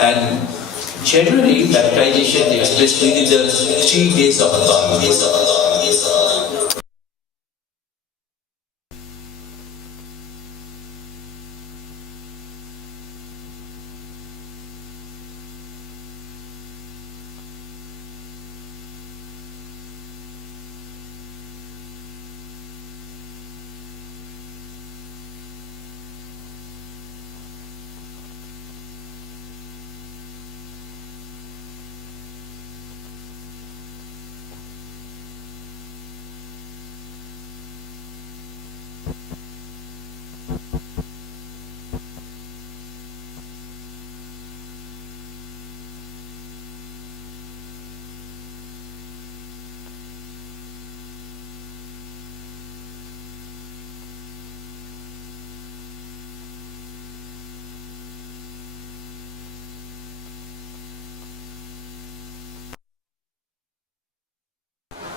And generally, baptization takes place within the 3 days of Advent.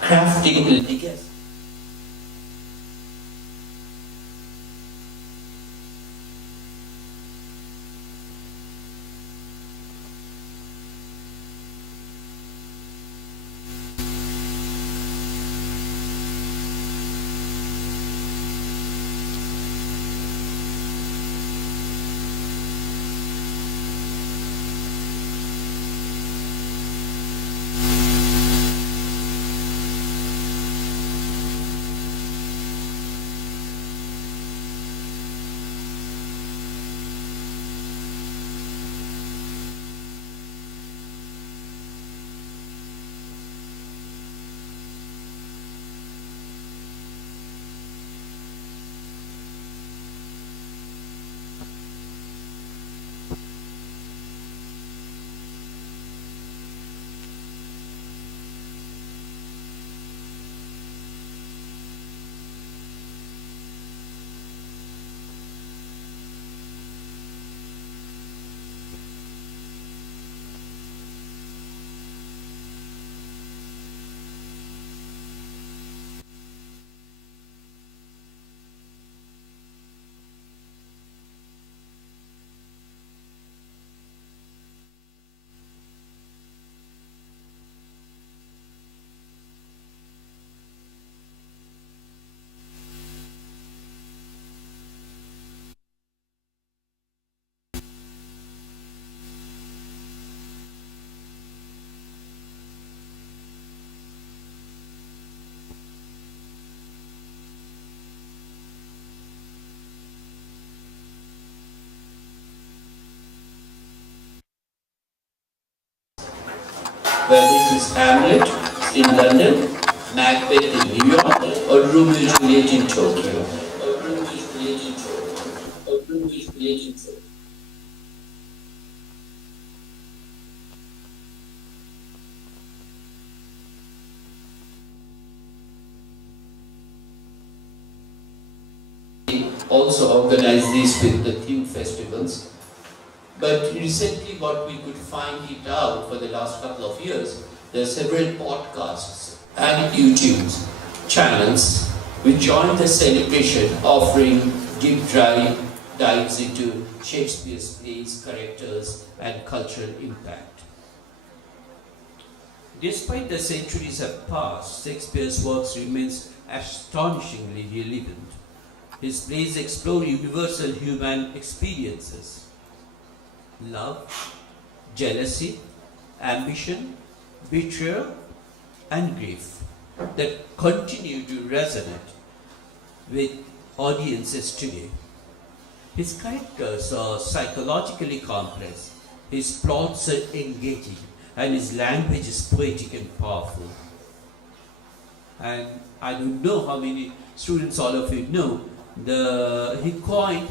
Crafting legacy. Whether it is Hamlet in London, Macbeth in New York, or Romeo and Juliet in Tokyo. Also organize these with the theme festivals. But recently what we could find it out for the last couple of years, there are several podcasts and YouTube channels which join the celebration offering deep dives into Shakespeare's plays, characters and cultural impact. Despite the centuries have passed, Shakespeare's works remains astonishingly relevant. His plays explore universal human experiences. Love, jealousy, ambition, betrayal, and grief that continue to resonate with audiences today. His characters are psychologically complex, his plots are engaging, and his language is poetic and powerful. And I don't know how many students all of you know, he coined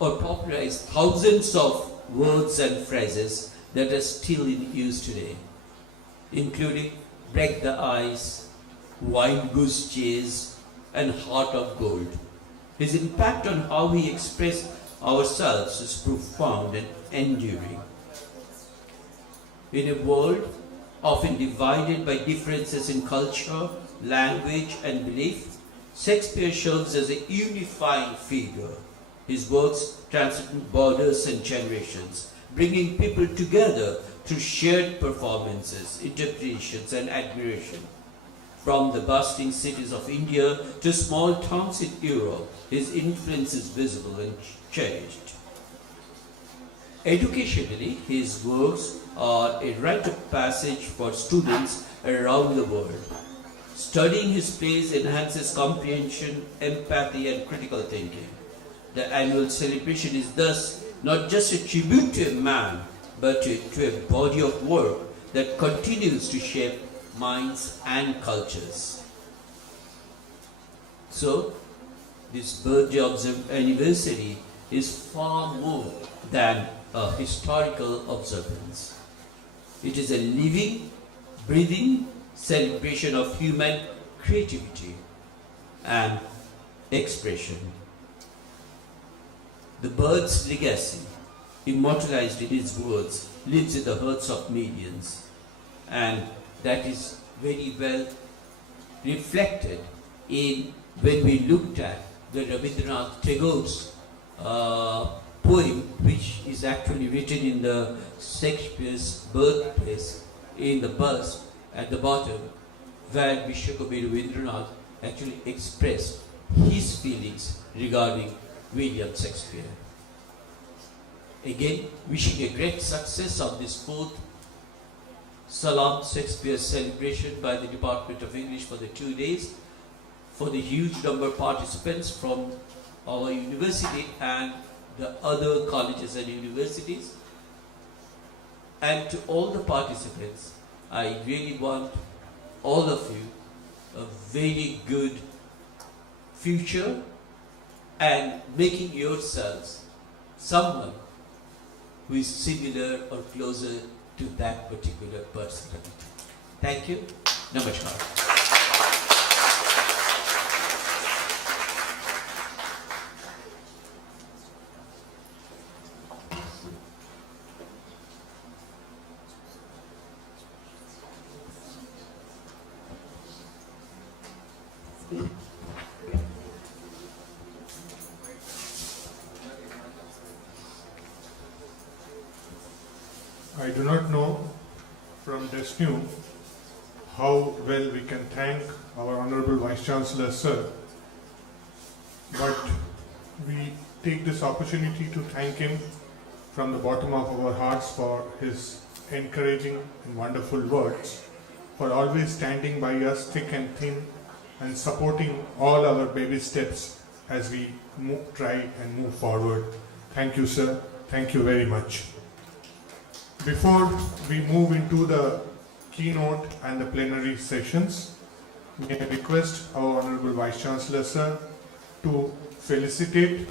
or popularized thousands of words and phrases that are still in use today, including break the ice, wild goose chase, and heart of gold. His impact on how we express ourselves is profound and enduring. In a world often divided by differences in culture, language, and belief, Shakespeare serves as a unifying figure. His works transcend borders and generations, bringing people together through shared performances, interpretations, and admiration. From the bustling cities of India to small towns in Europe, his influence is visible and cherished. Educationally, his works are a rite of passage for students around the world. Studying his plays enhances comprehension, empathy, and critical thinking. The annual celebration is thus not just a tribute to a man, but to a body of work that continues to shape minds and cultures. So, this birthday anniversary is far more than a historical observance. It is a living, breathing celebration of human creativity and expression. The bird's legacy, immortalized in his words, lives in the hearts of millions, and that is very well reflected in when we looked at the Rabindranath Tagore's poem, which is actually written in the Shakespeare's birthplace in the bust at the bottom, where Vishwakami Rabindranath actually expressed his feelings regarding William Shakespeare. Again, wishing a great success of this fourth Salaam Shakespeare celebration by the Department of English for the 2 days, for the huge number of participants from our university and the other colleges and universities. And to all the participants, I really want all of you a very good future and making yourselves someone who is similar or closer to that particular personality. Thank you. Namaskar. I do not know from Desnu how well we can thank our Honorable Vice Chancellor, sir, but we take this opportunity to thank him from the bottom of our hearts for his encouraging and wonderful words, for always standing by us thick and thin and supporting all our baby steps as we try and move forward. Thank you, sir. Thank you very much. Before we move into the keynote and the plenary sessions, may I request our Honorable Vice Chancellor, sir, to felicitate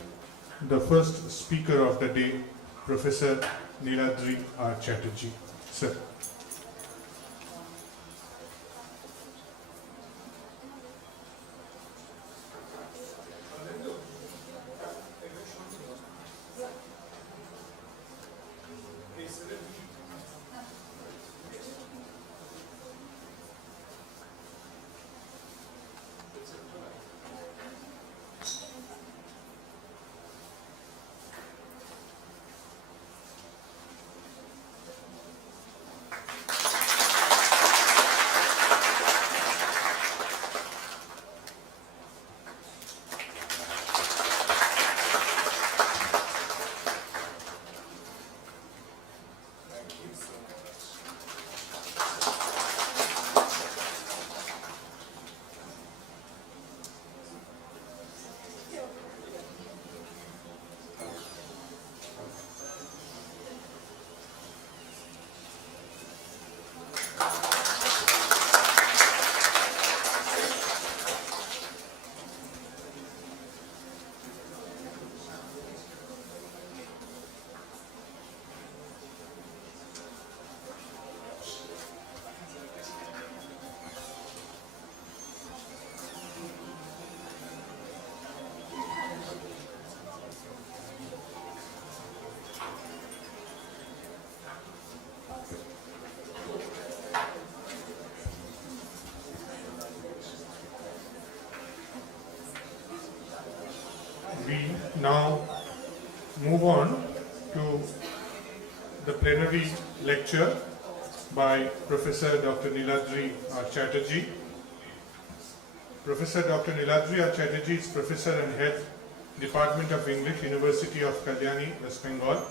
the first speaker of the day, Professor Niladri R. Chatterjee. Sir. move on to the plenary lecture by Professor Dr. Niladri Chatterjee. Professor Dr. Niladri Chatterjee is Professor and Head, Department of English, University of Kalyani, West Bengal.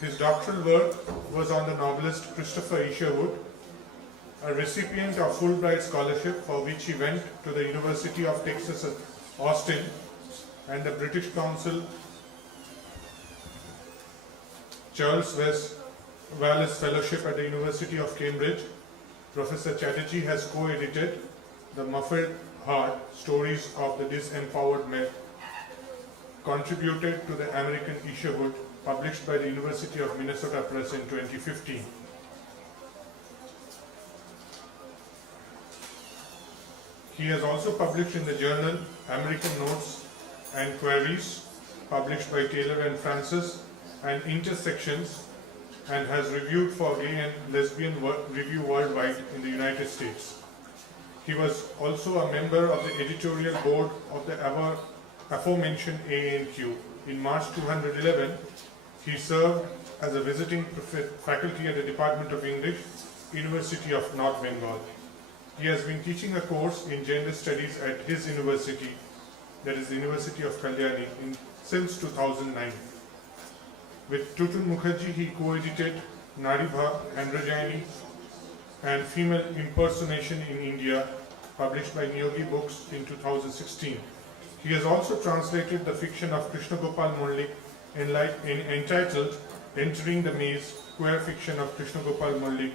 His doctoral work was on the novelist Christopher Isherwood, a recipient of Fulbright Scholarship, for which he went to the University of Texas at Austin and the British Council Charles Wallace Fellowship at the University of Cambridge. Professor Chatterjee has co-edited The Muffled Heart, Stories of the Disempowered Men, contributed to the American Isherwood, published by the University of Minnesota Press in 2015. He has also published in the journal American Notes and Queries, published by Taylor and Francis, and Intersections, and has reviewed for Gay and Lesbian Review Worldwide in the United States. He was also a member of the editorial board of the aforementioned ANQ. In March 2011, he served as a visiting faculty at the Department of English, University of North Bengal. He has been teaching a course in gender studies at his university, that is the University of Kalyani, since 2009. With Tutun Mukherjee, he co-edited Naribha, Androgyny, and Female Impersonation in India, published by Niyogi Books in 2016. He has also translated the fiction of Krishna Gopal Mullik entitled Entering the Maze, queer fiction of Krishna Gopal Mullik,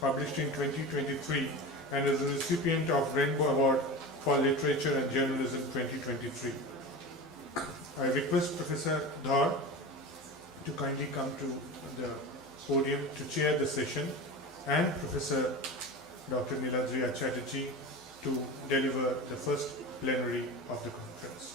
published in 2023, and is a recipient of Rainbow Award for Literature and Journalism 2023. I request Professor Dhar to kindly come to the podium to chair the session, and Professor Dr. Niladri Chatterjee to deliver the first plenary of the conference.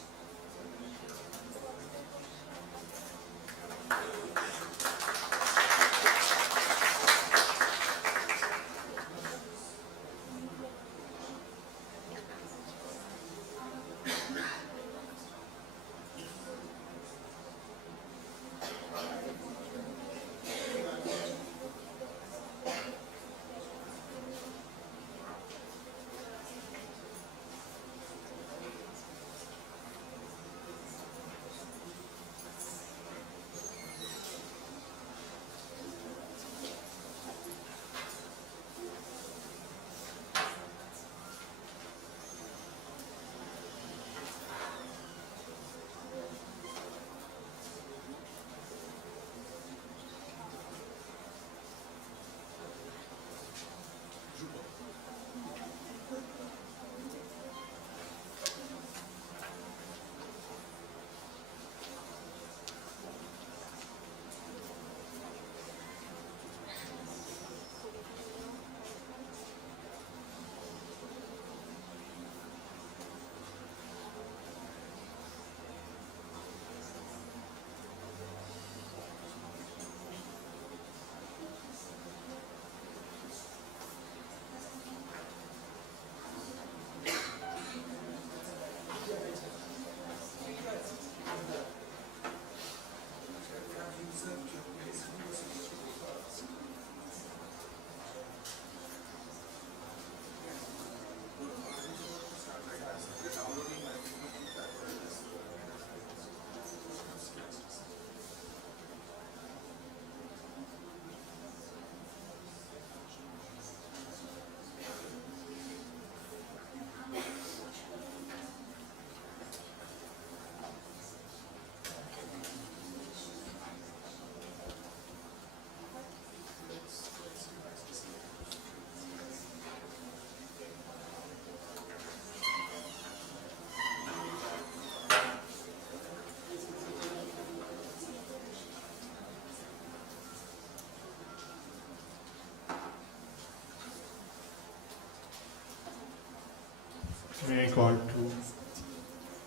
May I call to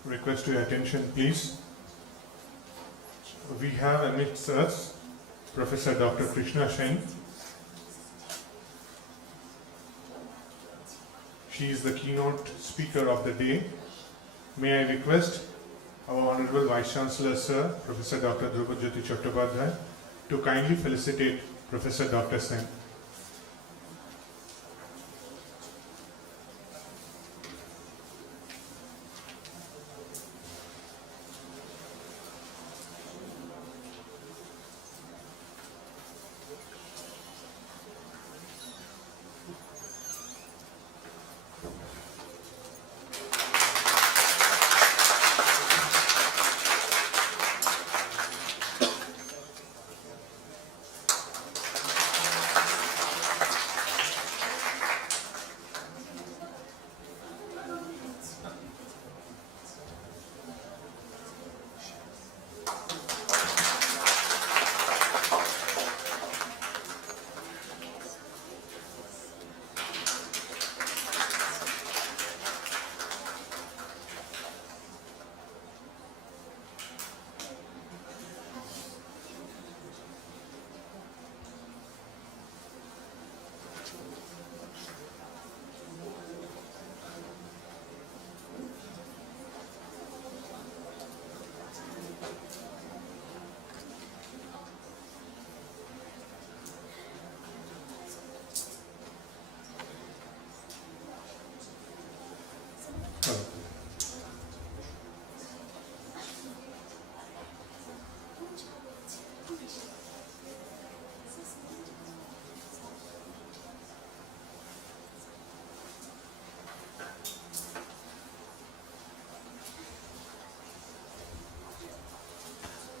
request your attention, please. We have amidst us Professor Dr. Krishna Sen. She is the keynote speaker of the day. May I request our Honorable Vice Chancellor, Sir, Professor Dr. Drupajyoti Chattopadhyay, to kindly felicitate Professor Dr. Sen.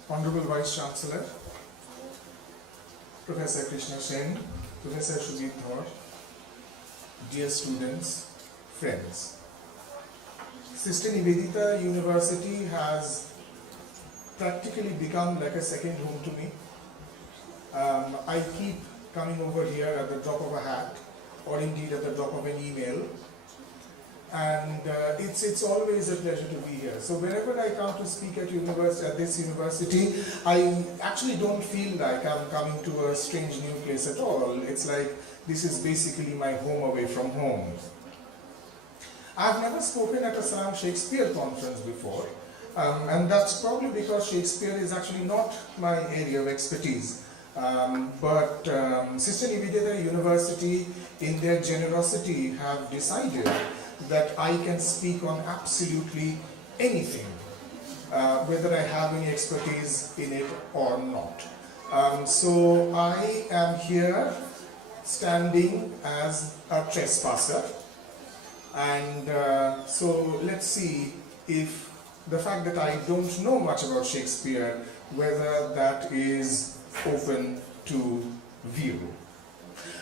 Honorable Vice Chancellor, Professor Krishna Sen, Professor Shubhit Dhar, dear students, friends. Sister Nivedita University has practically become like a second home to me. I keep coming over here at the drop of a hat, or indeed at the drop of an email. And it's always a pleasure to be here. So whenever I come to speak at this university, I actually don't feel like I'm coming to a strange new place at all. It's like this is basically my home away from home. I've never spoken at a Salaam Shakespeare conference before, and that's probably because Shakespeare is actually not my area of expertise. But Sister Nivedita University, in their generosity, have decided that I can speak on absolutely anything, whether I have any expertise in it or not. So I am here standing as a trespasser, and so let's see if the fact that I don't know much about Shakespeare, whether that is open to view.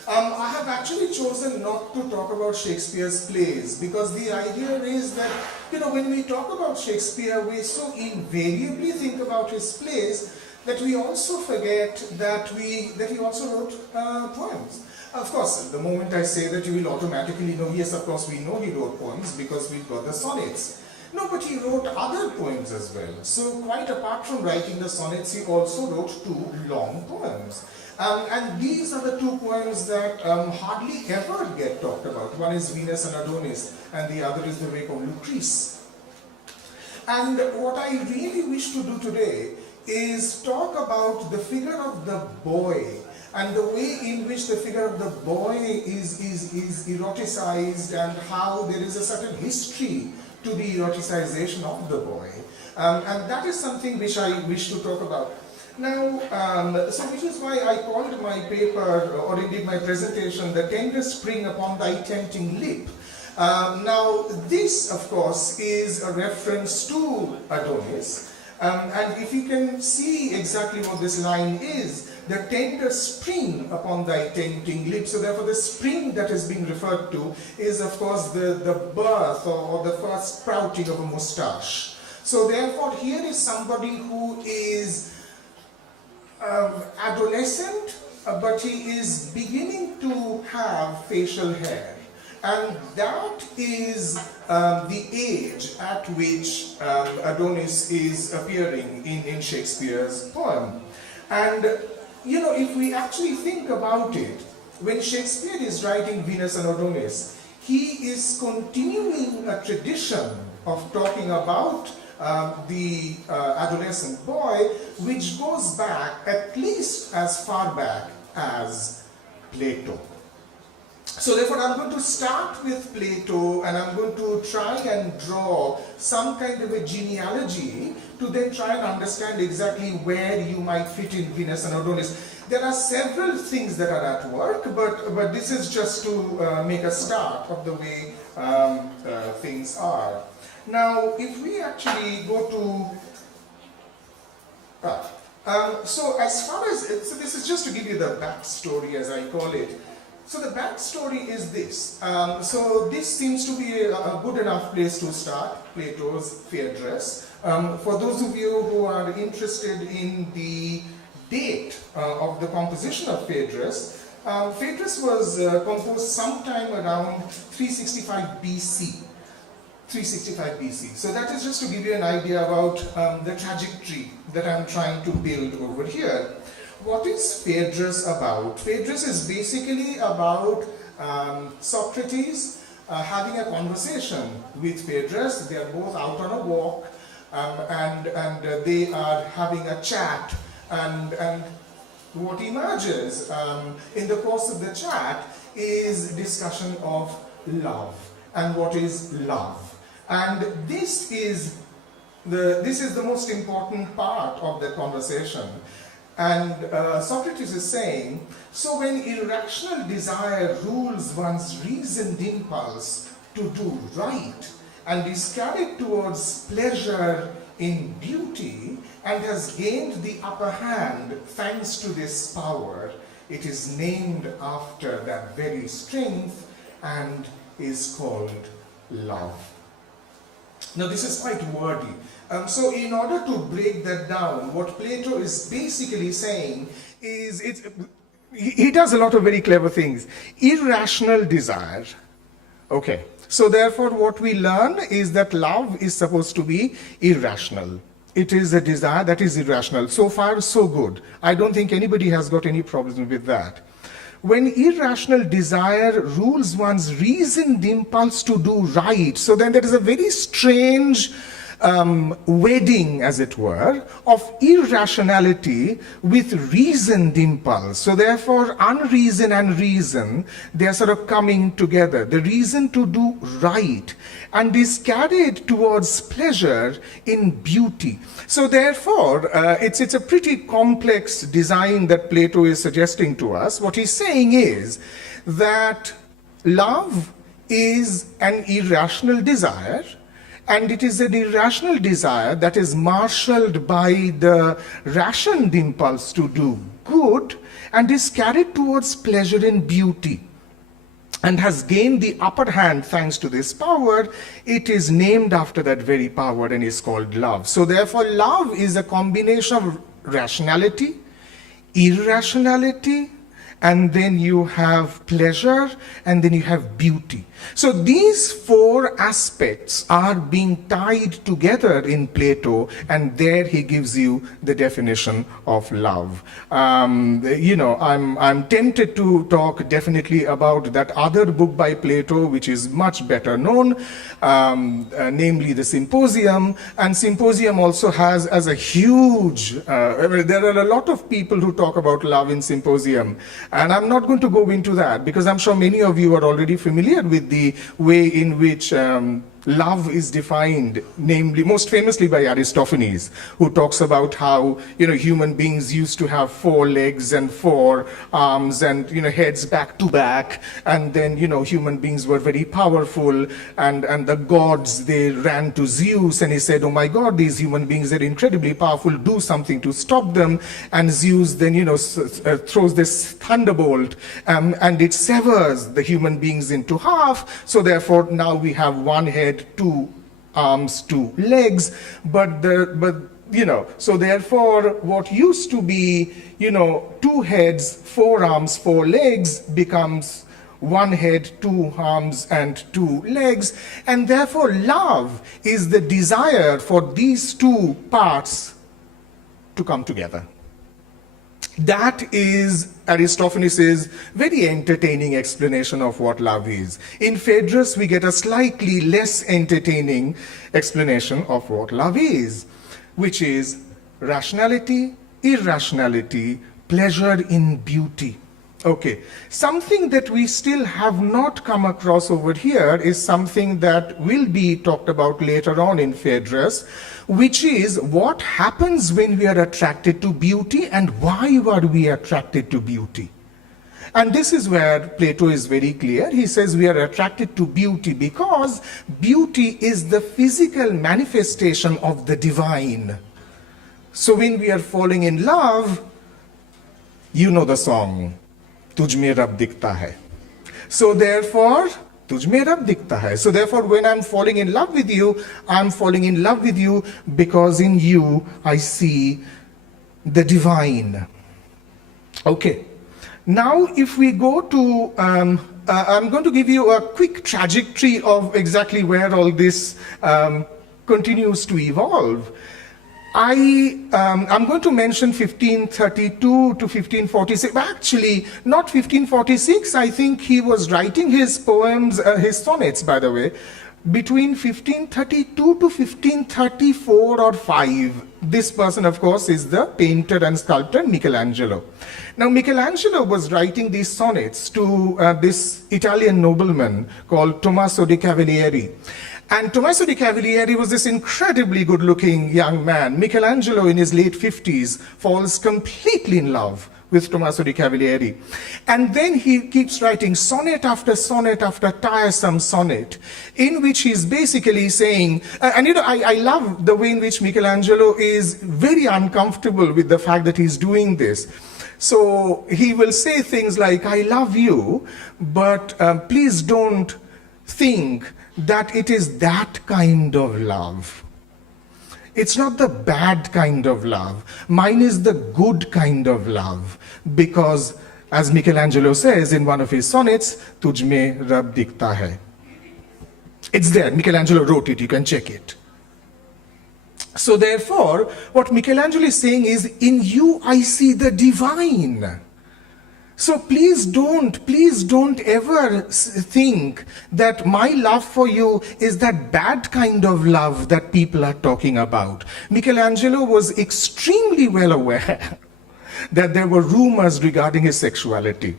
I have actually chosen not to talk about Shakespeare's plays because the idea is that, when we talk about Shakespeare, we so invariably think about his plays that we also forget that he also wrote poems. Of course, the moment I say that, you will automatically know, yes, of course we know he wrote poems because we've got the sonnets. No, but he wrote other poems as well. So quite apart from writing the sonnets, he also wrote 2 long poems. And these are the 2 poems that hardly ever get talked about. One is Venus and Adonis, and the other is the Rape of Lucrece. And what I really wish to do today is talk about the figure of the boy and the way in which the figure of the boy is eroticized, and how there is a certain history to the eroticization of the boy. And that is something which I wish to talk about. Now, so which is why I called my paper, or indeed my presentation, The Tender Spring Upon Thy Tempting Lip. Now, this, of course, is a reference to Adonis. And if you can see exactly what this line is, the tender spring upon thy tempting lips. So therefore the spring that is being referred to is, of course, the birth or the first sprouting of a moustache. So therefore here is somebody who is adolescent, but he is beginning to have facial hair. And that is the age at which Adonis is appearing in Shakespeare's poem. And if we actually think about it, when Shakespeare is writing Venus and Adonis, he is continuing a tradition of talking about the adolescent boy, which goes back at least as far back as Plato. So therefore I'm going to start with Plato, and I'm going to try and draw some kind of a genealogy to then try and understand exactly where you might fit in Venus and Adonis. There are several things that are at work, but this is just to make a start of the way things are. Now, if we actually go to so as far as so this is just to give you the backstory, as I call it. So the backstory is this. So this seems to be a good enough place to start, Plato's Phaedrus. For those of you who are interested in the date of the composition of Phaedrus, Phaedrus was composed sometime around 365 BC. 365 BC. So that is just to give you an idea about the trajectory that I'm trying to build over here. What is Phaedrus about? Phaedrus is basically about Socrates having a conversation with Phaedrus. They are both out on a walk, and they are having a chat, and what emerges in the course of the chat is discussion of love and what is love. And this is the most important part of the conversation. And Socrates is saying, so when irrational desire rules one's reasoned impulse to do right and is carried towards pleasure in beauty and has gained the upper hand thanks to this power, it is named after that very strength and is called love. Now this is quite wordy. So in order to break that down, what Plato is basically saying is, he does a lot of very clever things. Irrational desire. Okay. So therefore what we learn is that love is supposed to be irrational. It is a desire that is irrational. So far, so good. I don't think anybody has got any problem with that. When irrational desire rules one's reasoned impulse to do right, so then there is a very strange wedding, as it were, of irrationality with reasoned impulse. So therefore, unreason and reason, they are sort of coming together. The reason to do right and is carried towards pleasure in beauty. So therefore, it's a pretty complex design that Plato is suggesting to us. What he's saying is that love is an irrational desire, and it is an irrational desire that is marshaled by the rationed impulse to do good and is carried towards pleasure in beauty and has gained the upper hand thanks to this power. It is named after that very power and is called love. So therefore, love is a combination of rationality, irrationality, and then you have pleasure, and then you have beauty. So these four aspects are being tied together in Plato, and there he gives you the definition of love. I'm tempted to talk definitely about that other book by Plato, which is much better known, namely the Symposium. And Symposium also has as a huge, there are a lot of people who talk about love in Symposium. And I'm not going to go into that because I'm sure many of you are already familiar with the way in which love is defined, namely, most famously by Aristophanes, who talks about how, human beings used to have 4 legs and 4 arms and, heads back to back. And then, human beings were very powerful, and the gods, they ran to Zeus, and he said, oh my God, these human beings are incredibly powerful, do something to stop them. And Zeus then, throws this thunderbolt, and it severs the human beings into half. So therefore, now we have 1 head, 2 arms, 2 legs, so therefore what used to be, 2 heads, 4 arms, 4 legs becomes 1 head, 2 arms, and 2 legs, and therefore love is the desire for these 2 parts to come together. That is Aristophanes' very entertaining explanation of what love is. In Phaedrus, we get a slightly less entertaining explanation of what love is, which is rationality, irrationality, pleasure in beauty. Okay, something that we still have not come across over here is something that will be talked about later on in Phaedrus, which is what happens when we are attracted to beauty and why are we attracted to beauty. And this is where Plato is very clear. He says we are attracted to beauty because beauty is the physical manifestation of the divine. So when we are falling in love, you know the song, तुझ में रब दिखता है. So therefore, तुझ में रब दिखता है. So therefore, when I'm falling in love with you, I'm falling in love with you because in you I see the divine. Okay. Now, if we go to, I'm going to give you a quick trajectory of exactly where all this continues to evolve. I'm going to mention 1532 to 1546. Actually, not 1546. I think he was writing his poems, his sonnets, by the way, between 1532 to 1534 or 5. This person, of course, is the painter and sculptor Michelangelo. Now, Michelangelo was writing these sonnets to this Italian nobleman called Tommaso di Cavalieri. And Tommaso di Cavalieri was this incredibly good-looking young man. Michelangelo, in his late 50s, falls completely in love with Tommaso di Cavalieri. And then he keeps writing sonnet after tiresome sonnet, in which he's basically saying, and you know, I love the way in which Michelangelo is very uncomfortable with the fact that he's doing this. So he will say things like, I love you, but please don't think that it is that kind of love. It's not the bad kind of love. Mine is the good kind of love. Because, as Michelangelo says in one of his sonnets, Tujh mein Rab dikhta hai. It's there. Michelangelo wrote it. You can check it. So therefore, what Michelangelo is saying is, in you I see the divine. So please don't ever think that my love for you is that bad kind of love that people are talking about. Michelangelo was extremely well aware that there were rumors regarding his sexuality.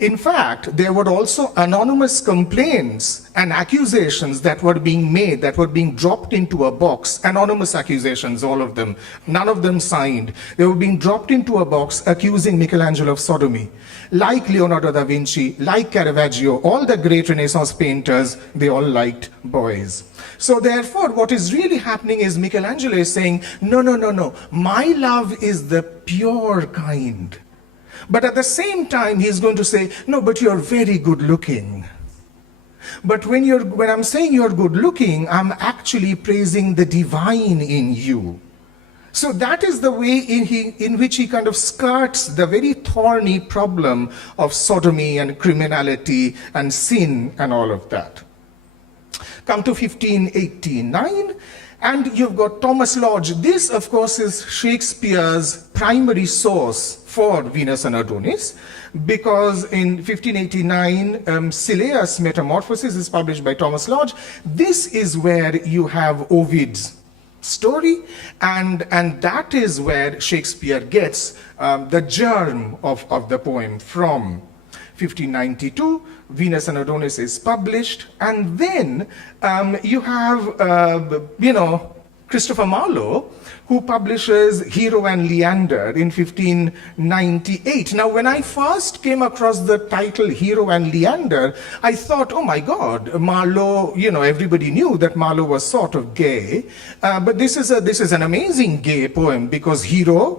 In fact, there were also anonymous complaints and accusations that were being made, that were being dropped into a box. Anonymous accusations, all of them. None of them signed. They were being dropped into a box accusing Michelangelo of sodomy. Like Leonardo da Vinci, like Caravaggio, all the great Renaissance painters, they all liked boys. So therefore, what is really happening is Michelangelo is saying, no, my love is the pure kind. But at the same time, he's going to say, no, but you're very good looking. But when I'm saying you're good looking, I'm actually praising the divine in you. So that is the way in which he kind of skirts the very thorny problem of sodomy and criminality and sin and all of that. Come to 1589. And you've got Thomas Lodge. This, of course, is Shakespeare's primary source for Venus and Adonis, because in 1589, Scyllaeus' Metamorphoses is published by Thomas Lodge. This is where you have Ovid's story, and that is where Shakespeare gets the germ of the poem from. 1592, Venus and Adonis is published, and then you have, Christopher Marlowe, who publishes Hero and Leander in 1598. Now, when I first came across the title Hero and Leander, I thought, oh my God, Marlowe, everybody knew that Marlowe was sort of gay, but this is an amazing gay poem, because Hero,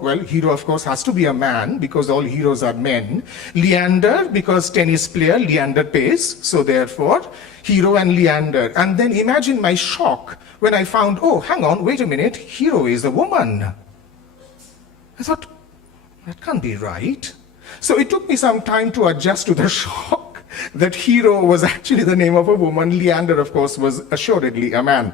of course, has to be a man, because all heroes are men. Leander, because tennis player, Leander Pace, so therefore, Hero and Leander. And then imagine my shock when I found, oh, hang on, wait a minute, Hero is a woman. I thought, that can't be right. So it took me some time to adjust to the shock that Hero was actually the name of a woman. Leander, of course, was assuredly a man.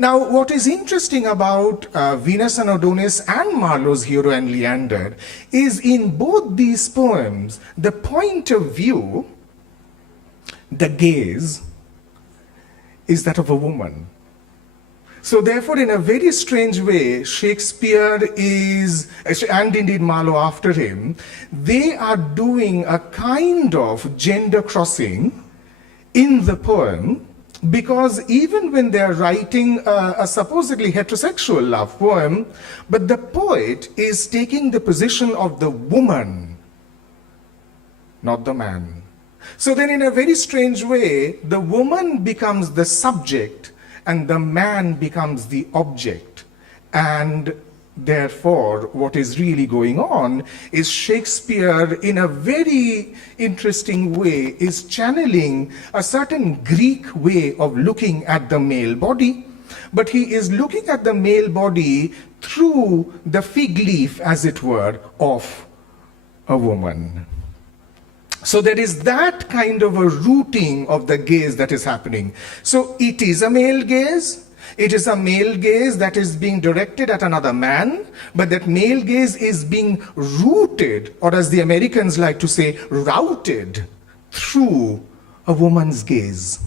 Now, what is interesting about Venus and Adonis and Marlowe's Hero and Leander is in both these poems, the point of view, the gaze, is that of a woman. So therefore, in a very strange way, Shakespeare is, and indeed Marlowe after him, they are doing a kind of gender crossing in the poem, because even when they're writing a supposedly heterosexual love poem, but the poet is taking the position of the woman, not the man. So then in a very strange way, the woman becomes the subject and the man becomes the object. And therefore, what is really going on is Shakespeare, in a very interesting way, is channeling a certain Greek way of looking at the male body, but he is looking at the male body through the fig leaf, as it were, of a woman. So there is that kind of a rooting of the gaze that is happening. So it is a male gaze. It is a male gaze that is being directed at another man, but that male gaze is being rooted, or as the Americans like to say, routed through a woman's gaze,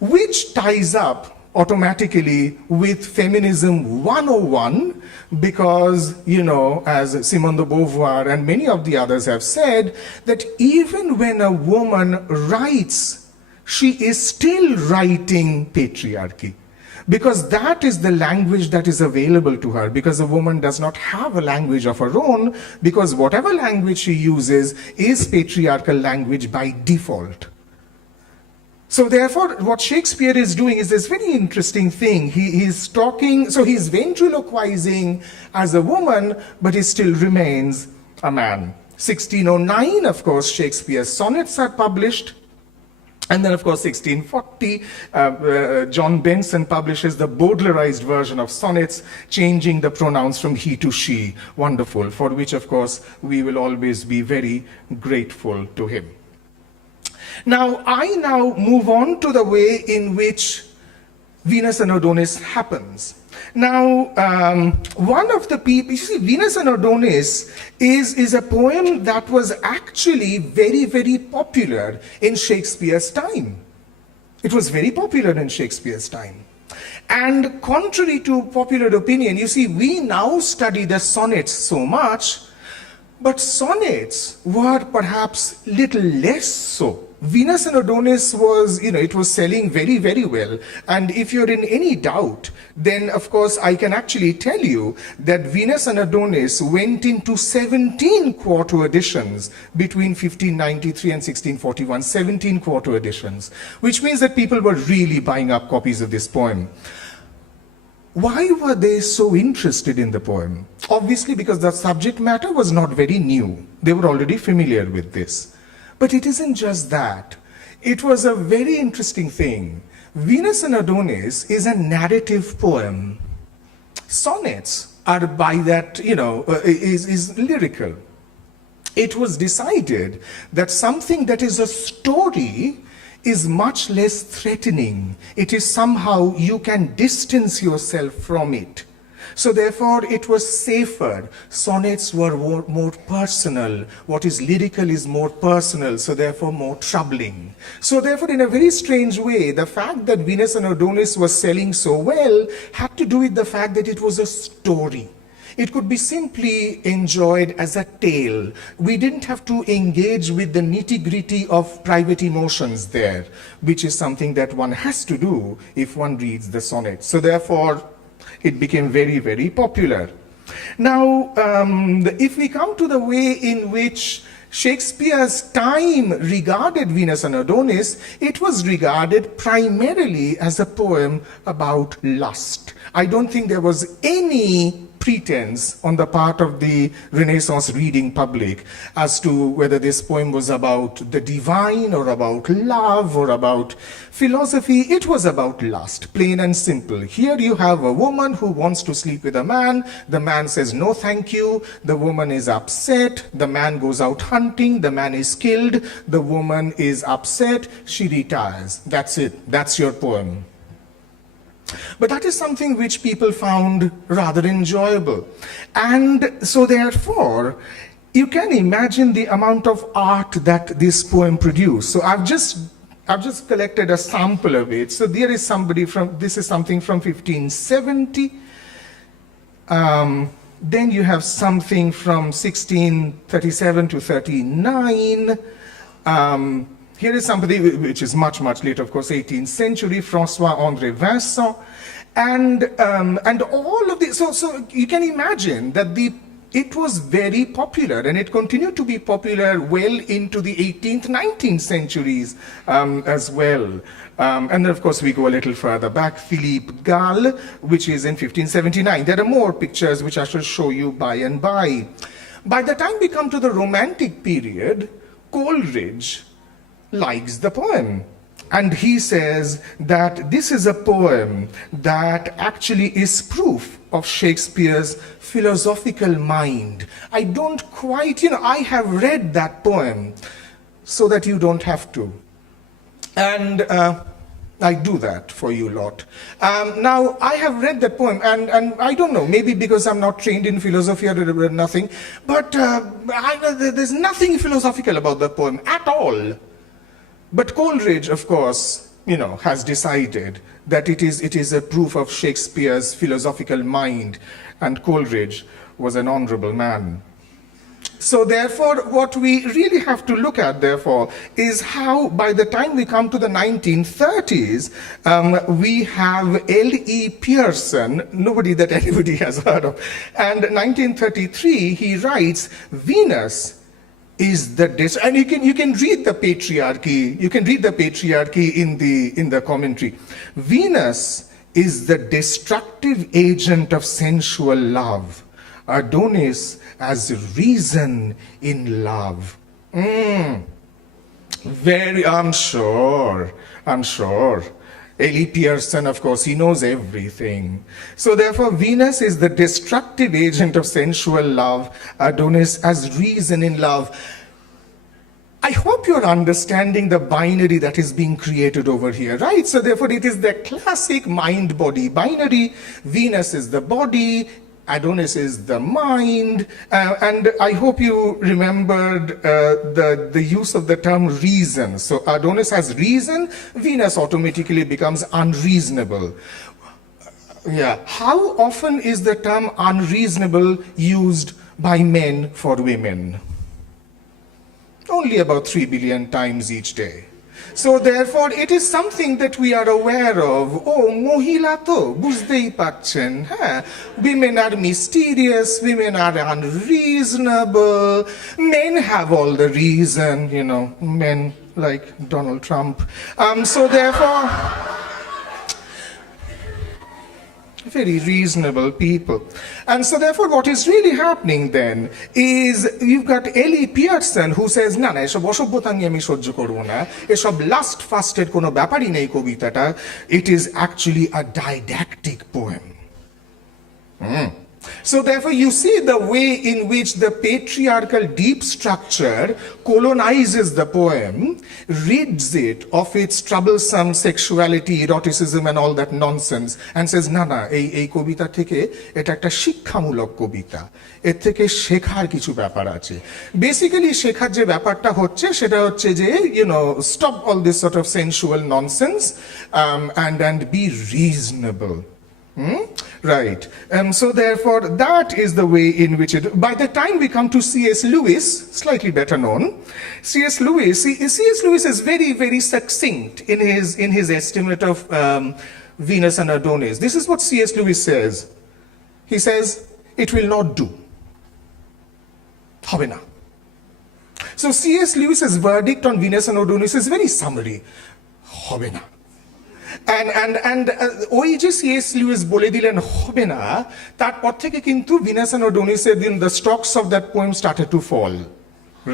which ties up automatically with Feminism 101, because, you know, as Simone de Beauvoir and many of the others have said, that even when a woman writes, she is still writing patriarchy. Because that is the language that is available to her, because a woman does not have a language of her own, because whatever language she uses is patriarchal language by default. So therefore, what Shakespeare is doing is this very interesting thing. He's talking, so he's ventriloquizing as a woman, but he still remains a man. 1609, of course, Shakespeare's sonnets are published. And then, of course, 1640, John Benson publishes the Baudelaireized version of sonnets, changing the pronouns from he to she. Wonderful, for which, of course, we will always be very grateful to him. Now, I move on to the way in which Venus and Adonis happens. Now, one of the people, you see, Venus and Adonis is a poem that was actually very, very popular in Shakespeare's time. It was very popular in Shakespeare's time. And contrary to popular opinion, you see, we now study the sonnets so much, but sonnets were perhaps little less so. Venus and Adonis was, it was selling very, very well. And if you're in any doubt, then of course I can actually tell you that Venus and Adonis went into 17 quarto editions between 1593 and 1641, 17 quarto editions, which means that people were really buying up copies of this poem. Why were they so interested in the poem? Obviously because the subject matter was not very new. They were already familiar with this. But it isn't just that. It was a very interesting thing. Venus and Adonis is a narrative poem. Sonnets are by that, is lyrical. It was decided that something that is a story is much less threatening. It is somehow you can distance yourself from it. So therefore it was safer. Sonnets were more personal. What is lyrical is more personal, so therefore more troubling. So therefore, in a very strange way, the fact that Venus and Adonis was selling so well had to do with the fact that it was a story. It could be simply enjoyed as a tale. We didn't have to engage with the nitty-gritty of private emotions there, which is something that one has to do if one reads the sonnet. So therefore, it became very, very popular. Now, if we come to the way in which Shakespeare's time regarded Venus and Adonis, it was regarded primarily as a poem about lust. I don't think there was any pretense on the part of the Renaissance reading public as to whether this poem was about the divine or about love or about philosophy. It was about lust, plain and simple. Here you have a woman who wants to sleep with a man. The man says, no, thank you. The woman is upset. The man goes out hunting. The man is killed. The woman is upset. She retires. That's it. That's your poem. But that is something which people found rather enjoyable. And so therefore, you can imagine the amount of art that this poem produced. So I've just collected a sample of it. So there is this is something from 1570. Then you have something from 1637 to 39. Here is somebody which is much, much later, of course, 18th century, François-André Vincent. And all of this, so you can imagine that it was very popular, and it continued to be popular well into the 18th, 19th centuries as well. And then, of course, we go a little further back, Philippe Gall, which is in 1579. There are more pictures which I shall show you by and by. By the time we come to the Romantic period, Coleridge likes the poem. And he says that this is a poem that actually is proof of Shakespeare's philosophical mind. I don't quite, I have read that poem so that you don't have to. And I do that for you lot. Now, I have read that poem, and I don't know, maybe because I'm not trained in philosophy or nothing, but there's nothing philosophical about the poem at all. But Coleridge, of course, has decided that it is a proof of Shakespeare's philosophical mind, and Coleridge was an honorable man. So therefore, what we really have to look at, therefore, is how by the time we come to the 1930s, we have L.E. Pearson, nobody that anybody has heard of, and 1933 he writes, Venus is the and you can read the patriarchy. You can read the patriarchy in the commentary. Venus is the destructive agent of sensual love. Adonis as reason in love. Very, I'm sure. L.E. Pearson, of course, he knows everything. So therefore, Venus is the destructive agent of sensual love, Adonis as reason in love. I hope you're understanding the binary that is being created over here, right? So therefore, it is the classic mind-body binary. Venus is the body, Adonis is the mind, and I hope you remembered the use of the term reason. So Adonis has reason, Venus automatically becomes unreasonable. Yeah, how often is the term unreasonable used by men for women? Only about 3 billion times each day. So therefore, it is something that we are aware of. Oh, mohila to, buzdei pacchen. Women are mysterious, women are unreasonable. Men have all the reason, men like Donald Trump. So therefore, very reasonable people. And so therefore what is really happening then is you've got L.E. Pearson who says, na এসব অসভ্যতা আমি সহ্য করব না, এসব last ফাস্টের কোনো ব্যাপারই নেই কবিতাটা, it is actually a didactic poem. So therefore you see the way in which the patriarchal deep structure colonizes the poem, rids it of its troublesome sexuality, eroticism and all that nonsense, and says, na ei kobita theke eta ekta শিক্ষামূলক কবিতা, এর থেকে শেখার কিছু ব্যাপার আছে। Basically শেখার যে ব্যাপারটা হচ্ছে সেটা হচ্ছে যে stop all this sort of sensual nonsense and be reasonable. Right. So therefore, that is the way in which it... By the time we come to C.S. Lewis, slightly better known, C.S. Lewis is very, very succinct in his estimate of Venus and Adonis. This is what C.S. Lewis says. He says, it will not do. Hobe na. So C.S. Lewis's verdict on Venus and Adonis is very summary. Hobe na. And ওই যে C.S. Lewis বলে দিলেন হবে না, তারপর থেকে কিন্তু Venus and Adonis the stocks of that poem started to fall,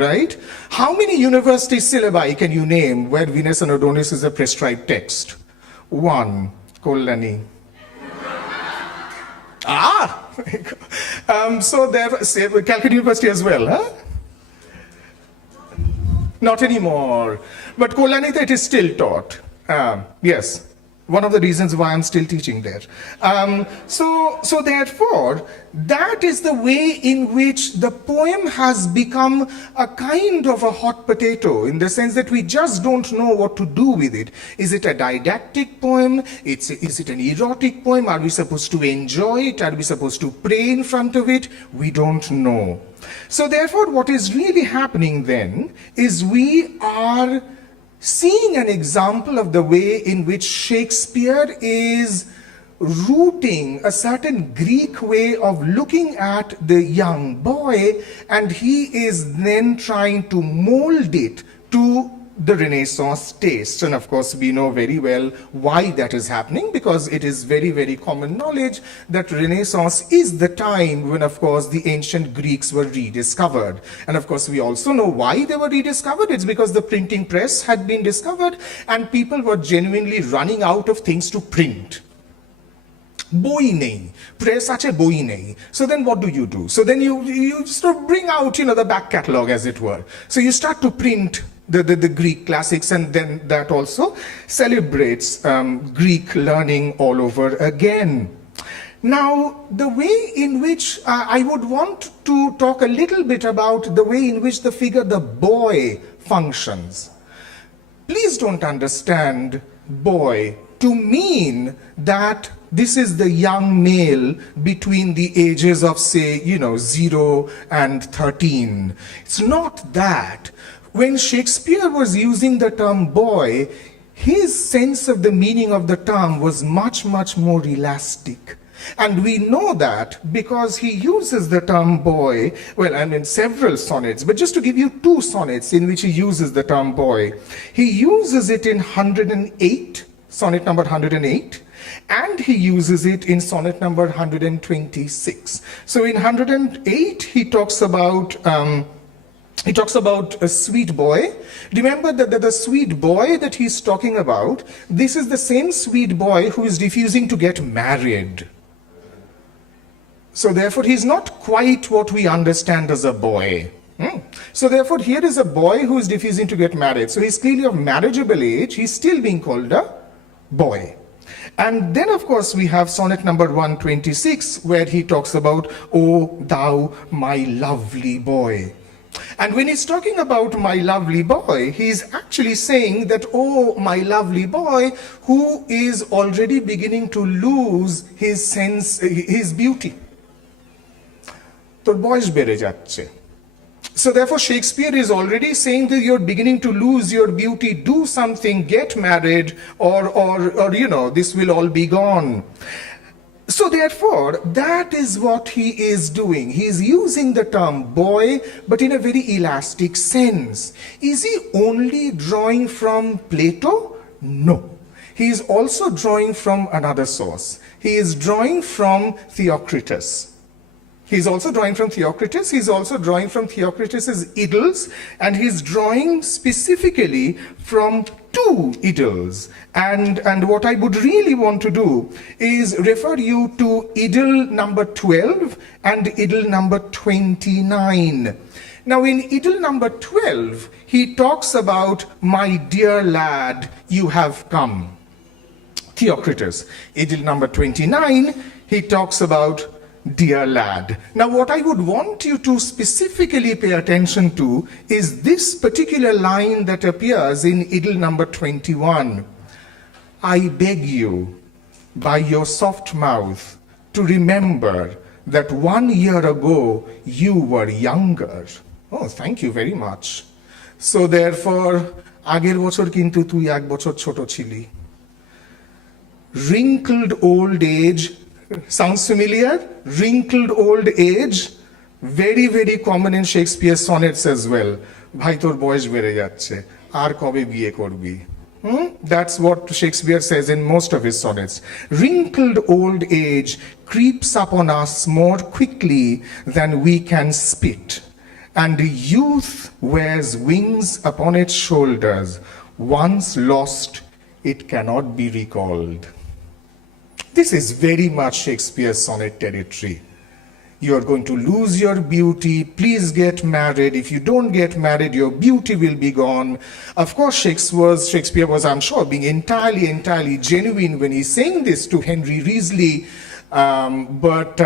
right? How many university syllabi can you name where Venus and Adonis is a prescribed text? 1, Kolani. So there, Calcutta University as well, huh? Not anymore, but Kolani it is still taught. Yes. One of the reasons why I'm still teaching there. So therefore, that is the way in which the poem has become a kind of a hot potato, in the sense that we just don't know what to do with it. Is it a didactic poem? Is it an erotic poem? Are we supposed to enjoy it? Are we supposed to pray in front of it? We don't know. So therefore, what is really happening then is we are seeing an example of the way in which Shakespeare is rooting a certain Greek way of looking at the young boy, and he is then trying to mold it to the Renaissance taste. And of course, we know very well why that is happening, because it is very, very common knowledge that Renaissance is the time when, of course, the ancient Greeks were rediscovered. And of course, we also know why they were rediscovered. It's because the printing press had been discovered and people were genuinely running out of things to print. Boi nehi, press ache boi nehi. So then what do? So then you sort of bring out, the back catalogue, as it were. So you start to print the Greek classics, and then that also celebrates Greek learning all over again. Now, the way in which I would want to talk a little bit about the way in which the figure, the boy, functions. Please don't understand boy to mean that this is the young male between the ages of, say, 0 and 13. It's not that. When Shakespeare was using the term boy, his sense of the meaning of the term was much, much more elastic. And we know that because he uses the term boy, well, and in several sonnets, but just to give you 2 sonnets in which he uses the term boy. He uses it in 108, sonnet number 108, and he uses it in sonnet number 126. So in 108, he talks about a sweet boy. Remember that the sweet boy that he's talking about, this is the same sweet boy who is refusing to get married. So therefore, he's not quite what we understand as a boy. So therefore, here is a boy who is refusing to get married. So he's clearly of marriageable age. He's still being called a boy. And then, of course, we have sonnet number 126, where he talks about, "O thou, my lovely boy." And when he's talking about my lovely boy, he's actually saying that, oh, my lovely boy, who is already beginning to lose his sense, his beauty. Tor boyes bere jacche. So therefore, Shakespeare is already saying that you're beginning to lose your beauty. Do something, get married, or this will all be gone. So therefore, that is what he is doing. He is using the term boy, but in a very elastic sense. Is he only drawing from Plato? No. He is also drawing from another source. He is drawing from Theocritus. He's also drawing from Theocritus. He's also drawing from Theocritus's Idylls, and he's drawing specifically from 2 Idylls. And what I would really want to do is refer you to Idyll number 12 and Idyll number 29. Now in Idyll number 12, he talks about, "My dear lad, you have come." Theocritus. Idyll number 29, he talks about, "Dear lad." Now what I would want you to specifically pay attention to is this particular line that appears in Idyll number 21. "I beg you, by your soft mouth, to remember that 1 year ago you were younger." Oh, thank you very much. So therefore, আগের বছর কিন্তু তুই 1 বছর ছোট ছিলি. Wrinkled old age. Sounds familiar? Wrinkled old age, very, very common in Shakespeare's sonnets as well. ভাই তোর বয়স বেড়ে যাচ্ছে, আর কবে বিয়ে করবি? That's what Shakespeare says in most of his sonnets. Wrinkled old age creeps upon us more quickly than we can spit, and youth wears wings upon its shoulders. Once lost, it cannot be recalled. This is very much Shakespeare's sonnet territory. You're going to lose your beauty. Please get married. If you don't get married, your beauty will be gone. Of course, Shakespeare was, I'm sure, being entirely genuine when he's saying this to Henry Risley. But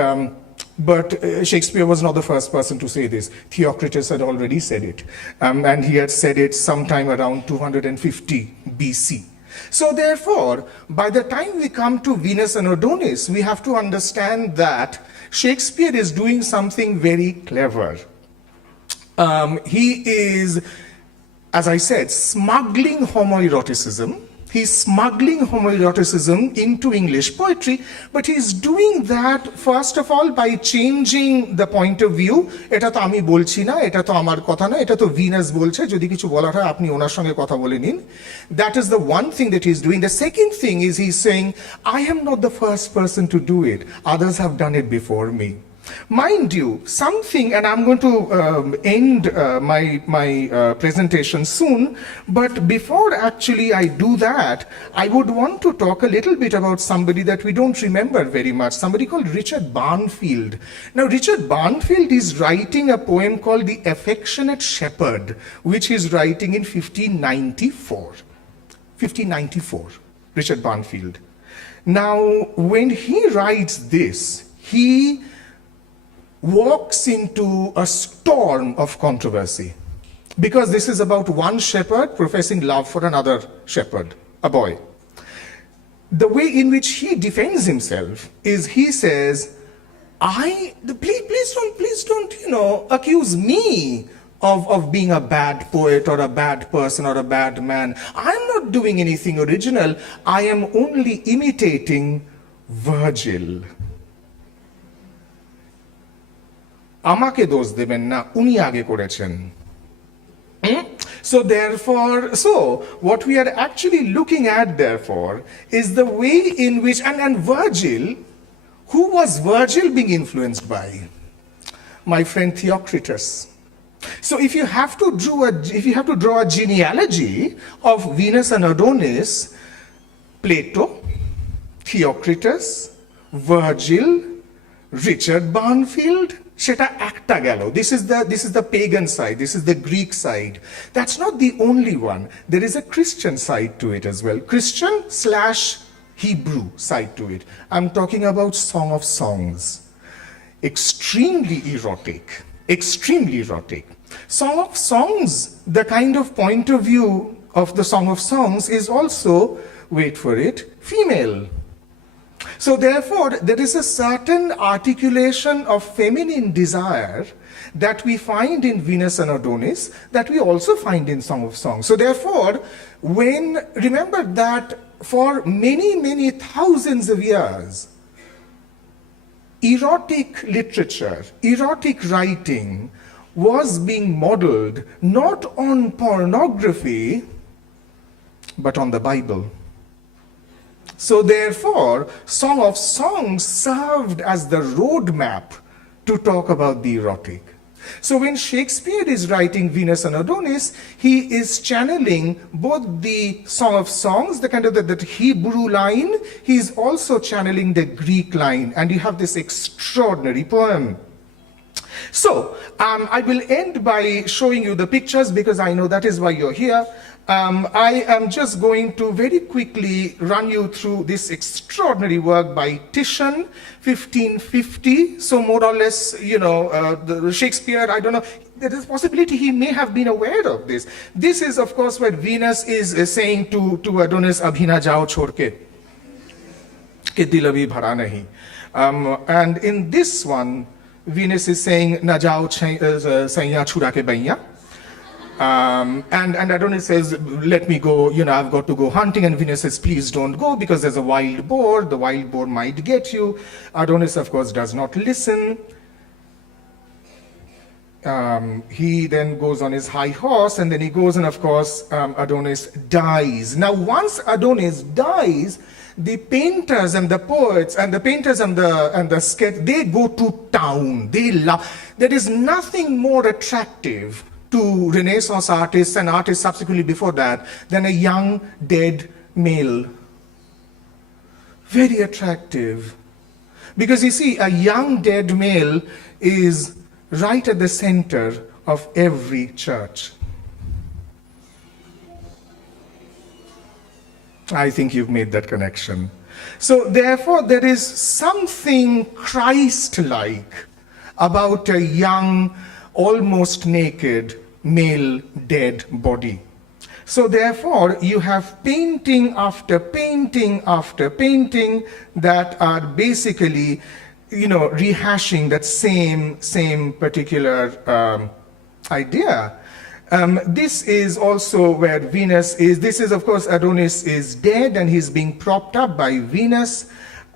Shakespeare was not the first person to say this. Theocritus had already said it. And he had said it sometime around 250 BC. So therefore, by the time we come to Venus and Adonis, we have to understand that Shakespeare is doing something very clever. He is, as I said, smuggling homoeroticism. He's smuggling homoeroticism into English poetry, but he's doing that first of all by changing the point of view. এটা তো আমি বলছি না, এটা তো আমার কথা না, এটা তো Venus বলছে, যদি কিছু বলার হয় আপনি ওনার সঙ্গে কথা বলে নিন. That is the one thing that he's doing. The second thing is he's saying, I am not the first person to do it. Others have done it before me. Mind you, something, and I'm going to end my presentation soon, but before actually I do that, I would want to talk a little bit about somebody that we don't remember very much, somebody called Richard Barnfield. Now, Richard Barnfield is writing a poem called The Affectionate Shepherd, which he's writing in 1594. 1594, Richard Barnfield. Now, when he writes this, he walks into a storm of controversy, because this is about one shepherd professing love for another shepherd, a boy. The way in which he defends himself is he says, please don't, accuse me of being a bad poet or a bad person or a bad man. I'm not doing anything original. I am only imitating Virgil. আমাকে দোষ দেবেন না, উনি আগে করেছেন. So therefore, what we are actually looking at therefore is the way in which, and Virgil, who was Virgil being influenced by? My friend Theocritus. So if you have to draw a genealogy of Venus and Adonis, Plato, Theocritus, Virgil, Richard Barnfield, সেটা একটা গেল. This is the pagan side, this is the Greek side. That's not the only one. There is a Christian side to it as well. Christian/Hebrew side to it. I'm talking about Song of Songs. Extremely erotic. Extremely erotic. Song of Songs, the kind of point of view of the Song of Songs is also, wait for it, female. So therefore, there is a certain articulation of feminine desire that we find in Venus and Adonis that we also find in Song of Songs. So therefore, remember that for many thousands of years, erotic literature, erotic writing was being modeled not on pornography, but on the Bible. So therefore, Song of Songs served as the roadmap to talk about the erotic. So when Shakespeare is writing Venus and Adonis, he is channeling both the Song of Songs, the kind of that Hebrew line, he is also channeling the Greek line, and you have this extraordinary poem. So, I will end by showing you the pictures because I know that is why you're here. I am just going to very quickly run you through this extraordinary work by Titian, 1550. So more or less, the Shakespeare, I don't know, there is a possibility he may have been aware of this. This is, of course, where Venus is saying to Adonis, Abhi na jao chhod ke dil abhi bhara nahi. And in this one, Venus is saying, na jao saiya chura ke baiya. And Adonis says, let me go, I've got to go hunting. And Venus says, please don't go because there's a wild boar. The wild boar might get you. Adonis, of course, does not listen. He then goes on his high horse and then he goes and, of course, Adonis dies. Now, once Adonis dies, the painters and the poets and the painters and the sketch, they go to town. They love. There is nothing more attractive to Renaissance artists and artists subsequently before that than a young dead male. Very attractive. Because you see, a young dead male is right at the center of every church. I think you've made that connection. So therefore, there is something Christ-like about a young, almost naked, male dead body. So therefore, you have painting after painting after painting that are basically, rehashing that same particular idea. This is also where Venus is. This is, of course, Adonis is dead and he's being propped up by Venus.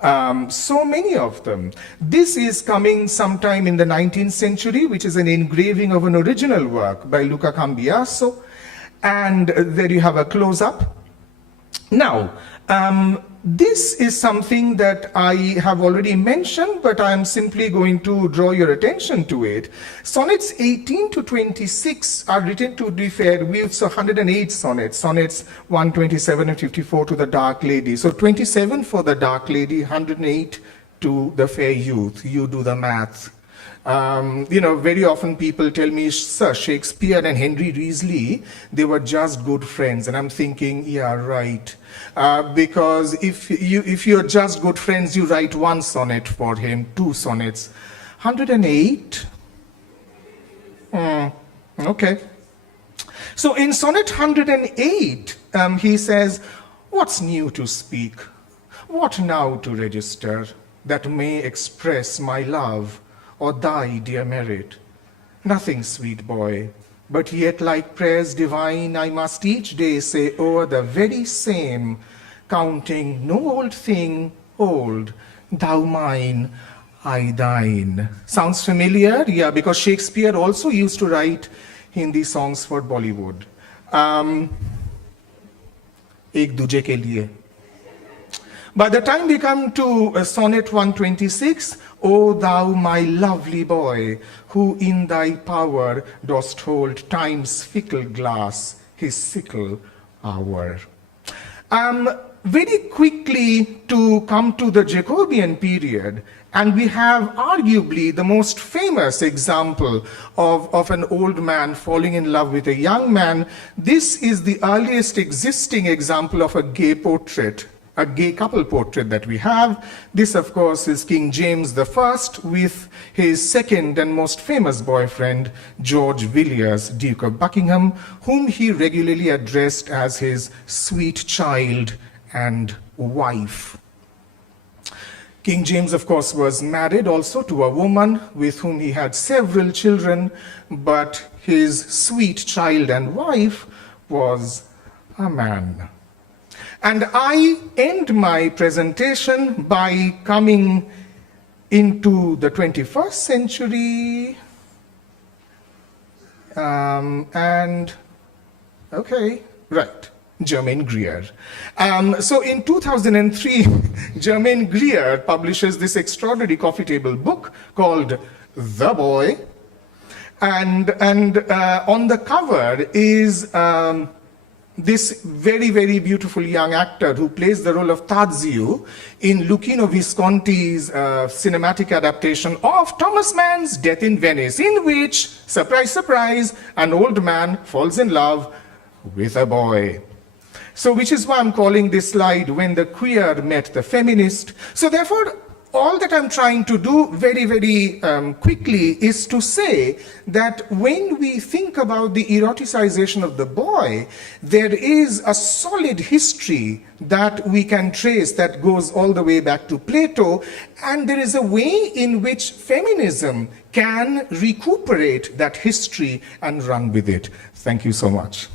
So many of them. This is coming sometime in the 19th century, which is an engraving of an original work by Luca Cambiaso. And there you have a close-up. Now, this is something that I have already mentioned, but I am simply going to draw your attention to it. Sonnets 18 to 26 are written, to be fair, with 108 sonnets. Sonnets 127 and 54 to the Dark Lady. So 27 for the Dark Lady, 108 to the Fair Youth. You do the math. Very often people tell me, Sir, Shakespeare and Henry Risley, they were just good friends. And I'm thinking, yeah, right. Because if you're just good friends, you write one sonnet for him, 2 sonnets. 108? Okay. So in sonnet 108, he says, what's new to speak? What now to register that may express my love or thy dear merit? Nothing, sweet boy, but yet like prayers divine, I must each day say o'er the very same, counting no old thing old, thou mine, I thine. Sounds familiar? Yeah, because Shakespeare also used to write Hindi songs for Bollywood. Ek duje ke liye. By the time we come to sonnet 126, O thou my lovely boy, who in thy power dost hold time's fickle glass, his sickle hour. Very quickly to come to the Jacobean period, and we have arguably the most famous example of an old man falling in love with a young man. This is the earliest existing example of a gay portrait, a gay couple portrait that we have. This, of course, is King James I with his second and most famous boyfriend, George Villiers, Duke of Buckingham, whom he regularly addressed as his sweet child and wife. King James, of course, was married also to a woman with whom he had several children, but his sweet child and wife was a man. And I end my presentation by coming into the 21st century. Germaine Greer. So in 2003, Germaine Greer publishes this extraordinary coffee table book called The Boy. And on the cover is this very, very beautiful young actor who plays the role of Tadzio in Luchino Visconti's cinematic adaptation of Thomas Mann's Death in Venice, in which, surprise, surprise, an old man falls in love with a boy. So which is why I'm calling this slide When the Queer Met the Feminist. So therefore, all that I'm trying to do very, very quickly is to say that when we think about the eroticization of the boy, there is a solid history that we can trace that goes all the way back to Plato, and there is a way in which feminism can recuperate that history and run with it. Thank you so much.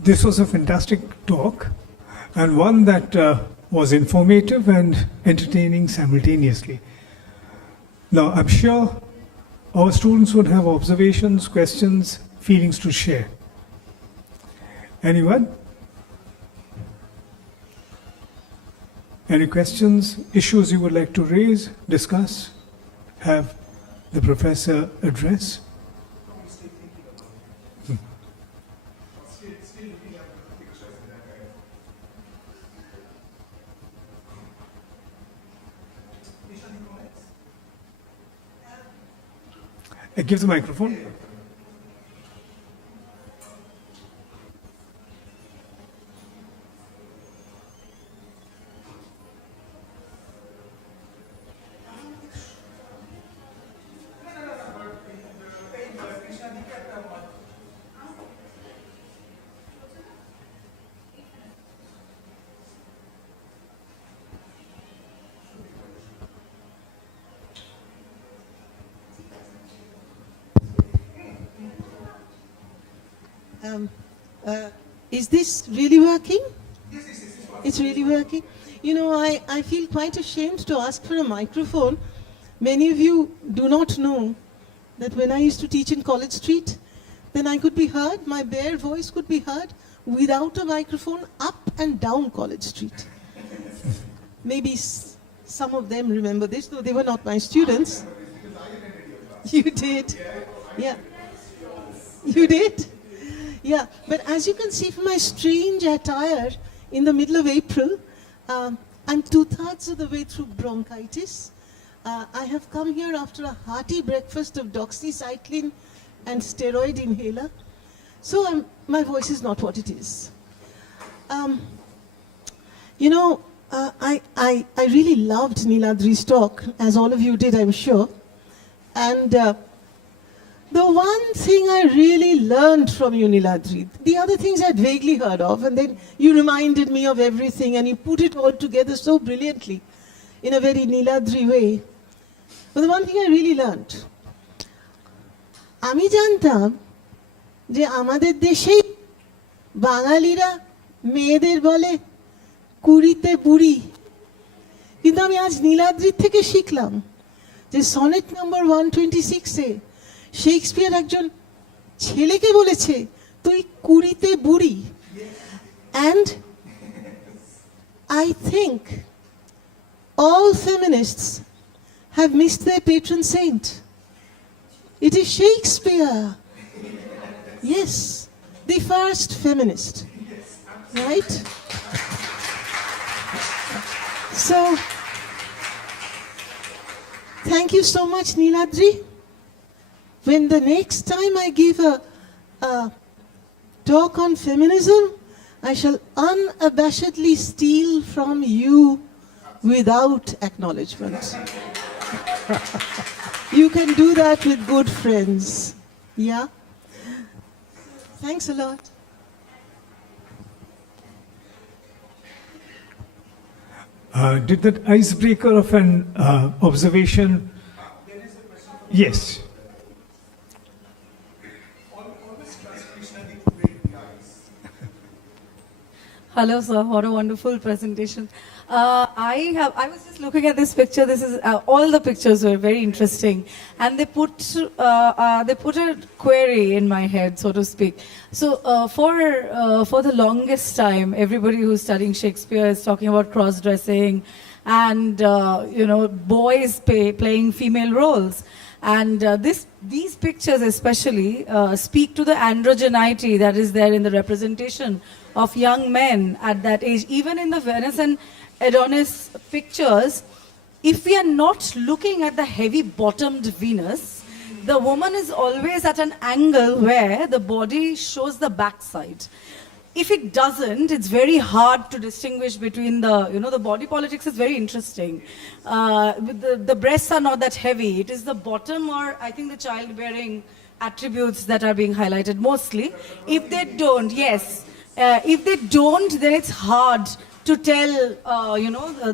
This was a fantastic talk, and one that was informative and entertaining simultaneously. Now, I'm sure our students would have observations, questions, feelings to share. Anyone? Any questions, issues you would like to raise, discuss, have the professor address? Give the microphone. Is this really working? Yes. It's really working. You know, I feel quite ashamed to ask for a microphone. Many of you do not know that when I used to teach in College Street, then I could be heard, my bare voice could be heard without a microphone up and down College Street. Maybe some of them remember this, though they were not my students. You did? Yeah. You did? Yeah, but as you can see from my strange attire in the middle of April, I'm 2/3 of the way through bronchitis. I have come here after a hearty breakfast of doxycycline and steroid inhaler. So my voice is not what it is. You know, I really loved Niladri's talk, as all of you did, I'm sure. And the one thing I really learned from you, Niladri, the other things I'd vaguely heard of, and then you reminded me of everything and you put it all together so brilliantly in a very Niladri way. But the one thing I really learned, আমি জানতাম যে আমাদের দেশেই বাঙালিরা মেয়েদের বলে কুড়িতে বুড়ি, কিন্তু আমি আজ নীলাদ্রির থেকে শিখলাম যে সনেট নাম্বার 126-এ শেক্সপিয়ার একজন ছেলেকে বলেছে তুই কুড়িতে বুড়ি। And I think all feminists have missed their patron saint. It is Shakespeare. Yes, the first feminist. Right? So, thank you so much, Niladri. When the next time I give a talk on feminism, I shall unabashedly steal from you without acknowledgement. You can do that with good friends. Yeah? Thanks a lot. Did that icebreaker of an observation? Yes. Hello, sir. What a wonderful presentation. I was just looking at this picture. This is all the pictures were very interesting, and they put a query in my head, so to speak. So for the longest time, everybody who's studying Shakespeare is talking about cross-dressing, and boys playing female roles. And these pictures especially speak to the androgeneity that is there in the representation of young men at that age. Even in the Venus and Adonis pictures, if we are not looking at the heavy-bottomed Venus, the woman is always at an angle where the body shows the backside. If it doesn't, it's very hard to distinguish between the body politics is very interesting. The breasts are not that heavy. It is the bottom or I think the childbearing attributes that are being highlighted mostly. If they don't, yes. If they don't, then it's hard to tell,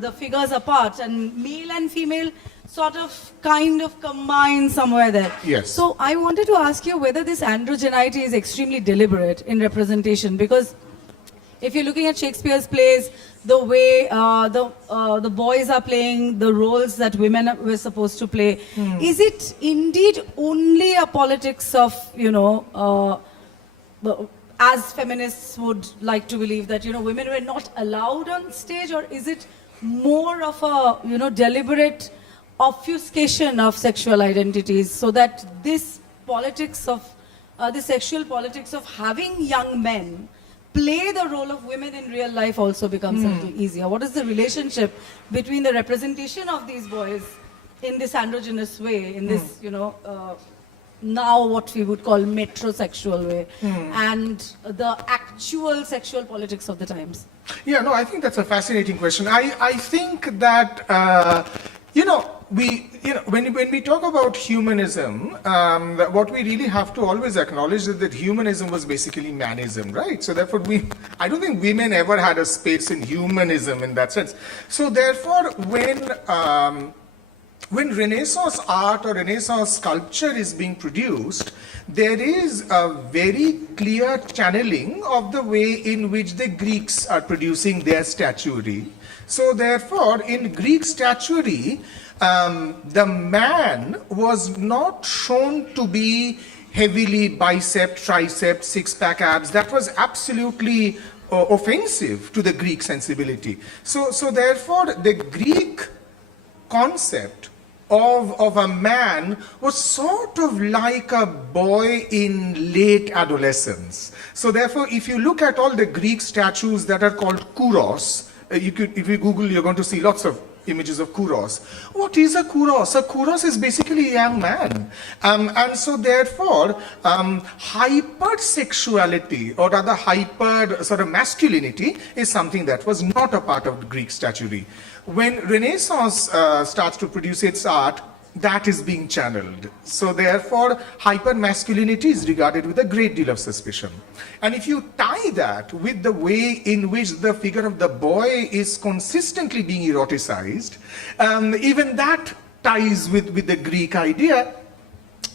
the figures apart. And male and female sort of kind of combine somewhere there. Yes. So I wanted to ask you whether this androgeneity is extremely deliberate in representation, because if you're looking at Shakespeare's plays, the way the boys are playing the roles that women were supposed to play, is it indeed only a politics of, as feminists would like to believe that, women were not allowed on stage, or is it more of a, deliberate obfuscation of sexual identities, so that this politics of, the sexual politics of having young men play the role of women in real life also becomes a little easier. What is the relationship between the representation of these boys in this androgynous way, in this, now what we would call metrosexual way, and the actual sexual politics of the times? Yeah, no, I think that's a fascinating question. I think that, when we talk about humanism, what we really have to always acknowledge is that humanism was basically manism, right? So therefore, I don't think women ever had a space in humanism in that sense. So therefore, when Renaissance art or Renaissance sculpture is being produced, there is a very clear channeling of the way in which the Greeks are producing their statuary. So therefore, in Greek statuary, the man was not shown to be heavily bicep, tricep, six-pack abs. That was absolutely offensive to the Greek sensibility. So therefore, the Greek concept of a man was sort of like a boy in late adolescence. So therefore, if you look at all the Greek statues that are called kouros, if you Google, you're going to see lots of images of kouros. What is a kouros? A kouros is basically a young man. And so therefore, hypersexuality, or rather hyper sort of masculinity, is something that was not a part of the Greek statuary. When Renaissance starts to produce its art, that is being channeled. So therefore, hyper-masculinity is regarded with a great deal of suspicion. And if you tie that with the way in which the figure of the boy is consistently being eroticized, even that ties with the Greek idea.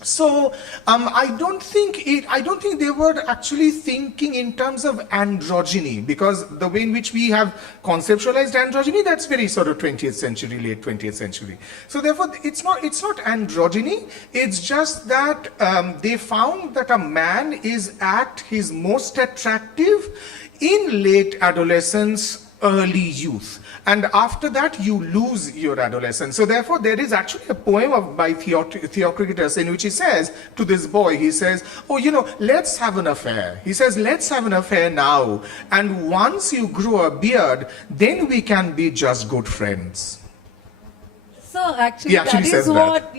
So I don't think they were actually thinking in terms of androgyny, because the way in which we have conceptualized androgyny, that's very sort of 20th century, late 20th century. So therefore, it's not androgyny. It's just that they found that a man is at his most attractive in late adolescence, early youth. And after that, you lose your adolescence. So therefore, there is actually a poem by Theocritus in which he says to this boy, he says, oh, let's have an affair. He says, let's have an affair now. And once you grow a beard, then we can be just good friends. So actually, that is what,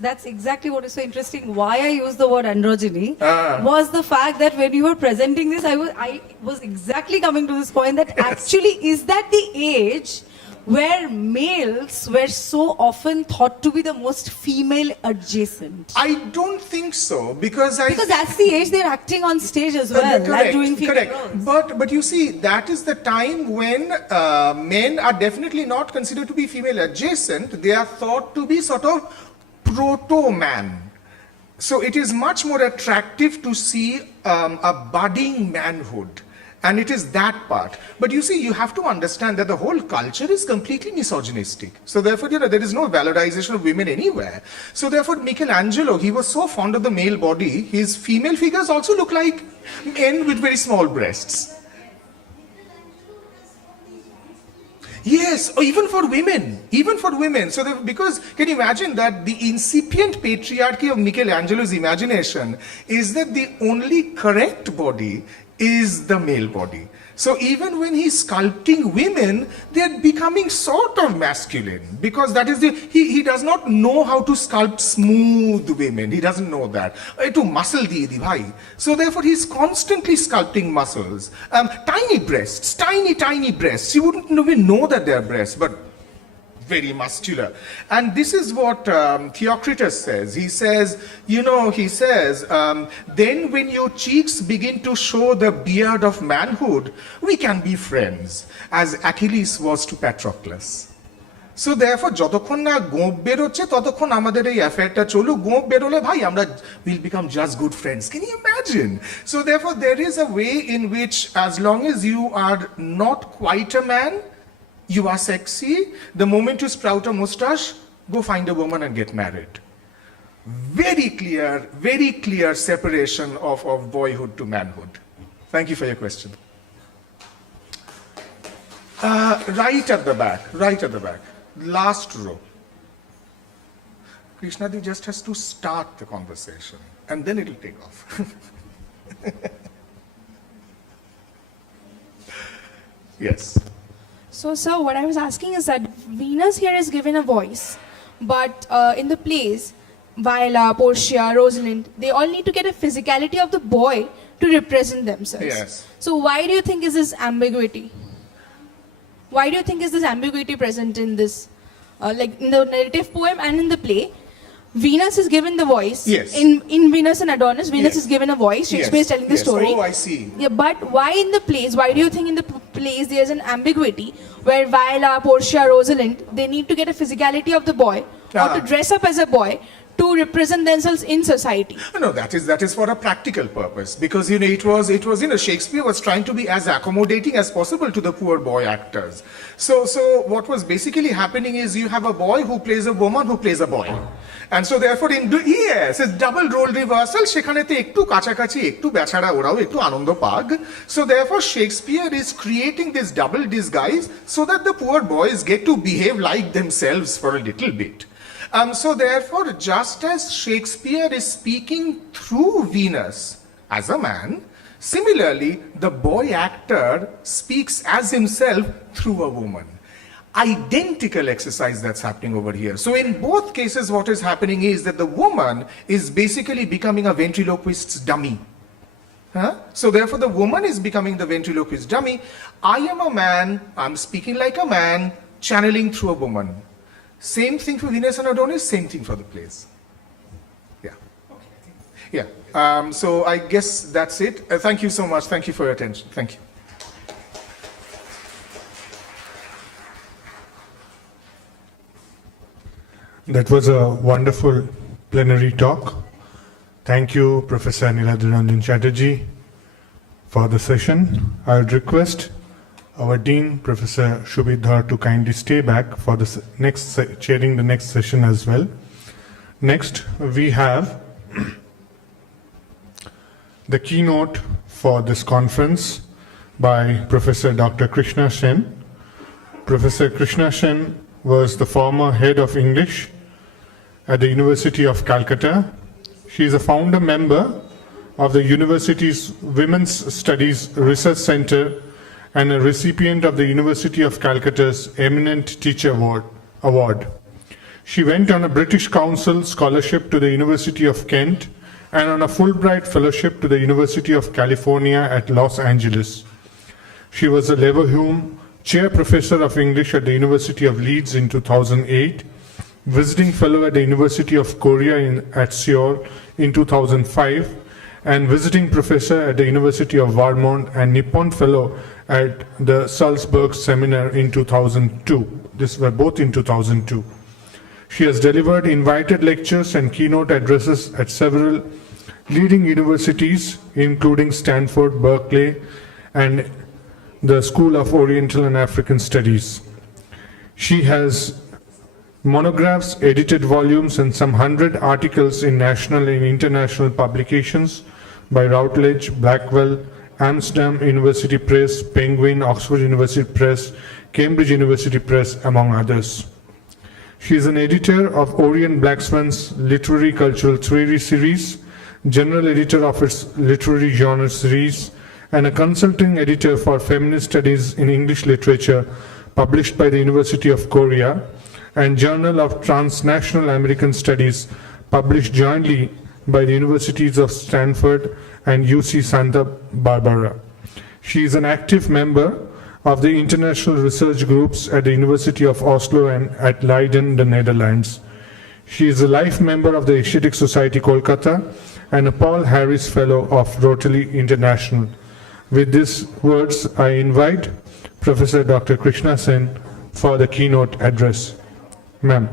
that's exactly what is so interesting. Why I use the word androgyny was the fact that when you were presenting this, I was exactly coming to this point that actually, is that the age where males were so often thought to be the most female adjacent? I don't think so, because that's the age they're acting on stage as well, like doing female roles. But you see, that is the time when men are definitely not considered to be female adjacent. They are thought to be sort of proto-man. So it is much more attractive to see a budding manhood. And it is that part. But you see, you have to understand that the whole culture is completely misogynistic. So therefore, there is no valorization of women anywhere. So therefore, Michelangelo, he was so fond of the male body, his female figures also look like men with very small breasts. Yes, or even for women. So because, can you imagine that the incipient patriarchy of Michelangelo's imagination is that the only correct body is the male body. So even when he's sculpting women, they're becoming sort of masculine, because that is he does not know how to sculpt smooth women. He doesn't know that. To muscle di bhai. So therefore he's constantly sculpting muscles. Tiny breasts, tiny breasts. You wouldn't even know that they're breasts, but very muscular. And this is what Theocritus says. He says, then when your cheeks begin to show the beard of manhood, we can be friends, as Achilles was to Patroclus. So therefore, যতক্ষণ না গোঁপ বেরোচ্ছে ততক্ষণ আমাদের এই অ্যাফেয়ারটা চলুক, গোঁপ বেরোলে ভাই আমরা will become just good friends. Can you imagine? So therefore, there is a way in which, as long as you are not quite a man, you are sexy. The moment you sprout a mustache, go find a woman and get married. Very clear separation of boyhood to manhood. Thank you for your question. Right at the back, right at the back. Last row. Krishnadi just has to start the conversation and then it'll take off. Yes. So, sir, what I was asking is that Venus here is given a voice, but in the plays, Viola, Portia, Rosalind, they all need to get a physicality of the boy to represent themselves. Yes. So, why do you think is this ambiguity? Why do you think is this ambiguity present in this, like in the narrative poem and in the play? Venus is given the voice. Yes. In Venus and Adonis, Venus Yes. is given a voice. Shakespeare is telling the Yes. story. Oh, I see. Yeah, but why in the plays? Why do you think in the plays there's an ambiguity where Viola, Portia, Rosalind, they need to get a physicality of the boy or to dress up as a boy to represent themselves in society? No, that is for a practical purpose, because it was Shakespeare was trying to be as accommodating as possible to the poor boy actors. So what was basically happening is you have a boy who plays a woman who plays a boy. And so therefore yes, it's double role reversal, সেখানেতে একটু কাছাকাছি একটু বেচারা ওরাও একটু আনন্দ পাক. So therefore Shakespeare is creating this double disguise so that the poor boys get to behave like themselves for a little bit. So therefore, just as Shakespeare is speaking through Venus as a man, similarly, the boy actor speaks as himself through a woman. Identical exercise that's happening over here. So in both cases, what is happening is that the woman is basically becoming a ventriloquist's dummy. So therefore, the woman is becoming the ventriloquist dummy. I am a man, I'm speaking like a man, channeling through a woman. Same thing for Venus and Adonis, same thing for the plays. Yeah. Yeah. So I guess that's it. Thank you so much. Thank you for your attention. Thank you. That was a wonderful plenary talk. Thank you, Professor Niladharanjan Chatterjee, for the session. I would request our Dean, Professor Shubidhar, to kindly stay back for the chairing the next session as well. Next, we have the keynote for this conference by Professor Dr. Krishna Sen. Professor Krishna Sen was the former head of English at the University of Calcutta. She is a founder member of the university's Women's Studies Research Center and a recipient of the University of Calcutta's Eminent Teacher Award. She went on a British Council scholarship to the University of Kent and on a Fulbright Fellowship to the University of California at Los Angeles. She was a Leverhulme Chair Professor of English at the University of Leeds in 2008, Visiting Fellow at the University of Korea at Seoul in 2005, and Visiting Professor at the University of Vermont and Nippon Fellow at the Salzburg Seminar in 2002. These were both in 2002. She has delivered invited lectures and keynote addresses at several leading universities, including Stanford, Berkeley, and the School of Oriental and African Studies. She has monographs, edited volumes, and some 100 articles in national and international publications by Routledge, Blackwell, Amsterdam University Press, Penguin, Oxford University Press, Cambridge University Press, among others. She is an editor of Orient Blacksman's Literary Cultural Theory series, general editor of its literary genre series, and a consulting editor for feminist studies in English literature published by the University of Korea, and Journal of Transnational American Studies published jointly by the Universities of Stanford and UC Santa Barbara. She is an active member of the international research groups at the University of Oslo and at Leiden, the Netherlands. She is a life member of the Asiatic Society Kolkata and a Paul Harris Fellow of Rotary International. With these words, I invite Professor Dr. Krishna Sen for the keynote address. Ma'am.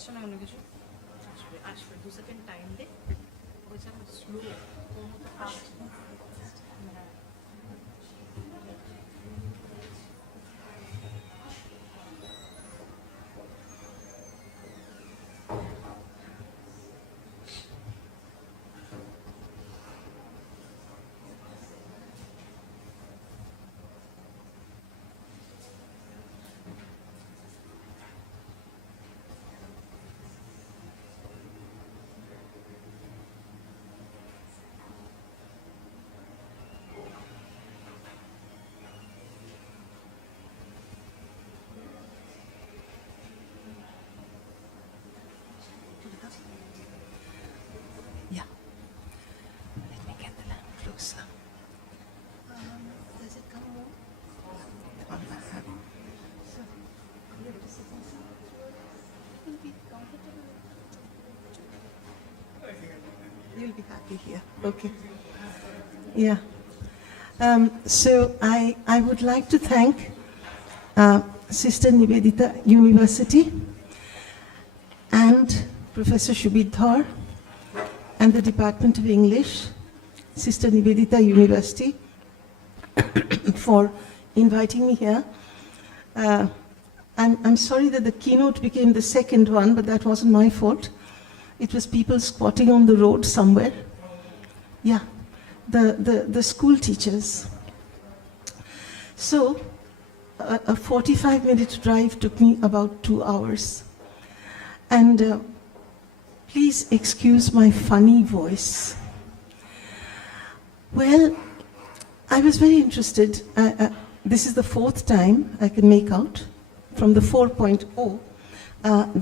আসছে না অন্য কিছু আসবে আসবে 2 second time দে ওইটা slow কোন মতো আসছে Yeah. Let me get the lamp closer. Does it come more? So, you'll be comfortable. You'll be happy here. Okay. Yeah. So I would like to thank Sister Nivedita University and Professor Shubhit Dhar and the Department of English, Sister Nivedita University, for inviting me here. I'm sorry that the keynote became the second one, but that wasn't my fault. It was people squatting on the road somewhere. Yeah, the school teachers. So, a 45-minute drive took me about 2 hours. And please excuse my funny voice. Well, I was very interested. This is the 4th time I can make out from the 4.0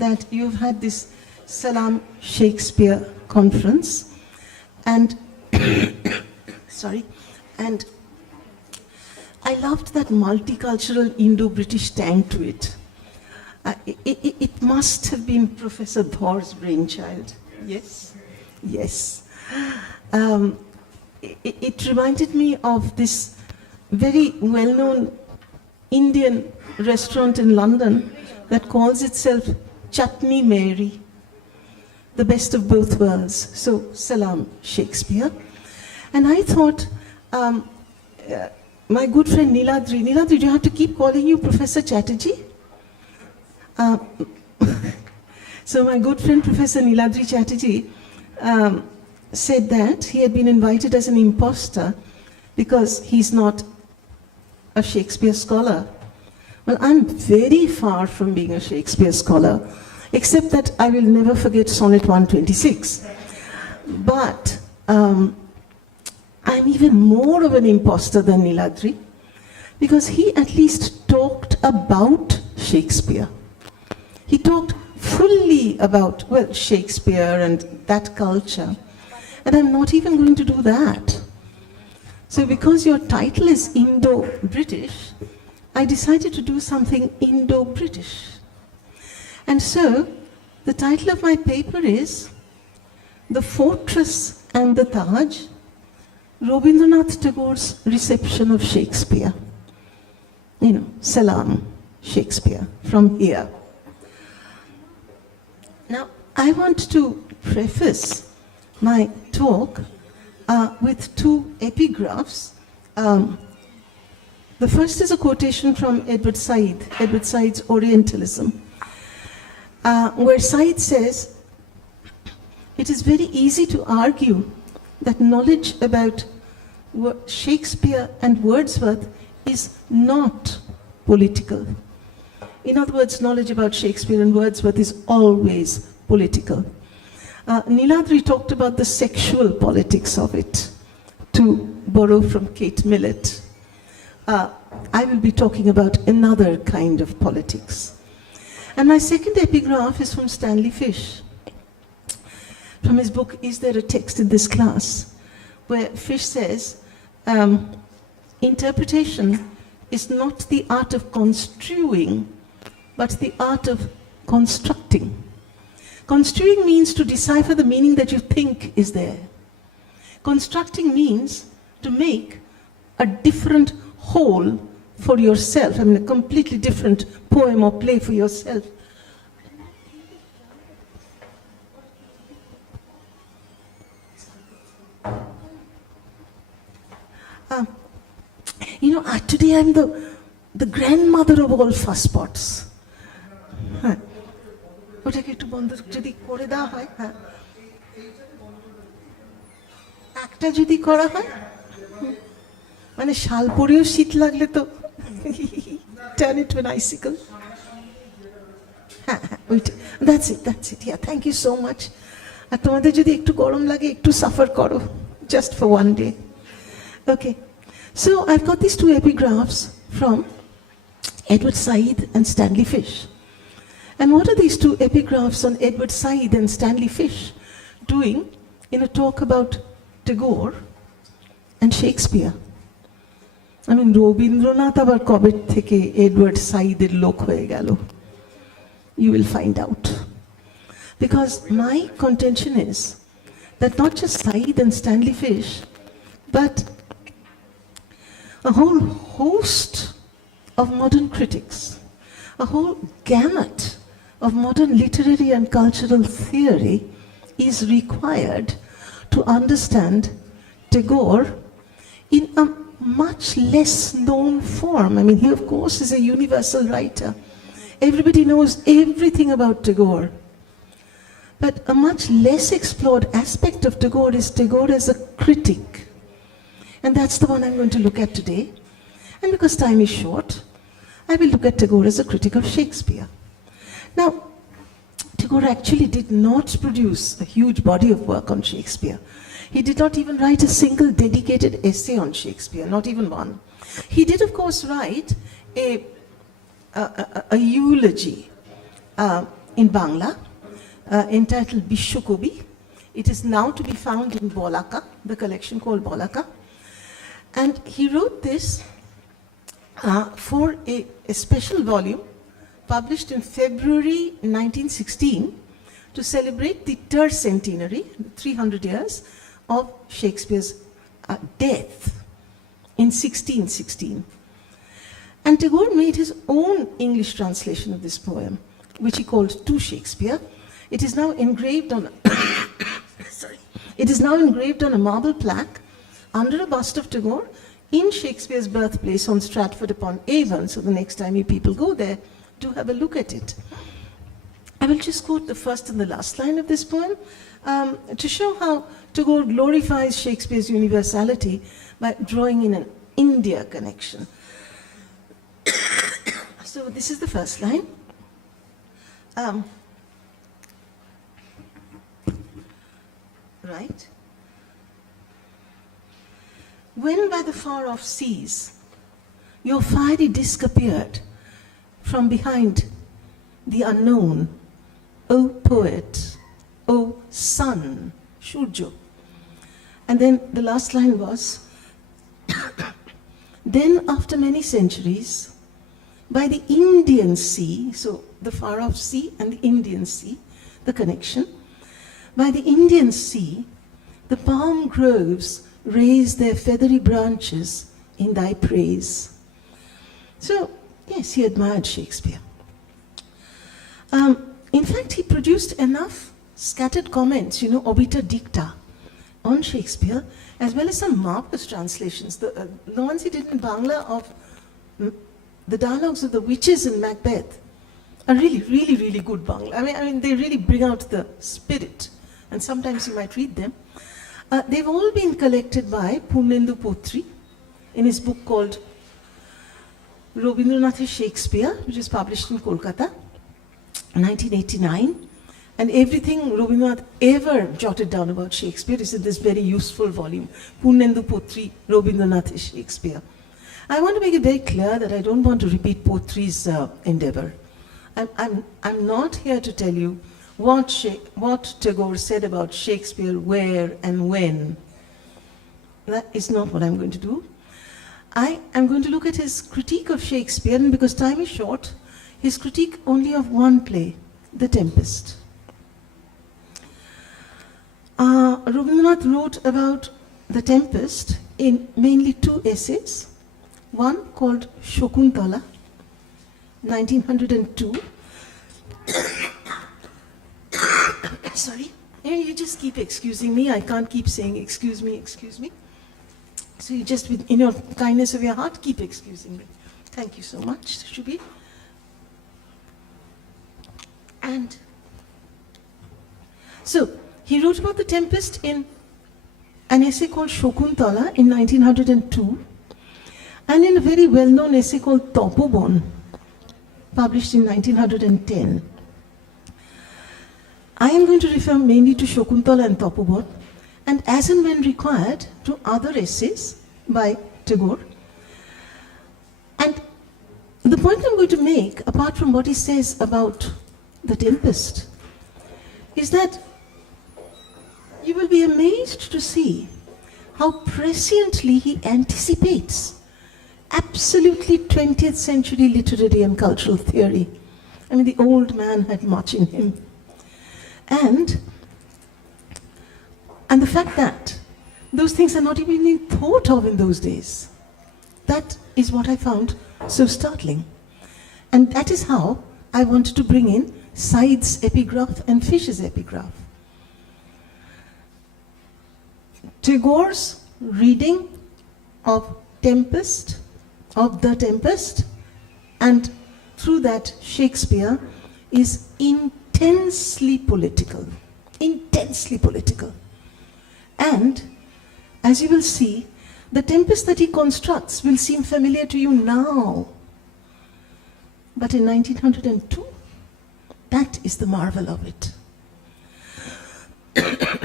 that you've had this Salaam Shakespeare conference. And, sorry, and I loved that multicultural Indo-British tang to it. It must have been Professor Dhar's brainchild. Yes? Yes. It reminded me of this very well-known Indian restaurant in London that calls itself Chutney Mary, the best of both worlds. So, Salaam Shakespeare. And I thought, my good friend Niladri, do you have to keep calling you Professor Chatterjee? So my good friend Professor Niladri Chatterjee said that he had been invited as an imposter because he's not a Shakespeare scholar. Well, I'm very far from being a Shakespeare scholar, except that I will never forget Sonnet 126. But I'm even more of an imposter than Niladri, because he at least talked about Shakespeare. He talked fully about, well, Shakespeare and that culture. And I'm not even going to do that. So because your title is Indo-British, I decided to do something Indo-British. And so the title of my paper is The Fortress and the Taj, Rabindranath Tagore's Reception of Shakespeare. You know, Salaam Shakespeare, from here. Now, I want to preface my talk with 2 epigraphs. The first is a quotation from Edward Said's Orientalism, where Said says, "It is very easy to argue that knowledge about Shakespeare and Wordsworth is not political." In other words, knowledge about Shakespeare and Wordsworth is always political. Niladri talked about the sexual politics of it, to borrow from Kate Millett. I will be talking about another kind of politics. And my second epigraph is from Stanley Fish, from his book, Is There a Text in This Class?, where Fish says, interpretation is not the art of construing, but the art of constructing. Construing means to decipher the meaning that you think is there. Constructing means to make a different whole for yourself, I mean a completely different poem or play for yourself. Today I'm the grandmother of all fusspots. হ্যাঁ, ওটাকে একটু বন্ধ যদি করে দেওয়া হয়, হ্যাঁ, একটা যদি করা হয়, মানে শাল পরেও শীত লাগলে তো turn it to an icicle. হ্যাঁ, ওইটা, that's it, yeah, thank you so much. আর তোমাদের যদি একটু গরম লাগে, একটু সাফার করো, just for one day. Okay, so I've got these two epigraphs from Edward Said and Stanley Fish. And what are these two epigraphs on Edward Said and Stanley Fish doing in a talk about Tagore and Shakespeare? I mean, Robindranath abar kobe theke Edward Said-er lok hoye gelo. You will find out. Because my contention is that not just Said and Stanley Fish, but a whole host of modern critics, a whole gamut of modern literary and cultural theory is required to understand Tagore in a much less known form. I mean, he of course is a universal writer. Everybody knows everything about Tagore. But a much less explored aspect of Tagore is Tagore as a critic. And that's the one I'm going to look at today. And because time is short, I will look at Tagore as a critic of Shakespeare. Now, Tagore actually did not produce a huge body of work on Shakespeare. He did not even write a single dedicated essay on Shakespeare, not even one. He did, of course, write a eulogy in Bangla entitled Bishokobi. It is now to be found in Bolaka, the collection called Bolaka. And he wrote this for a special volume published in February 1916 to celebrate the tercentenary, 300 years, of Shakespeare's death in 1616. And Tagore made his own English translation of this poem, which he called To Shakespeare. It is now engraved on a marble plaque under a bust of Tagore in Shakespeare's birthplace on Stratford-upon-Avon. So the next time you people go there, do have a look at it. I will just quote the first and the last line of this poem to show how Tagore glorifies Shakespeare's universality by drawing in an India connection. So this is the first line. Right? When by the far-off seas your fiery disk appeared from behind the unknown, O poet, O sun, Shurjo. And then the last line was, then after many centuries, by the Indian Sea, so the far-off sea and the Indian Sea, the connection, by the Indian Sea, the palm groves raise their feathery branches in thy praise. So, yes, he admired Shakespeare. In fact, he produced enough scattered comments, obiter dicta, on Shakespeare, as well as some marvelous translations. The ones he did in Bangla of the dialogues of the witches in Macbeth are really, really, really good Bangla. I mean, they really bring out the spirit, and sometimes you might read them. They've all been collected by Purnendu Potri in his book called Rabindranath's Shakespeare, which is published in Kolkata, 1989. And everything Rabindranath ever jotted down about Shakespeare is in this very useful volume, Purnendu Potri, Rabindranath's Shakespeare. I want to make it very clear that I don't want to repeat Potri's endeavor. I'm not here to tell you what Tagore said about Shakespeare, where and when. That is not what I'm going to do. I am going to look at his critique of Shakespeare, and because time is short, his critique only of one play, The Tempest. Rabindranath wrote about The Tempest in mainly two essays, one called Shakuntala, 1902. Sorry, you just keep excusing me. I can't keep saying excuse me, excuse me. So you just, in your kindness of your heart, keep excusing me. Thank you so much, Shubi. And so he wrote about the Tempest in an essay called Shakuntala in 1902, and in a very well-known essay called Topobon, published in 1910. I am going to refer mainly to Shakuntala and Topobon, and as and when required, to other essays by Tagore. And the point I'm going to make, apart from what he says about the Tempest, is that you will be amazed to see how presciently he anticipates absolutely 20th century literary and cultural theory. I mean, the old man had much in him. And the fact that those things are not even being thought of in those days, that is what I found so startling. And that is how I wanted to bring in Said's epigraph and Fish's epigraph. Tagore's reading of Tempest, of the Tempest, and through that Shakespeare, is intensely political. Intensely political. And, as you will see, the Tempest that he constructs will seem familiar to you now. But in 1902, that is the marvel of it.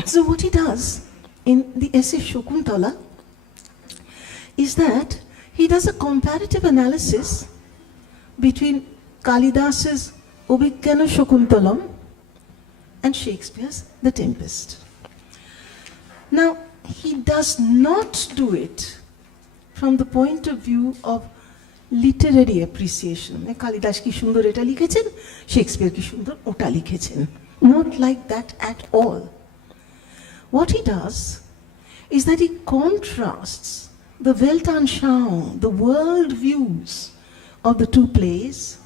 So what he does in the essay Shakuntala is that he does a comparative analysis between Kalidas's Obhigyana Shakuntalam and Shakespeare's The Tempest. Now, he does not do it from the point of view of literary appreciation. Kalidas ki shundar eta likhechen, Shakespeare ki shundar ota likhechen. Not like that at all. What he does is that he contrasts the Weltanschauung, the world views of the two plays,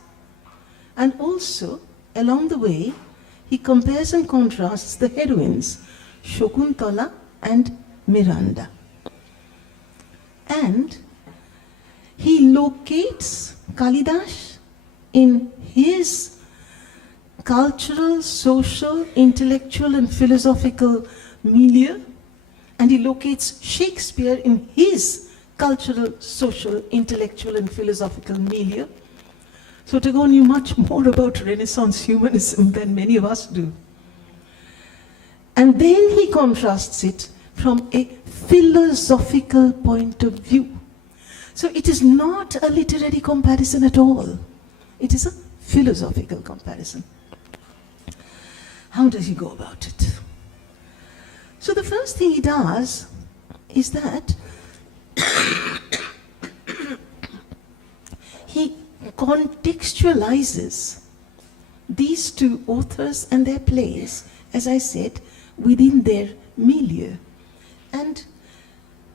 and also, along the way, he compares and contrasts the heroines, Shakuntala and Miranda. And he locates Kalidas in his cultural, social, intellectual, and philosophical milieu, and he locates Shakespeare in his cultural, social, intellectual, and philosophical milieu. So Tagore knew much more about Renaissance humanism than many of us do. And then he contrasts it from a philosophical point of view. So it is not a literary comparison at all. It is a philosophical comparison. How does he go about it? So the first thing he does is that he contextualizes these two authors and their plays, as I said, within their milieu. And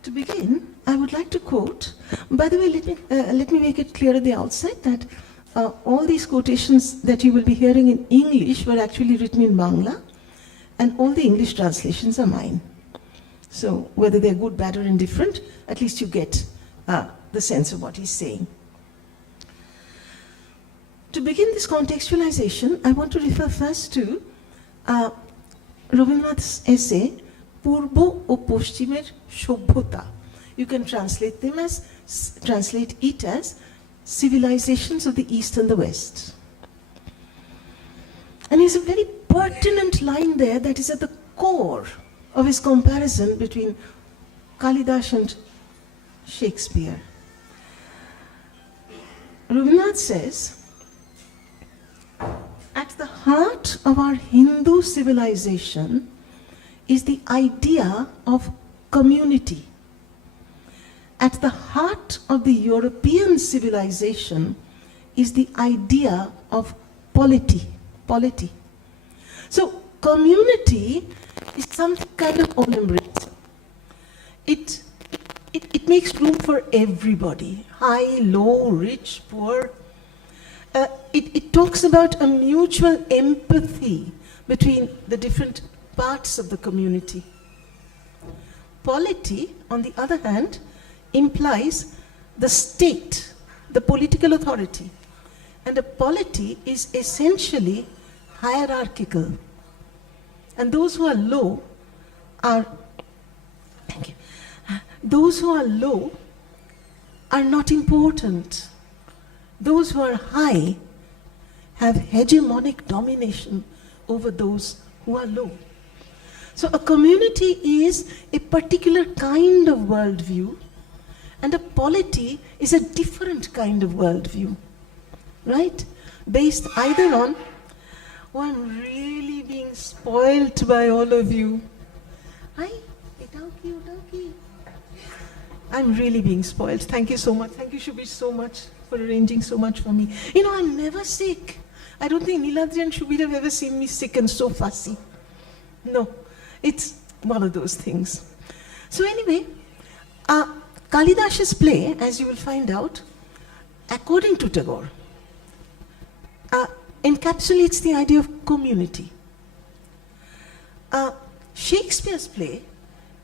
to begin, I would like to quote, by the way, let me make it clear at the outset that all these quotations that you will be hearing in English were actually written in Bangla, and all the English translations are mine. So whether they're good, bad, or indifferent, at least you get the sense of what he's saying. To begin this contextualization, I want to refer first to Rabindranath's essay, Purbo o Poshchimer Shobhota. You can translate it as civilizations of the East and the West. And there's a very pertinent line there that is at the core of his comparison between Kalidas and Shakespeare. Rabindranath says, at the heart of our Hindu civilization is the idea of community. At the heart of the European civilization is the idea of polity. So community is something kind of all-embracing. It makes room for everybody, high, low, rich, poor. It talks about a mutual empathy between the different parts of the community. Polity, on the other hand, implies the state, the political authority. And a polity is essentially hierarchical. And those who are low are, thank you, those who are low are not important. Those who are high have hegemonic domination over those who are low. So a community is a particular kind of worldview, and a polity is a different kind of worldview, right? Based either on, oh, I'm really being spoilt by all of you. Hi, Itauki. I'm really being spoiled. Thank you so much. Thank you, Shubhi, so much for arranging so much for me. You know, I'm never sick. I don't think Niladri and Shubhi have ever seen me sick and so fussy. No, it's one of those things. So anyway, Kalidas's play, as you will find out, according to Tagore, encapsulates the idea of community. Shakespeare's play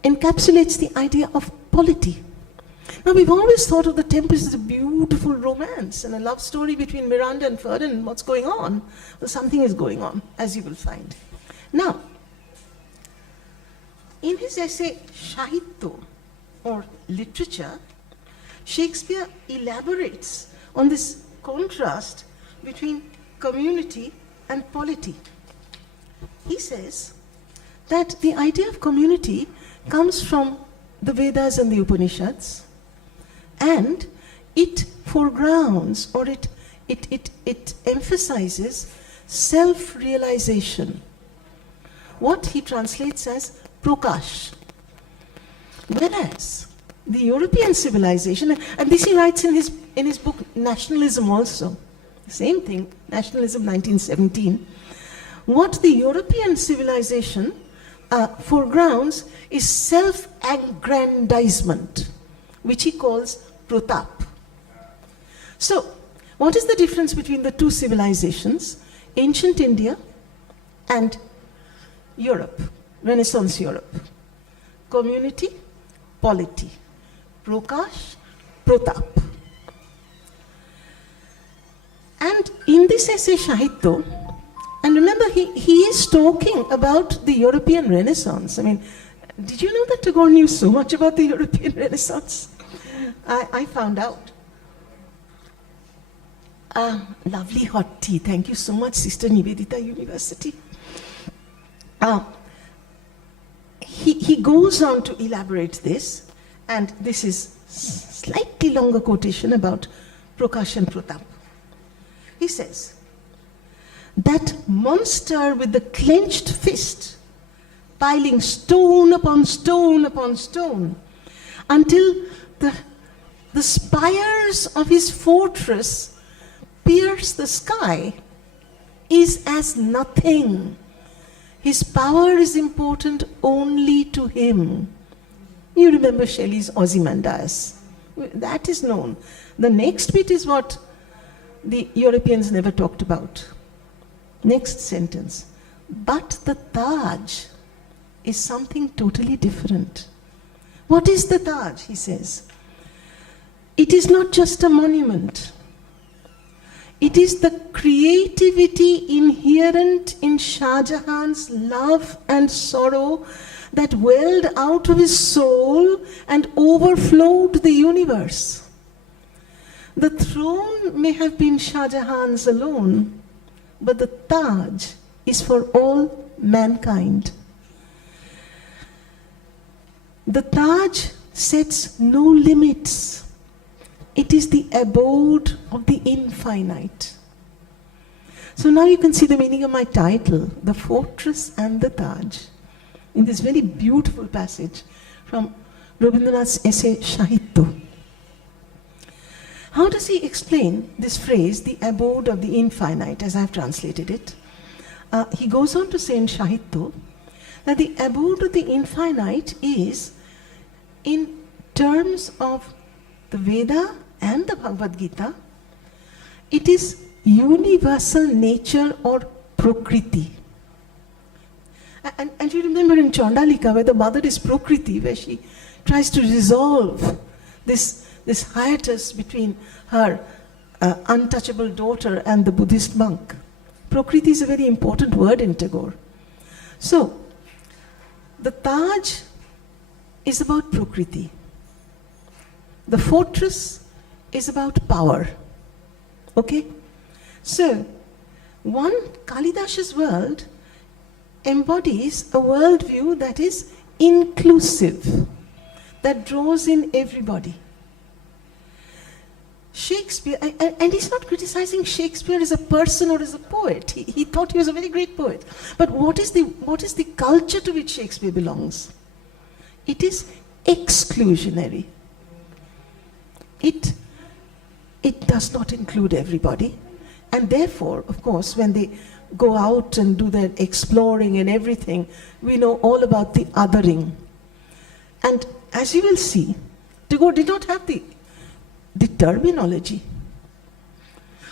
encapsulates the idea of polity. Now, we've always thought of The Tempest as a beautiful romance and a love story between Miranda and Ferdinand and what's going on. Well, something is going on, as you will find. Now, in his essay Shahitya, or literature, Shakespeare elaborates on this contrast between community and polity. He says that the idea of community comes from the Vedas and the Upanishads, and it foregrounds, or it emphasizes self-realization, what he translates as prakash. Whereas the European civilization, and this he writes in his book Nationalism also, same thing, Nationalism 1917, what the European civilization foregrounds is self-aggrandizement, which he calls protap. So, what is the difference between the two civilizations, ancient India and Europe, Renaissance Europe? Community, polity. Prakash, protap. And in this essay Shahitya, and remember he is talking about the European Renaissance. I mean, did you know that Tagore knew so much about the European Renaissance? I found out. Lovely hot tea. Thank you so much, Sister Nivedita University. He goes on to elaborate this, and this is slightly longer quotation about Prakash and Pratap. He says, that monster with the clenched fist, piling stone upon stone upon stone, until the spires of his fortress pierce the sky, is as nothing. His power is important only to him. You remember Shelley's Ozymandias. That is known. The next bit is what the Europeans never talked about. Next sentence. But the Taj is something totally different. What is the Taj, he says? It is not just a monument. It is the creativity inherent in Shah Jahan's love and sorrow that welled out of his soul and overflowed the universe. The throne may have been Shah Jahan's alone, but the Taj is for all mankind. The Taj sets no limits. It is the abode of the infinite. So now you can see the meaning of my title, The Fortress and the Taj, in this very beautiful passage from Rabindranath's essay Shahitya. How does he explain this phrase, the abode of the infinite, as I've translated it? He goes on to say in Shahitya that the abode of the infinite is, in terms of the Veda and the Bhagavad Gita, it is universal nature or Prakriti. And you remember in Chandalika, where the mother is Prakriti, where she tries to resolve this hiatus between her untouchable daughter and the Buddhist monk. Prakriti is a very important word in Tagore. So, the Taj is about Prakriti. The fortress is about power. Okay? So, one Kalidas's world embodies a worldview that is inclusive, that draws in everybody. Shakespeare, and he's not criticizing Shakespeare as a person or as a poet. He thought he was a very great poet. But what is the culture to which Shakespeare belongs? It is exclusionary. It does not include everybody. And therefore, of course, when they go out and do their exploring and everything, we know all about the othering. And as you will see, Tagore did not have the terminology.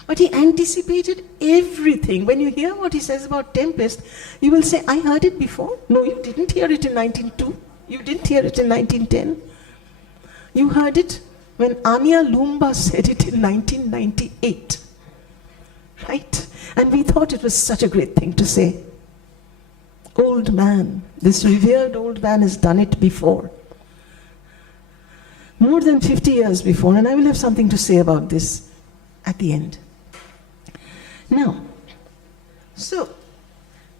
But he anticipated everything. When you hear what he says about Tempest, you will say, I heard it before. No, you didn't hear it in 1902. You didn't hear it in 1910. You heard it when Anya Lumba said it in 1998. Right? And we thought it was such a great thing to say. Old man, this revered old man has done it before. More than 50 years before, and I will have something to say about this at the end. Now, so,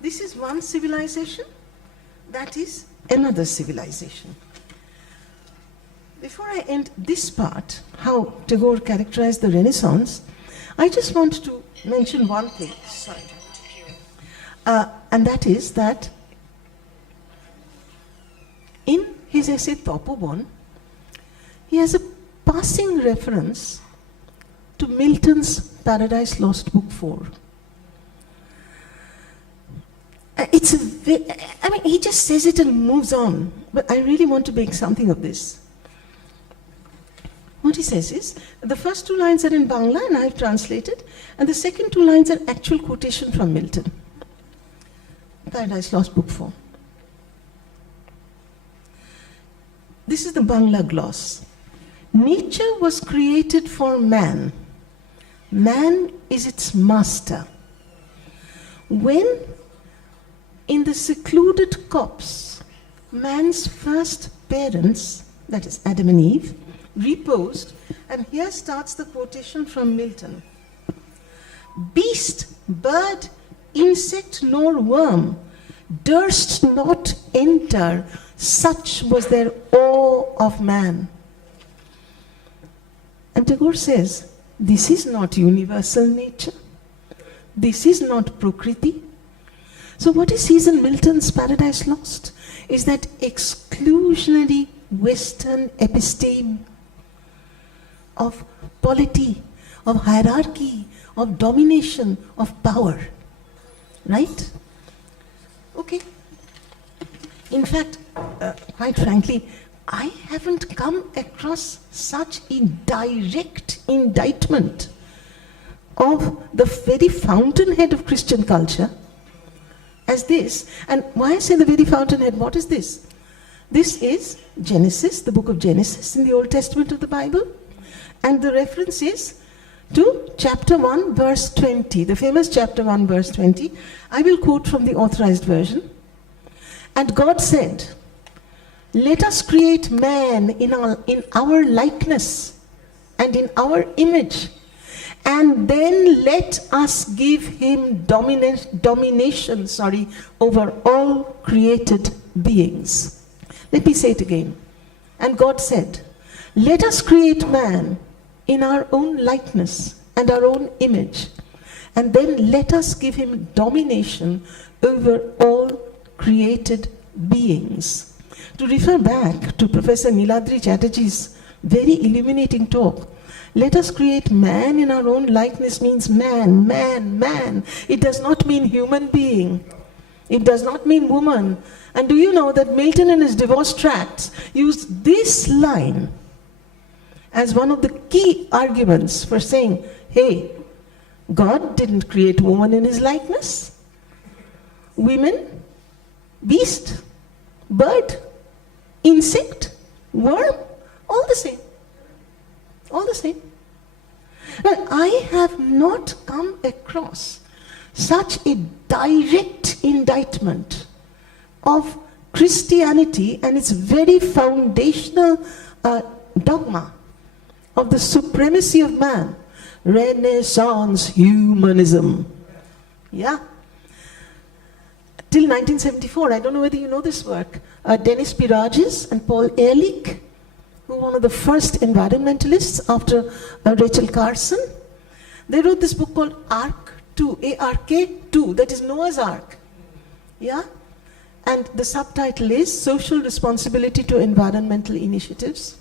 this is one civilization, that is another civilization. Before I end this part, how Tagore characterized the Renaissance, I just want to mention one thing, sorry. And that is that in his essay Topobon, he has a passing reference to Milton's Paradise Lost, Book 4. He just says it and moves on, but I really want to make something of this. What he says is, the first two lines are in Bangla and I have translated, and the second two lines are actual quotation from Milton. Paradise Lost, Book 4. This is the Bangla gloss. Nature was created for man. Man is its master. When, in the secluded copse, man's first parents, that is Adam and Eve, reposed, and here starts the quotation from Milton. Beast, bird, insect, nor worm durst not enter, such was their awe of man. And Tagore says, this is not universal nature. This is not Prakriti. So what he sees in Milton's Paradise Lost is that exclusionary Western episteme of polity, of hierarchy, of domination, of power. Right? Okay. In fact, quite frankly, I haven't come across such a direct indictment of the very fountainhead of Christian culture as this. And why I say the very fountainhead, what is this? This is Genesis, the book of Genesis in the Old Testament of the Bible. And the reference is to chapter 1, verse 20, the famous chapter 1, verse 20. I will quote from the authorized version. And God said, let us create man in our likeness and in our image, and then let us give him domination over all created beings. Let me say it again. And God said, let us create man in our own likeness and our own image, and then let us give him domination over all created beings. To refer back to Professor Niladri Chatterjee's very illuminating talk, let us create man in our own likeness means man, man, man. It does not mean human being. It does not mean woman. And do you know that Milton in his divorce tracts used this line as one of the key arguments for saying, hey, God didn't create woman in his likeness. Women, beast, bird, insect, worm, all the same. all the same. Now, I have not come across such a direct indictment of Christianity and its very foundational dogma of the supremacy of man. Renaissance humanism. Yeah. Till 1974, I don't know whether you know this work, Dennis Pirages and Paul Ehrlich, who were one of the first environmentalists after Rachel Carson. They wrote this book called Ark 2, A-R-K 2, that is Noah's Ark. Yeah? And the subtitle is Social Responsibility to Environmental Initiatives.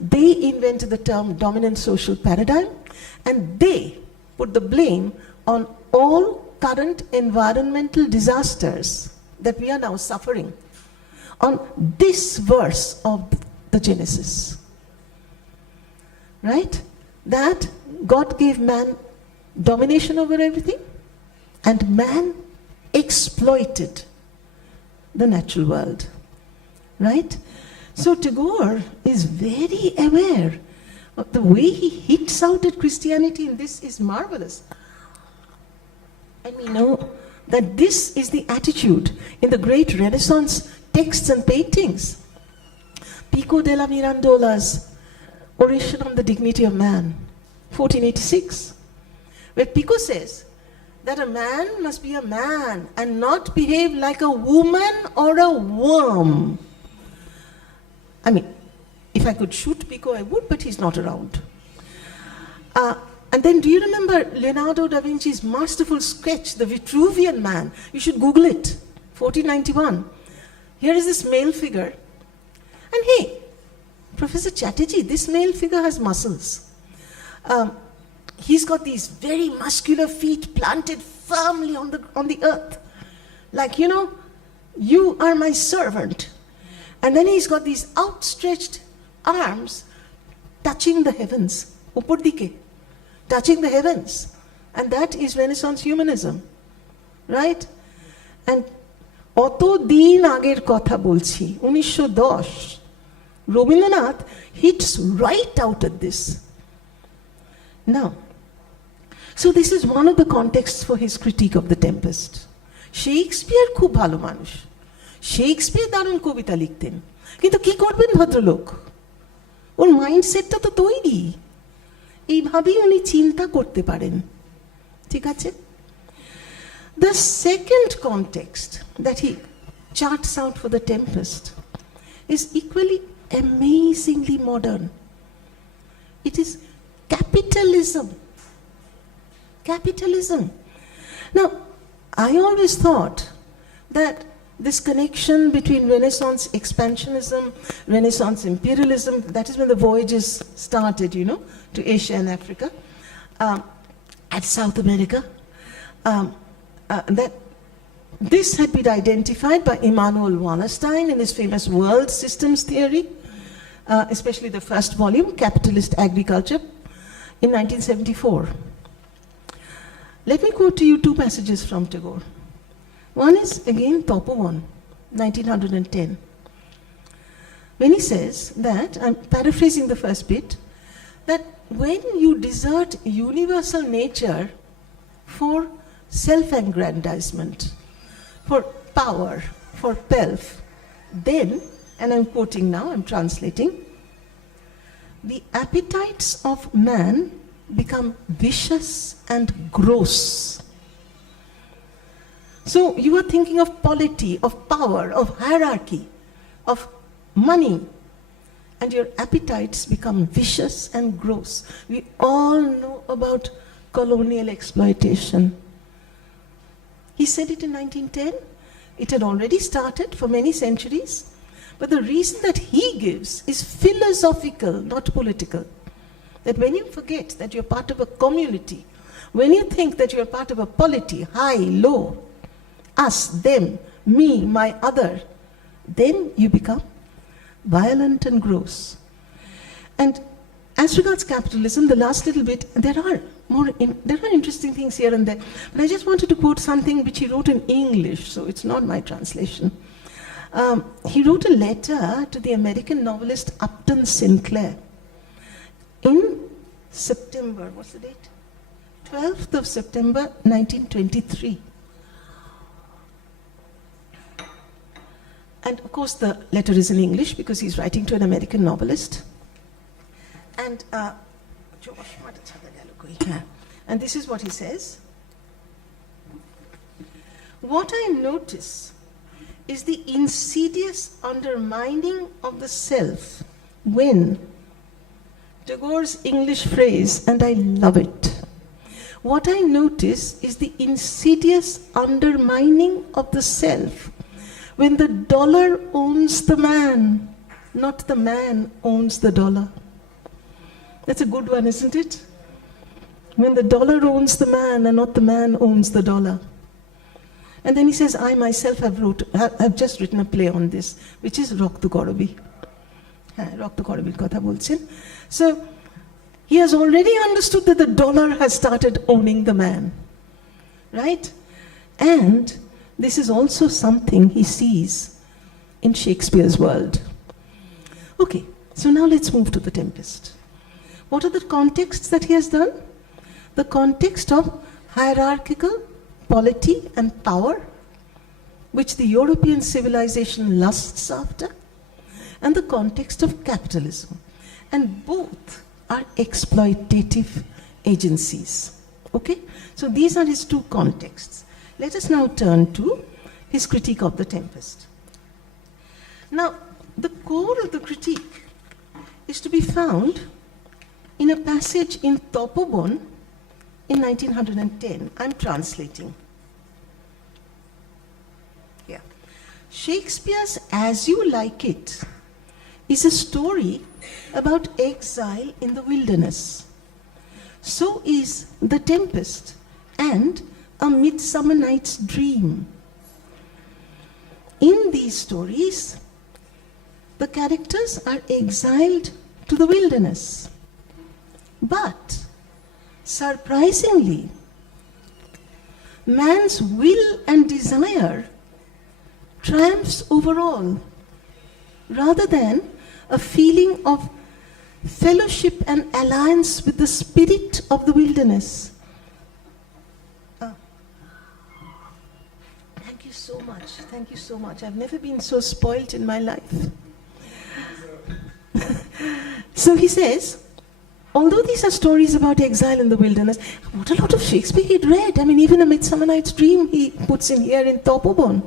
They invented the term dominant social paradigm, and they put the blame on all current environmental disasters that we are now suffering on this verse of the Genesis. Right? That God gave man domination over everything, and man exploited the natural world. Right? So Tagore is very aware of the way he hits out at Christianity, and this is marvelous. And we know that this is the attitude in the great Renaissance texts and paintings. Pico della Mirandola's Oration on the Dignity of Man, 1486, where Pico says that a man must be a man and not behave like a woman or a worm. I mean, if I could shoot Pico, I would, but he's not around. And then do you remember Leonardo da Vinci's masterful sketch, The Vitruvian Man? You should Google it, 1491. Here is this male figure. And hey, Professor Chatterjee, this male figure has muscles. He's got these very muscular feet planted firmly on the earth. Like, you know, you are my servant. And then he's got these outstretched arms touching the heavens. Upor dike. Touching the heavens. And that is Renaissance humanism. Right? And অত দিন আগের কথা বলছি 1910 Rabindranath hits right out at this. Now, so this is one of the contexts for his critique of the Tempest. Shakespeare খুব ভালো মানুষ, Shakespeare দারুণ কবিতা লিখতেন, কিন্তু কি করবেন ভদ্রলোক, ওর মাইন্ডসেটটা তো তৈরি, এইভাবেই উনি চিন্তা করতে পারেন, ঠিক আছে? The second context that he charts out for the Tempest is equally amazingly modern. It is capitalism. Capitalism. Now, I always thought that this connection between Renaissance expansionism, Renaissance imperialism, that is when the voyages started, you know, to Asia and Africa, and South America, that this had been identified by Immanuel Wallerstein in his famous world systems theory, especially the first volume, Capitalist Agriculture, in 1974. Let me quote to you two passages from Tagore. One is again Topovanon, 1910, when he says that, I'm paraphrasing the first bit, that when you desert universal nature for self-aggrandizement, for power, for pelf, then, and I'm quoting now, I'm translating, the appetites of man become vicious and gross. So you are thinking of polity, of power, of hierarchy, of money, and your appetites become vicious and gross. We all know about colonial exploitation. He said it in 1910. It had already started for many centuries. But the reason that he gives is philosophical, not political. That when you forget that you're part of a community, when you think that you're part of a polity, high, low, us, them, me, my other, then you become violent and gross. And as regards capitalism, the last little bit, there are interesting things here and there, but I just wanted to quote something which he wrote in English, so it's not my translation. He wrote a letter to the American novelist Upton Sinclair in September, what's the date? 12th of September 1923. And of course the letter is in English because he's writing to an American novelist. And and this is what he says. What I notice is the insidious undermining of the self when, Tagore's English phrase, and I love it. What I notice is the insidious undermining of the self when the dollar owns the man, not the man owns the dollar. That's a good one, isn't it? When the dollar owns the man and not the man owns the dollar. And then he says, I myself have just written a play on this, which is Rokto Korobi. Rokto Korobi's kotha bolchen. So he has already understood that the dollar has started owning the man, right? And this is also something he sees in Shakespeare's world. Okay, so now let's move to The Tempest. What are the contexts that he has done? The context of hierarchical polity and power, which the European civilization lusts after, and the context of capitalism. And both are exploitative agencies. Okay? So these are his two contexts. Let us now turn to his critique of The Tempest. Now, the core of the critique is to be found in a passage in Topobon in 1910. I'm translating. Yeah. Shakespeare's As You Like It is a story about exile in the wilderness. So is The Tempest and A Midsummer Night's Dream. In these stories, the characters are exiled to the wilderness. But, surprisingly, man's will and desire triumphs over all, rather than a feeling of fellowship and alliance with the spirit of the wilderness. Thank you so much. Thank you so much. I've never been so spoilt in my life. So he says, although these are stories about exile in the wilderness, what a lot of Shakespeare he'd read. I mean, even A Midsummer Night's Dream he puts in here in Topobon.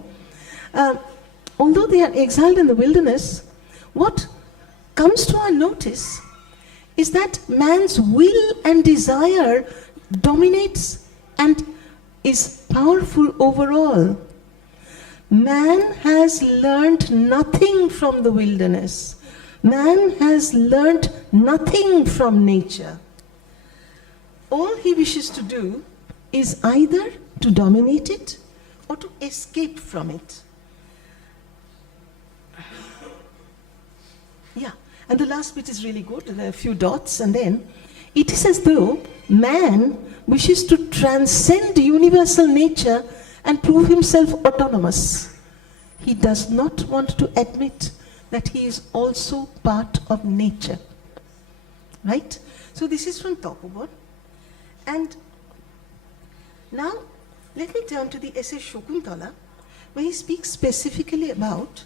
Although they are exiled in the wilderness, what comes to our notice is that man's will and desire dominates and is powerful overall. Man has learned nothing from the wilderness. Man has learnt nothing from nature. All he wishes to do is either to dominate it or to escape from it. Yeah, and the last bit is really good. There are a few dots, and then it is as though man wishes to transcend universal nature and prove himself autonomous. He does not want to admit that he is also part of nature. Right? So this is from Topobon. And now let me turn to the essay Shakuntala, where he speaks specifically about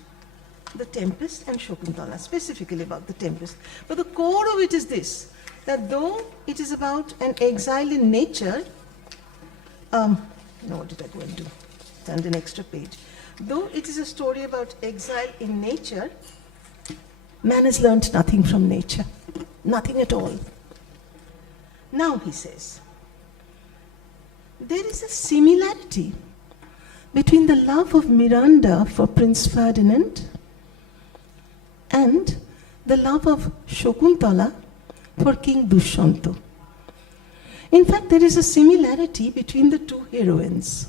The Tempest and Shakuntala, specifically about The Tempest. But the core of it is this, that though it is about an exile in nature, what did I go and do? Turned an extra page. Though it is a story about exile in nature, man has learnt nothing from nature. Nothing at all. Now, he says, there is a similarity between the love of Miranda for Prince Ferdinand and the love of Shakuntala for King Dushyanto. In fact, there is a similarity between the two heroines.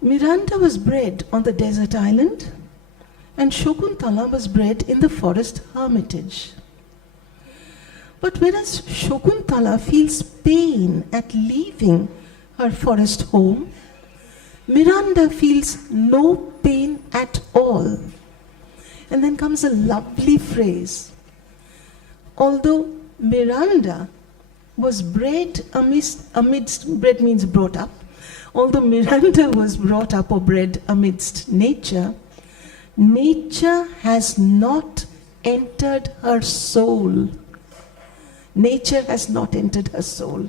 Miranda was bred on the desert island, and Shakuntala was bred in the forest hermitage. But whereas Shakuntala feels pain at leaving her forest home, Miranda feels no pain at all. And then comes a lovely phrase. Although Miranda was bred amidst, bred means brought up, although Miranda was brought up or bred amidst nature, nature has not entered her soul. Nature has not entered her soul.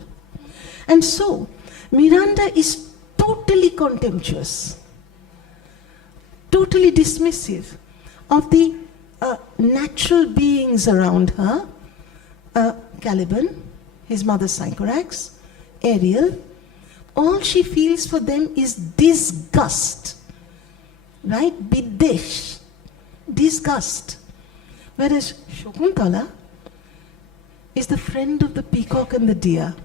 And so, Miranda is totally contemptuous, totally dismissive of the natural beings around her, Caliban, his mother Sycorax, Ariel. All she feels for them is disgust, right? Bidesh, disgust. Whereas Shakuntala is the friend of the peacock and the deer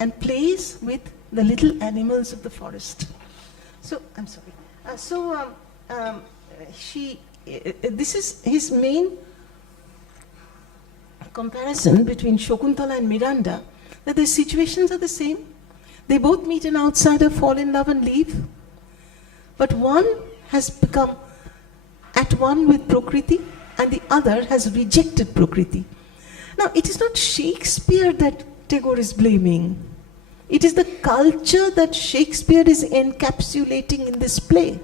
and plays with the little animals of the forest. So, I'm sorry. This is his main comparison between Shakuntala and Miranda, that their situations are the same. They both meet an outsider, fall in love and leave. But one has become at one with Prakriti and the other has rejected Prakriti. Now, it is not Shakespeare that Tagore is blaming. It is the culture that Shakespeare is encapsulating in this play.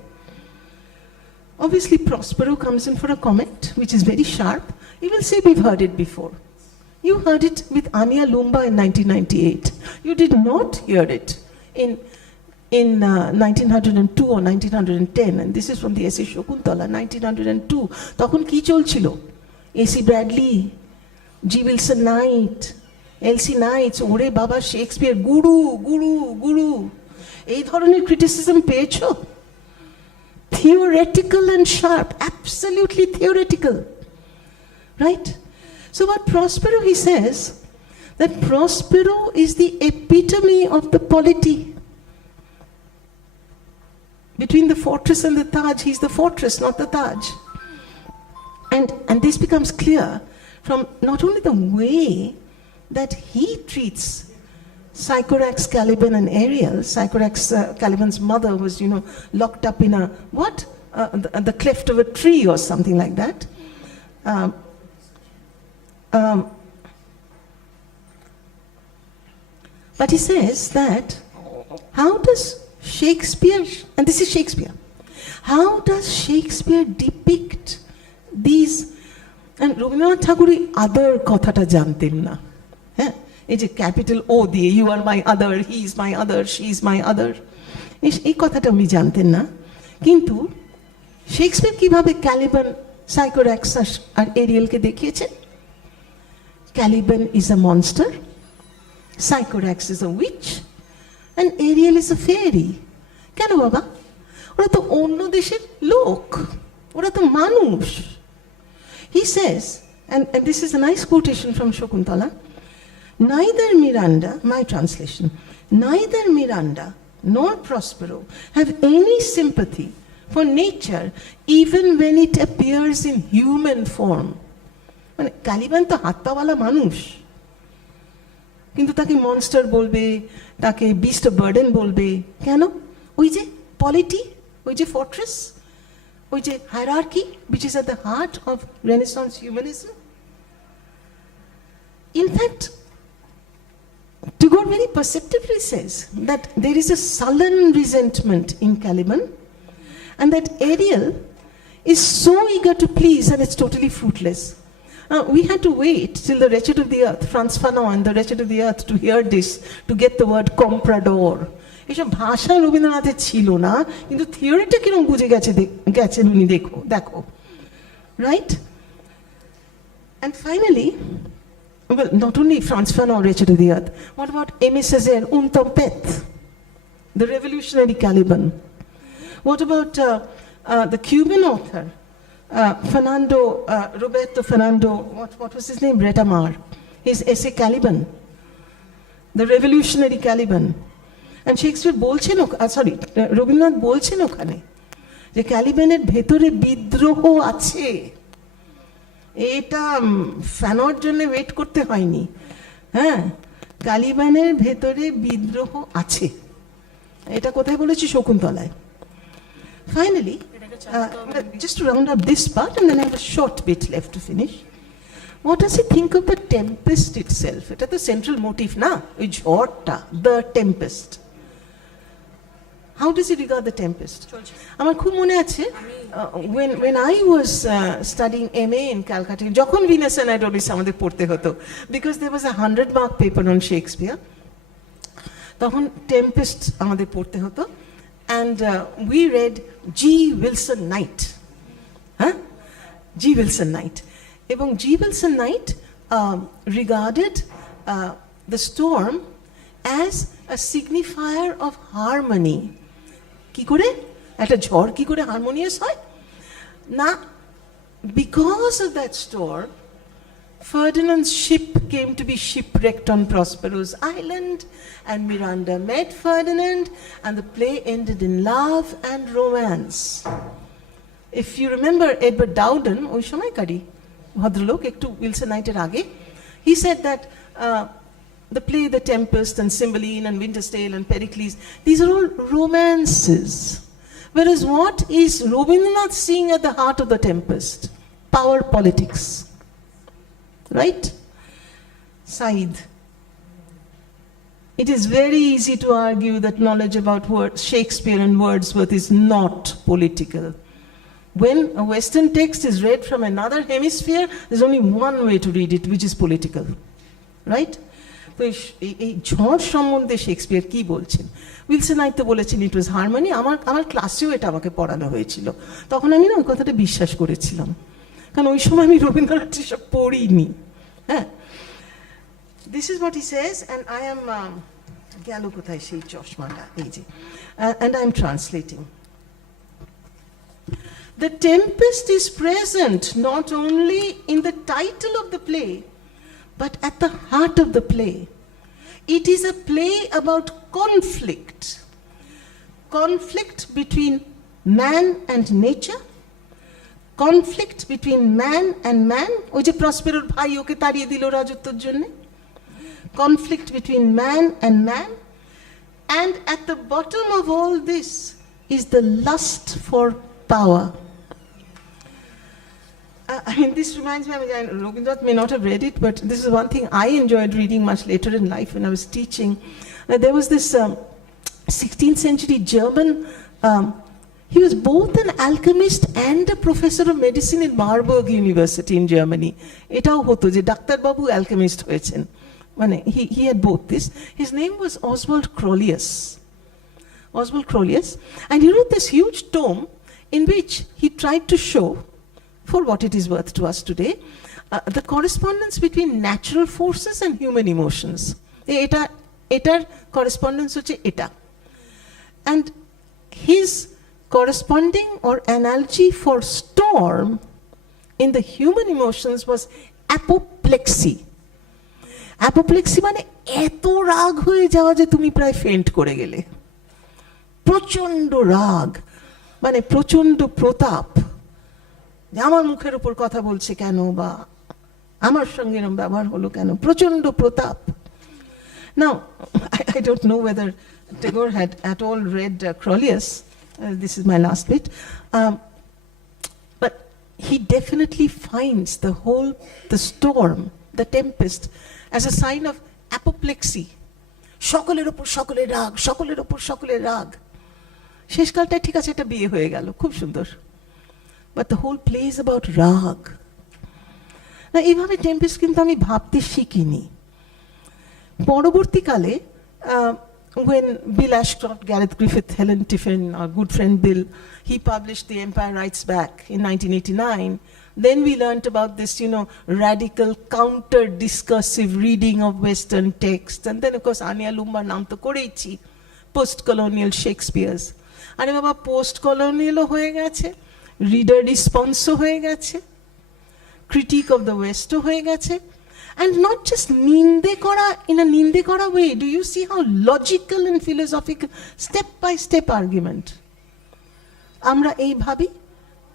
Obviously, Prospero comes in for a comment, which is very sharp. He will say, we've heard it before. You heard it with Ania Lumba in 1998. You did not hear it in 1902 or 1910. And this is from the essay Shakuntala, 1902. তখন কি চলছিল? A.C. Bradley, G. Wilson Knight, L.C. Knight, ওরে বাবা Shakespeare, গুরু। এই ধরনের criticism পেয়েছো? Theoretical and sharp, absolutely theoretical. Right? So what Prospero, he says, that Prospero is the epitome of the polity. Between the fortress and the Taj, he's the fortress, not the Taj. And this becomes clear from not only the way that he treats Sycorax, Caliban and Ariel. Sycorax, Caliban's mother was, locked up in the cleft of a tree or something like that. But he says that, how does Shakespeare, and this is Shakespeare, how does Shakespeare depict these, and Rabindranath Tagore other kothata janten na, এই যে capital O দিয়ে, you are my other, he is my other, she is my other, এই কথাটা উনি জানতেন না। কিন্তু Shakespeare কিভাবে ক্যালিবান, সাইকোরাক্স আর এরিয়েলকে দেখিয়েছেন? Caliban is a monster, Sycorax is a witch and Ariel is a fairy. কেন বাবা? ওরা তো অন্য দেশের লোক, ওরা তো মানুষ। He says, and this is a nice quotation from Shakuntala, neither Miranda, my translation, neither Miranda nor Prospero have any sympathy for nature even when it appears in human form. মানে কালিবান তো হাত পাওয়ালা মানুষ, কিন্তু তাকে মনস্টার বলবে, তাকে beast of burden বলবে কেন? ওই যে পলিটি, ওই যে ফর্ট্রেস, ওই যে hierarchy, which is at the heart of Renaissance humanism. In fact, Tagore very perceptively says that there is a sullen resentment in Caliban, and that Ariel is so eager to please and it's totally fruitless. We had to wait till The Wretched of the Earth, Frantz Fanon and The Wretched of the Earth, to hear this, to get the word comprador. এসব ভাষা রবীন্দ্রনাথের ছিল না, কিন্তু থিওরিটা কিরকম বুঝে গেছেন উনি, দেখো, right? And finally, well, not only Frantz Fanon, Wretched of the Earth, what about Aimé Césaire, Une Tempête, the revolutionary Caliban? What about the Cuban author, Roberto Fernando, what was his name? Retamar, his essay Caliban, the revolutionary Caliban. And Shakespeare বলছেন, রবীন্দ্রনাথ বলছেন ওখানে যে ক্যালিবানের ভেতরে বিদ্রোহ আছে। এটা ফ্যানোর জন্য wait করতে হয়নি, হ্যাঁ, কালিবানের ভেতরে বিদ্রোহ আছে। এটা কোথায় বলেছি? শকুন্তলায়। Finally, just to round up this part, and then I have a short bit left to finish. what does he think of the tempest itself? It's the central motif, na? The tempest. How does he regard the tempest? আমার খুব মনে আছে when I was studying MA in Calcutta, যখন Venus and Adonis আমাদের পড়তে হতো, because there was a 100-mark paper on Shakespeare, তখন tempest আমাদের পড়তে হতো, and we read G. Wilson Knight. G. Wilson Knight. এবং G. Wilson Knight regarded the storm as a signifier of harmony. কি করে একটা ঝড় কি করে হারমোনিয়াস হয় না? Because of that storm, Ferdinand's ship came to be shipwrecked on Prospero's island, and Miranda met Ferdinand, and the play ended in love and romance. If you remember Edward Dowden, ওই সময়কারী ভদ্রলোক একটু Wilson নাইটের আগে, he said that the play The Tempest and Cymbeline and Winter's-Tale and Pericles, these are all romances. Whereas what is Rabindranath seeing at the heart of The Tempest? Power politics. Right? Said. It is very easy to argue that knowledge about Shakespeare and Wordsworth is not political. When a Western text is read from another hemisphere, there's only one way to read it, which is political. Right? তো এই ঝড় সম্বন্ধে Shakespeare কি বলছেন? Wilson night তো বলেছেন ইট ওয়াজ harmony. আমার ক্লাসেও এটা আমাকে পড়ানো হয়েছিল, তখন আমি না ওই কথাটা বিশ্বাস করেছিলাম, কারণ ওই সময় আমি রবীন্দ্রনাথ সব পড়িনি। হ্যাঁ, this is what he Sage, and I am গেল কোথায় সেই চশমাটা, এই যে, and I am translating. The tempest is present not only in the title of the play, but at the heart of the play. It is a play about conflict. Conflict between man and nature. Conflict between man and man. ওই যে প্রসপেরোর ভাই ওকে তাড়িয়ে দিল রাজত্বের জন্য। Conflict between man and man. And at the bottom of all this is the lust for power. I mean, this reminds me, Rabindranath may not have read it, but this is one thing I enjoyed reading much later in life when I was teaching. There was this 16th century German, he was both an alchemist and a professor of medicine in Marburg University in Germany. এটাও হতো যে ডাক্তারবাবু alchemist হয়েছেন, মানে he had both this. His name was Oswald Crolius. And he wrote this huge tome in which he tried to show, for what it is worth to us today, the correspondence between natural forces and human emotions. Etar correspondence hoche eta. And his corresponding or analogy for storm in the human emotions was apoplexy. Apoplexy মানে এত রাগ হয়ে যাওয়া যে তুমি প্রায় ফেন্ট করে গেলে, প্রচন্ড রাগ, মানে প্রচন্ড প্রতাপ, আমার মুখের উপর কথা বলছে কেন, বা আমার সঙ্গে এরকম ব্যবহার হলো কেন, প্রচন্ড প্রতাপ। Now, I don't know whether Tagore had at all read Crolius. This is my last bit. But he definitely finds the storm, the tempest, as a sign of apoplexy. সকলের ওপর সকলের রাগ, সকলের ওপর সকলের রাগ। শেষকালটা ঠিক আছে, এটা বিয়ে হয়ে গেল, খুব সুন্দর। But the whole play is about rag. না, এইভাবে টেম্পেস্ট কিন্তু আমি ভাবতে শিখিনি। পরবর্তীকালে when Bill Ashcroft, Gareth Griffith, Helen Tiffin, our good friend Bill, he published The Empire Writes Back in 1989. Then we learnt about this, radical counter-discursive reading of Western texts. And then, of course, Ania Lumbar naam to koreichi, post-colonial Shakespeare's. Are baba post-colonial o hoye geche, reader response o hoye geche, critique of the West o hoye geche. And not just ninde kora in a ninde kora way. Do you see how logical and philosophical, step-by-step argument? Amra ei bhabi,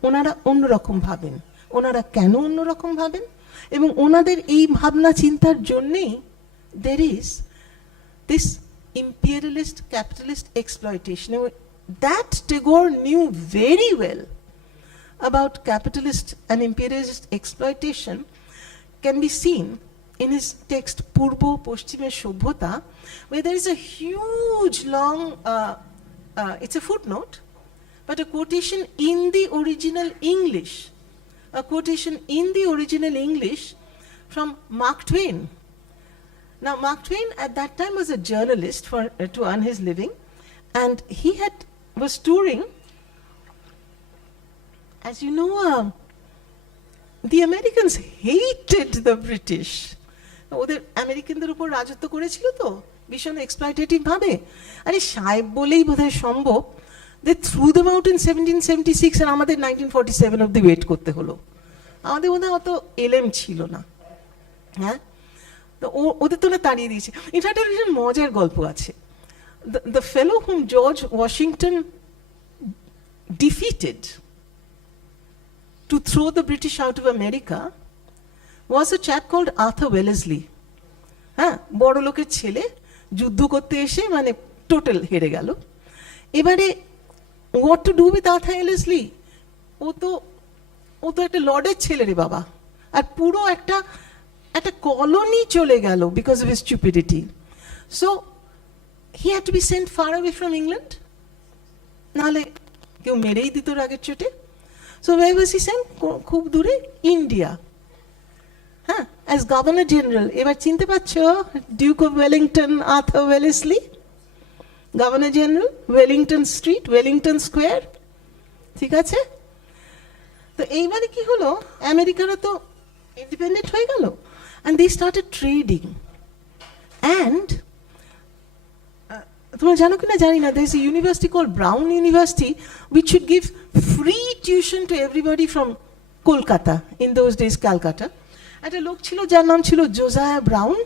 onara onno rokom bhaben. ওনারা কেন অন্যরকম ভাবেন, এবং ওনাদের এই ভাবনা চিন্তার জন্যেই there is this imperialist capitalist exploitation. That Tagore knew very well about capitalist and imperialist exploitation can be seen in his text Purbo Poshchime Shobhota, where there is a huge long, it's a footnote, but a quotation in the original English, from Mark Twain. Now, Mark Twain at that time was a journalist to earn his living, and he was touring. As you know, the Americans hated the British. ওদের আমেরিকানদের উপর রাজত্ব করেছিল তো ভীষণ এক্সপ্লয়টেটিভ ভাবে। আরে সাহেব বলেই বোধহয় সম্ভব, দে থ্রু দেম আউট ইন 1776 আর আমাদের 1947 অব্দি ওয়েট করতে হলো। আমাদের বোধহয় অত এলএম ছিল না, হ্যাঁ, তো ওদের তো তাড়িয়ে দিয়েছে। ইনফ্যাক্ট একটা ভীষণ মজার গল্প আছে। The fellow hmm George Washington defeated to throw the British out of America was a chap called Arthur Wellesley. হ্যাঁ, বড় লোকের ছেলে, যুদ্ধ করতে এসে মানে টোটাল হেরে গেল। এবারে what to do with Arthur Wellesley? ও তো একটা লর্ডের ছেলে রে বাবা, আর পুরো একটা কলোনি চলে গেল because of his stupidity. So he had to be sent far away from England, নাহলে কেউ মেরেই দিত রাগের চোটে। So where was he sent? খুব দূরে, ইন্ডিয়া। হ্যাঁ, as Governor General। এবার চিনতে পারছো Duke of Wellington Arthur Wellesley, governor general, Wellington street, Wellington square, ঠিক আছে? তো এইবারে কি হলো, আমেরিকারা তো ইন্ডিপেন্ডেন্ট হয়ে গেল, and they started trading. And তোমরা জানো কিনা জানি না, there is a university called Brown University which should give free tuition to everybody from Kolkata, in those days Calcutta. একটা লোক ছিল যার নাম ছিল জোজায়া ব্রাউন,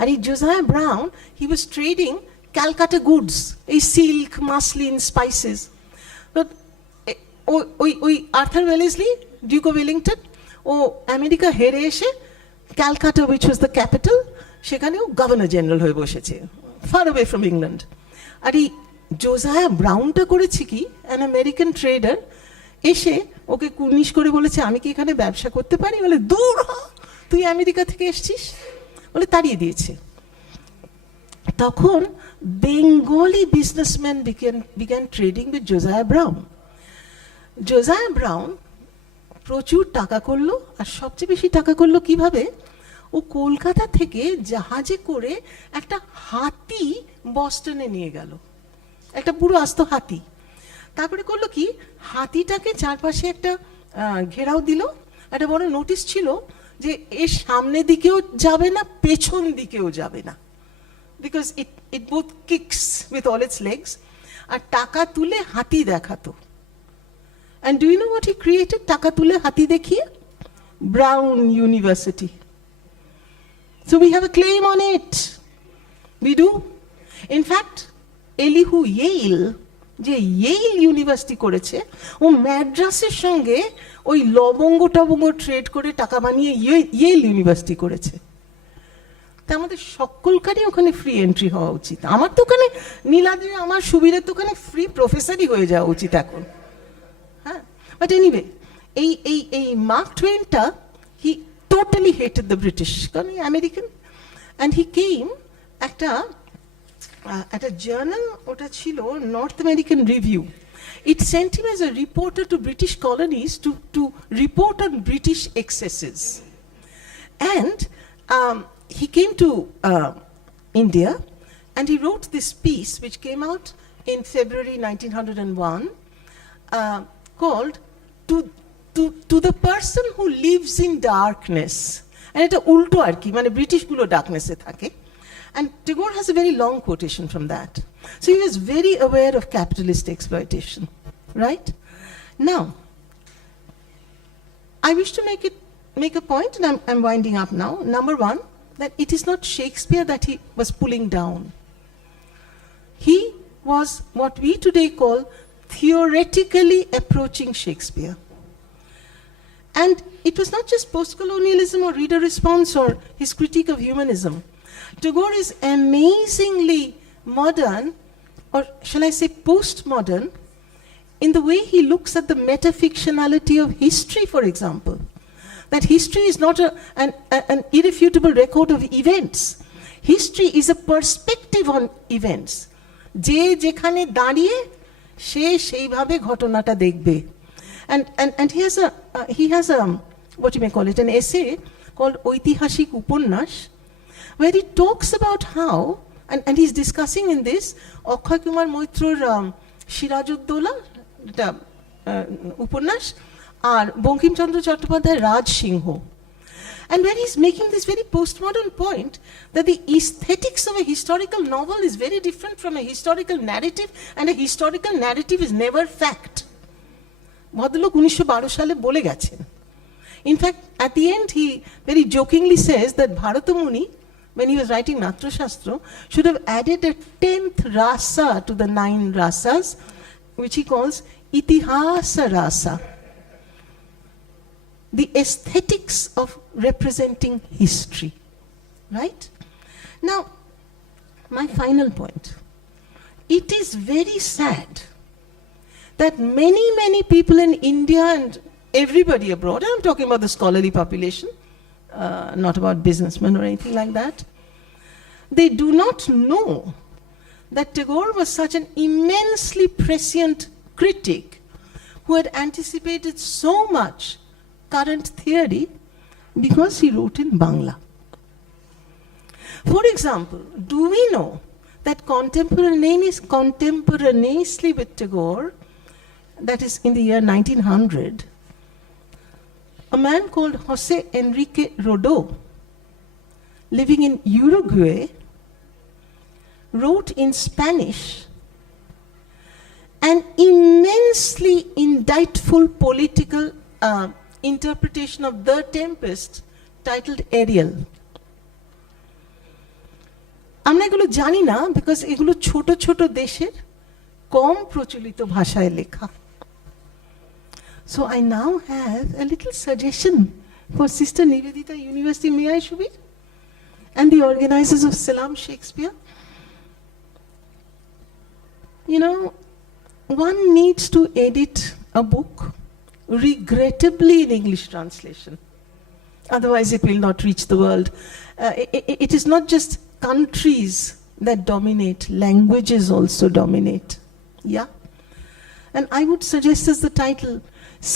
আর এই Josiah Brown he was trading Calcutta goods, এই সিল্ক, মাসলিন, স্পাইসেস। ওই Arthur Wellesley, Duke of Wellington, ও আমেরিকা হেরে এসে Calcutta, which was the capital, সেখানেও গভর্নর জেনারেল হয়ে বসেছে, ফার অ্যাওয়ে ফ্রম ইংল্যান্ড। আর এই জোজায়া ব্রাউনটা করেছে কি, অ্যান আমেরিকান ট্রেডার এসে ওকে কুর্নিশ করে বলেছে, আমি কি এখানে ব্যবসা করতে পারি? বলে, দূর হ, তুই আমেরিকা থেকে এসছিস, বলে তাড়িয়ে দিয়েছে। তখন বেঙ্গলি বিজনেসম্যান বিজ্ঞান ট্রেডিং উইথ জোজায়া ব্রাউন। জোজায়া ব্রাউন প্রচুর টাকা করলো, আর সবচেয়ে বেশি টাকা করলো কিভাবে, ও কলকাতা থেকে জাহাজে করে একটা হাতি বস্টনে নিয়ে গেল, একটা পুরো আস্ত হাতি। তারপরে করলো কি, হাতিটাকে চারপাশে একটা ঘেরাও দিল, একটা বড় নোটিশ ছিল যে এর সামনের দিকেও যাবে না, পেছন দিকেও যাবে না, because it both kicks with all its legs. আর টাকা তুলে হাতি দেখাতো। And do you know what he created? টাকা তুলে হাতি দেখিয়ে Brown University. So we have a claim on it. We do. In fact, Elihu Yale, যে ইয়েল ইউনিভার্সিটি করেছে, ও ম্যাড্রাসের সঙ্গে ওই লবঙ্গ টবঙ্গ ট্রেড করে টাকা বানিয়ে ইয়েল ইউনিভার্সিটি করেছে। তা আমাদের সকলকারই ওখানে ফ্রি এন্ট্রি হওয়া উচিত। আমার তো ওখানে নীলাদ্রি, আমার সুবীরের তো ওখানে ফ্রি প্রফেসরই হয়ে যাওয়া উচিত এখন। হ্যাঁ, বাট এনিওয়ে, এই মার্ক টুয়েনটা he totally hated the British, কারণ আমেরিকান। and he came একটা journal, ওটা ছিল North American Review. it sent him as a reporter to British colonies to report on British excesses. And he came to India, and he wrote this piece which came out in February 1901 called to the person who lives in darkness. And এটা উল্টো আর কি, মানে ব্রিটিশগুলো ডার্কনেসে থাকে। And Tagore has a very long quotation from that. So he was very aware of capitalist exploitation, right? Now, I wish to make a point, and I'm winding up now. Number one, that it is not Shakespeare that he was pulling down. He was what we today call theoretically approaching Shakespeare. And it was not just post-colonialism or reader response or his critique of humanism. Tagore is amazingly modern, or shall I say postmodern, in the way he looks at the metafictionality of history, for example. that history is not an irrefutable record of events. History is a perspective on events. যে যেখানে দাঁড়িয়ে সে সেইভাবে ঘটনাটা দেখবে. And he has a what you may call it, an essay called ঐতিহাসিক উপন্যাস, where he talks about how, and he's discussing in this Akshay Kumar মৈত্রর Sirajuddaulah এটা উপন্যাস আর Bankimchandra Chattopadhyay Rajsingha. And when he's making this very postmodern point that the aesthetics of a historical novel is very different from a historical narrative, and a historical narrative is never fact. ভদ্রলোক 1912 সালে বলে গেছেন. In fact, at the end he very jokingly says that Bharatamuni, when he was writing Natra Shastra, should have added a 10th rasa to the 9 rasas, which he calls itihasa rasa. The aesthetics of representing history, right? Now, my final point. It is very sad that many people in India and everybody abroad, and I'm talking about the scholarly population, not about businessmen or anything like that, they do not know that Tagore was such an immensely prescient critic who had anticipated so much current theory because he wrote in Bangla. For example, do we know that contemporaneously with Tagore, that is in the year 1900, a man called Jose Enrique Rodó, living in Uruguay, wrote in Spanish an immensely insightful political interpretation of The Tempest titled Ariel. আমরা এগুলো জানি না because এগুলো ছোট ছোট দেশের কম প্রচলিত ভাষায় লেখা. So I now have a little suggestion for Sister Nivedita University. May I, Shubir? And the organizers of Salaam Shakespeare. You know, one needs to edit a book, regrettably in English translation. Otherwise it will not reach the world. It is not just countries that dominate, languages also dominate. Yeah? And I would suggest as the title,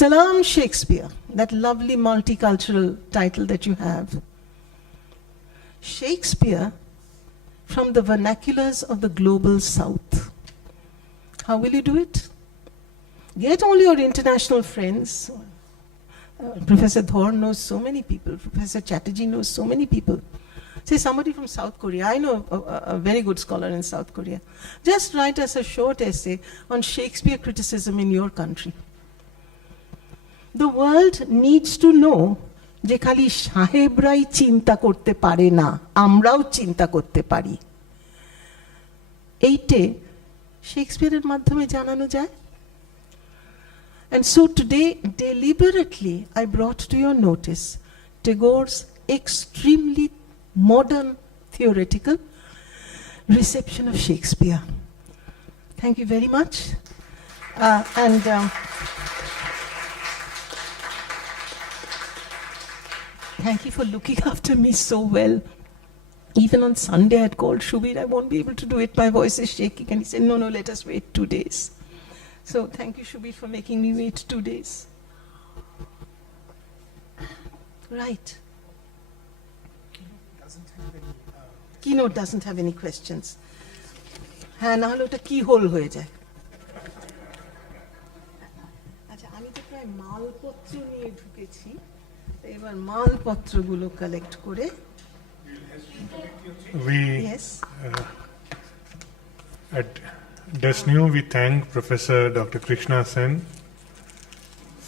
Salaam Shakespeare, that lovely multicultural title that you have. Shakespeare from the vernaculars of the global south. How will you do it? Get all your international friends. Professor Dhor knows so many people. Professor Chatterjee knows so many people. Say somebody from South Korea. I know a very good scholar in South Korea. Just write us a short essay on Shakespeare criticism in your country. The world needs to know যে খালি সাহেবরাই চিন্তা করতে পারে না, আমরাও চিন্তা করতে পারি। এইটে শেক্সপিয়ারের মাধ্যমে জানানো যায়। And so today, deliberately, I brought to your notice Tagore's extremely modern theoretical reception of Shakespeare. Thank you very much. Thank you for looking after me so well. Even on Sunday, I had called Shubir, I won't be able to do it, my voice is shaking. And he said, no, let us wait 2 days. So thank you, Shubir, for making me wait 2 days. Right. Keynote doesn't have any questions. হ্যাঁ, না হলে ওটা কি whole হয়ে যায়। আচ্ছা, আমি তো প্রায় মালপত্র নিয়ে ঢুকেছি, এবার মালপত্রগুলো কালেক্ট করে At Desnu, we thank Professor Dr. Krishna Sen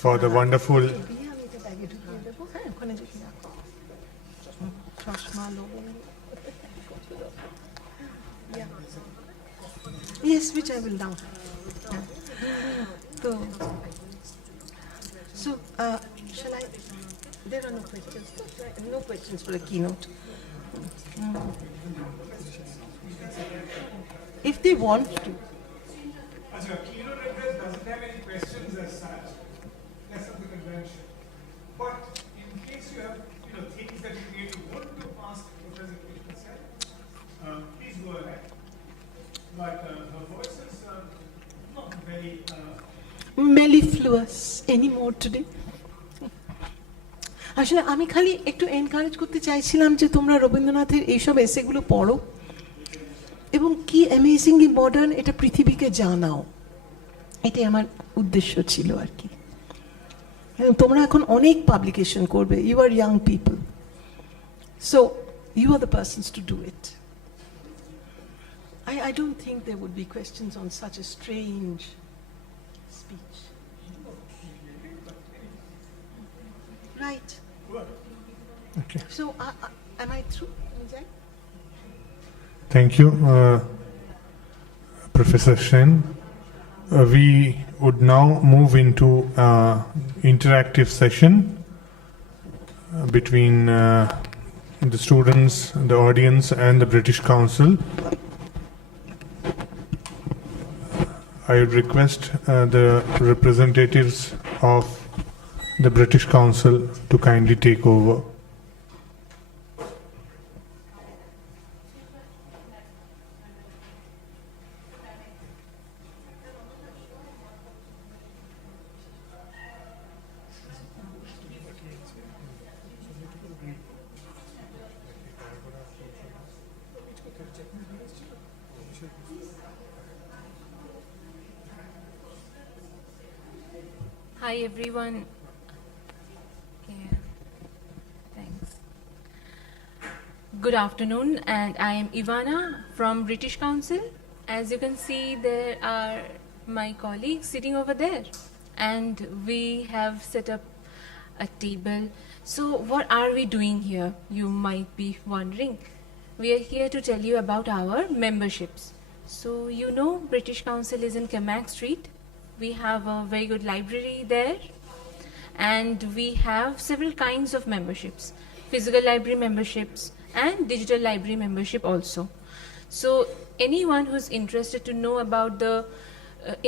for the wonderful Yes, which I will now. So, shall I? There are no questions. No questions for a keynote. If they want to. A keynote address doesn't have any questions as such. That's not the convention. But in case things that you really want to ask the presentation said, please go ahead. But her voice is not very mellifluous anymore today. আসলে আমি খালি একটু encourage করতে চাইছিলাম যে তোমরা রবীন্দ্রনাথের এইসব এসেগুলো পড়ো এবং কি অ্যামেজিংলি মডার্ন এটা পৃথিবীকে জানাও, এটাই আমার উদ্দেশ্য ছিল আর কি। এবং তোমরা এখন অনেক পাবলিকেশন করবে, you are young people, so you are the persons to do it. I don't think there would be questions on such a strange speech. Right. Okay. So, am I through? Vijay? Thank you, Professor Shen. We would now move into interactive session between the students, the audience, and the British Council. I would request the representatives of the British Council to kindly take over. Hi everyone. Yeah, thanks. Good afternoon, and I am Ivana from British Council. As you can see, there are my colleagues sitting over there, and we have set up a table. So what are we doing here? You might be wondering. We are here to tell you about our memberships. So you know British Council is in Camac Street. We have a very good library there, and we have several kinds of memberships, physical library memberships and digital library membership also. So anyone who's interested to know about the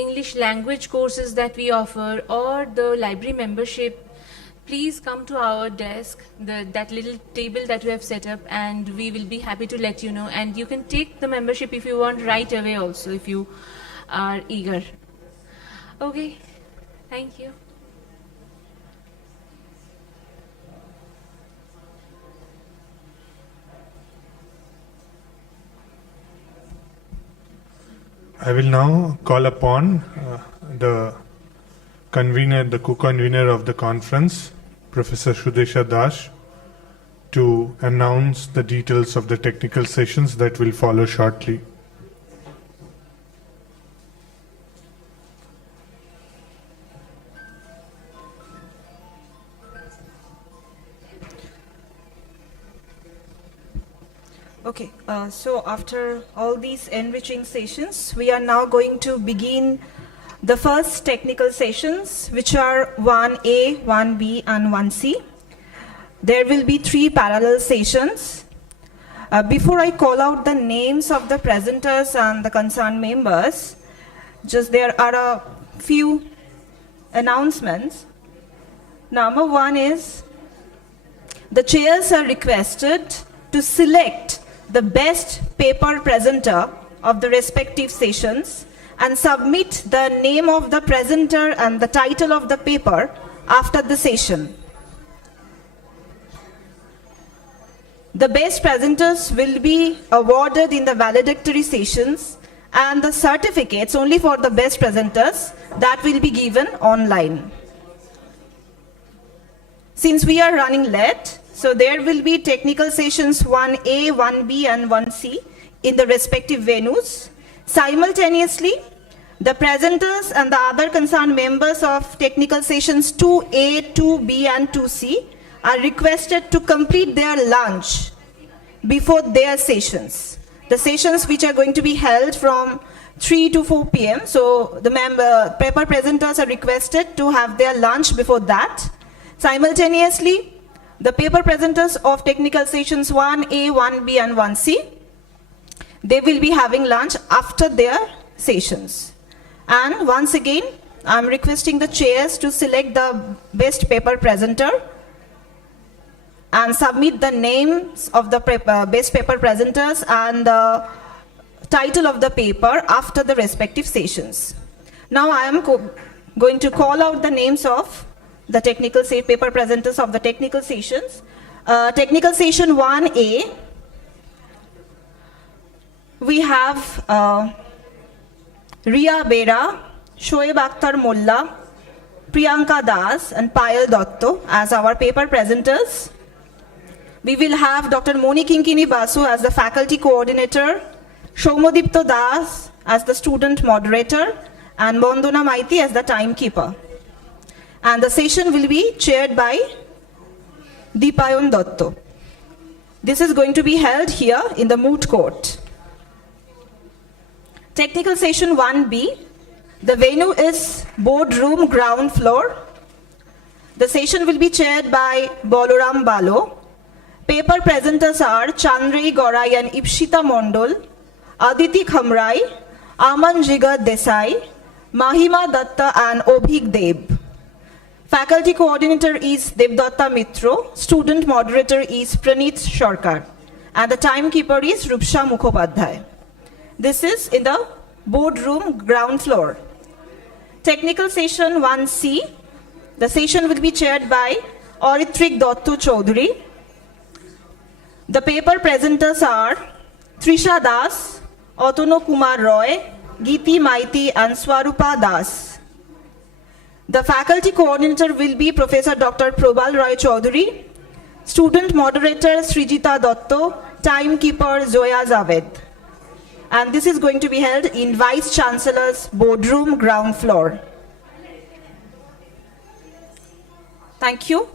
English language courses that we offer or the library membership, please come to our desk, that little table that we have set up, and we will be happy to let you know. And you can take the membership if you want right away also, if you are eager. Okay, thank you. I will now call upon the convener, the co-convener of the conference, Professor Shudesha Das, to announce the details of the technical sessions that will follow shortly. Okay, so after all these enriching sessions, we are now going to begin the first technical sessions, which are 1A, 1B, and 1C. There will be 3 parallel sessions. Before I call out the names of the presenters and the concerned members, just there are a few announcements. Number 1 is the chairs are requested to select the best paper presenter of the respective sessions and submit the name of the presenter and the title of the paper after the session. The best presenters will be awarded in the valedictory sessions, and the certificates only for the best presenters that will be given online. Since we are running late, so there will be technical sessions 1A, 1B, and 1C in the respective venues. Simultaneously, the presenters and the other concerned members of technical sessions 2A, 2B, and 2C are requested to complete their lunch before their sessions. The sessions which are going to be held from 3 to 4 p.m. So the paper presenters are requested to have their lunch before that. Simultaneously, the paper presenters of technical sessions 1A, 1B, and 1C, they will be having lunch after their sessions. And once again, I'm requesting the chairs to select the best paper presenter and submit the names of the best paper presenters and the title of the paper after the respective sessions. Now I am going to call out the names of the technical paper presenters of the technical sessions. Technical session 1A, we have Ria Bera, Shoaib Akhtar Molla, Priyanka Das and Payal Dotto as our paper presenters. We will have Dr. Moni Kinkini Basu as the faculty coordinator, Shomodipto Das as the student moderator, and Bondona Maiti as the timekeeper. And the session will be chaired by Deepayon Dotto. This is going to be held here in the moot court. Technical session 1B, the venue is boardroom ground floor. The session will be chaired by Boloram Balo. Paper presenters are Chandrei Gorai and Ipshita Mondol, Aditi Khamrai, Aman Jigar Desai, Mahima Datta and Obhik Deb. Faculty coordinator is Devdatta Mitro, student moderator is Praneet Sharkar, and the timekeeper is Rupsha Mukhopadhyay. This is in the boardroom ground floor. Technical session 1C, the session will be chaired by Oritrik Dotto Chaudhary. The paper presenters are Trisha Das, Otono Kumar Roy, Geeti Maiti and Swarupa Das. The faculty coordinator will be Professor Dr. Probal Roy Chaudhary, student moderator Srijita Dotto, timekeeper Zoya Javed. And this is going to be held in Vice Chancellor's boardroom ground floor. Thank you.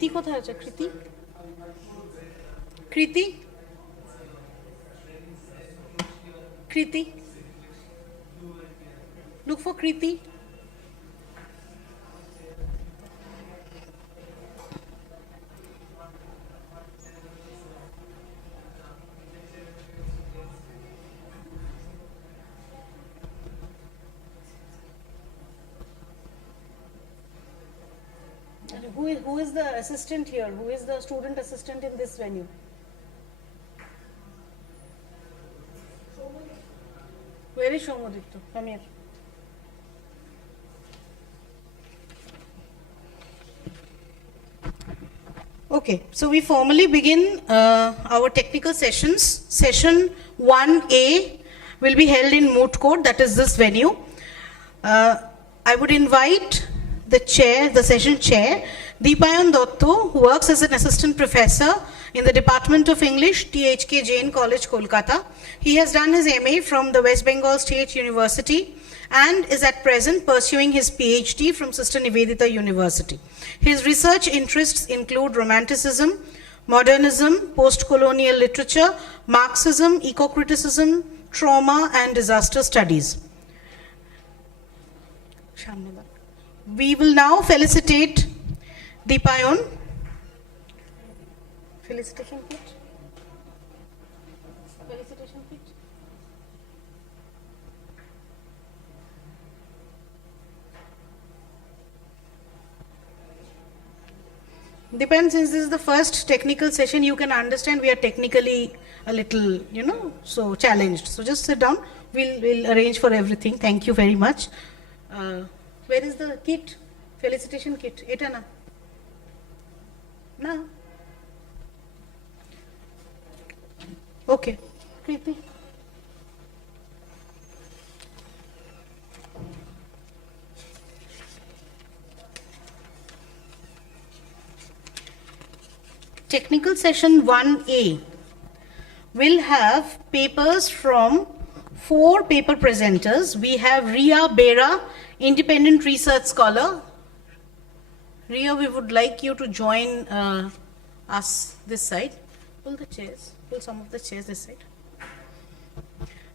কৃতি কোথায় আছে? কৃতি, কৃতি, কৃতি, look for কৃতি. Who is the assistant here? Who is the student assistant in this venue? Where is Shomodipto? Come here. Okay, so we formally begin our technical sessions. Session 1A will be held in moot court, that is this venue. I would invite the chair, the session chair, Deepayan Dotto, who works as an assistant professor in the Department of English, THK Jain College, Kolkata. He has done his MA from the West Bengal State University and is at present pursuing his PhD from Sister Nivedita University. His research interests include Romanticism, Modernism, post-colonial literature, Marxism, eco-criticism, trauma and disaster studies. We will now felicitate Deepayan. Felicitation kit. Felicitation kit. Depends, since this is the first technical session, you can understand we are technically a little, so challenged. So just sit down. We'll arrange for everything. Thank you very much. Where is the kit? Felicitation kit. Etana. Na. Okay. Kriti. Technical session 1A will have papers from 4 paper presenters. We have Ria Bera, independent research scholar. Ria, we would like you to join us this side. Pull the chairs, pull some of the chairs this side.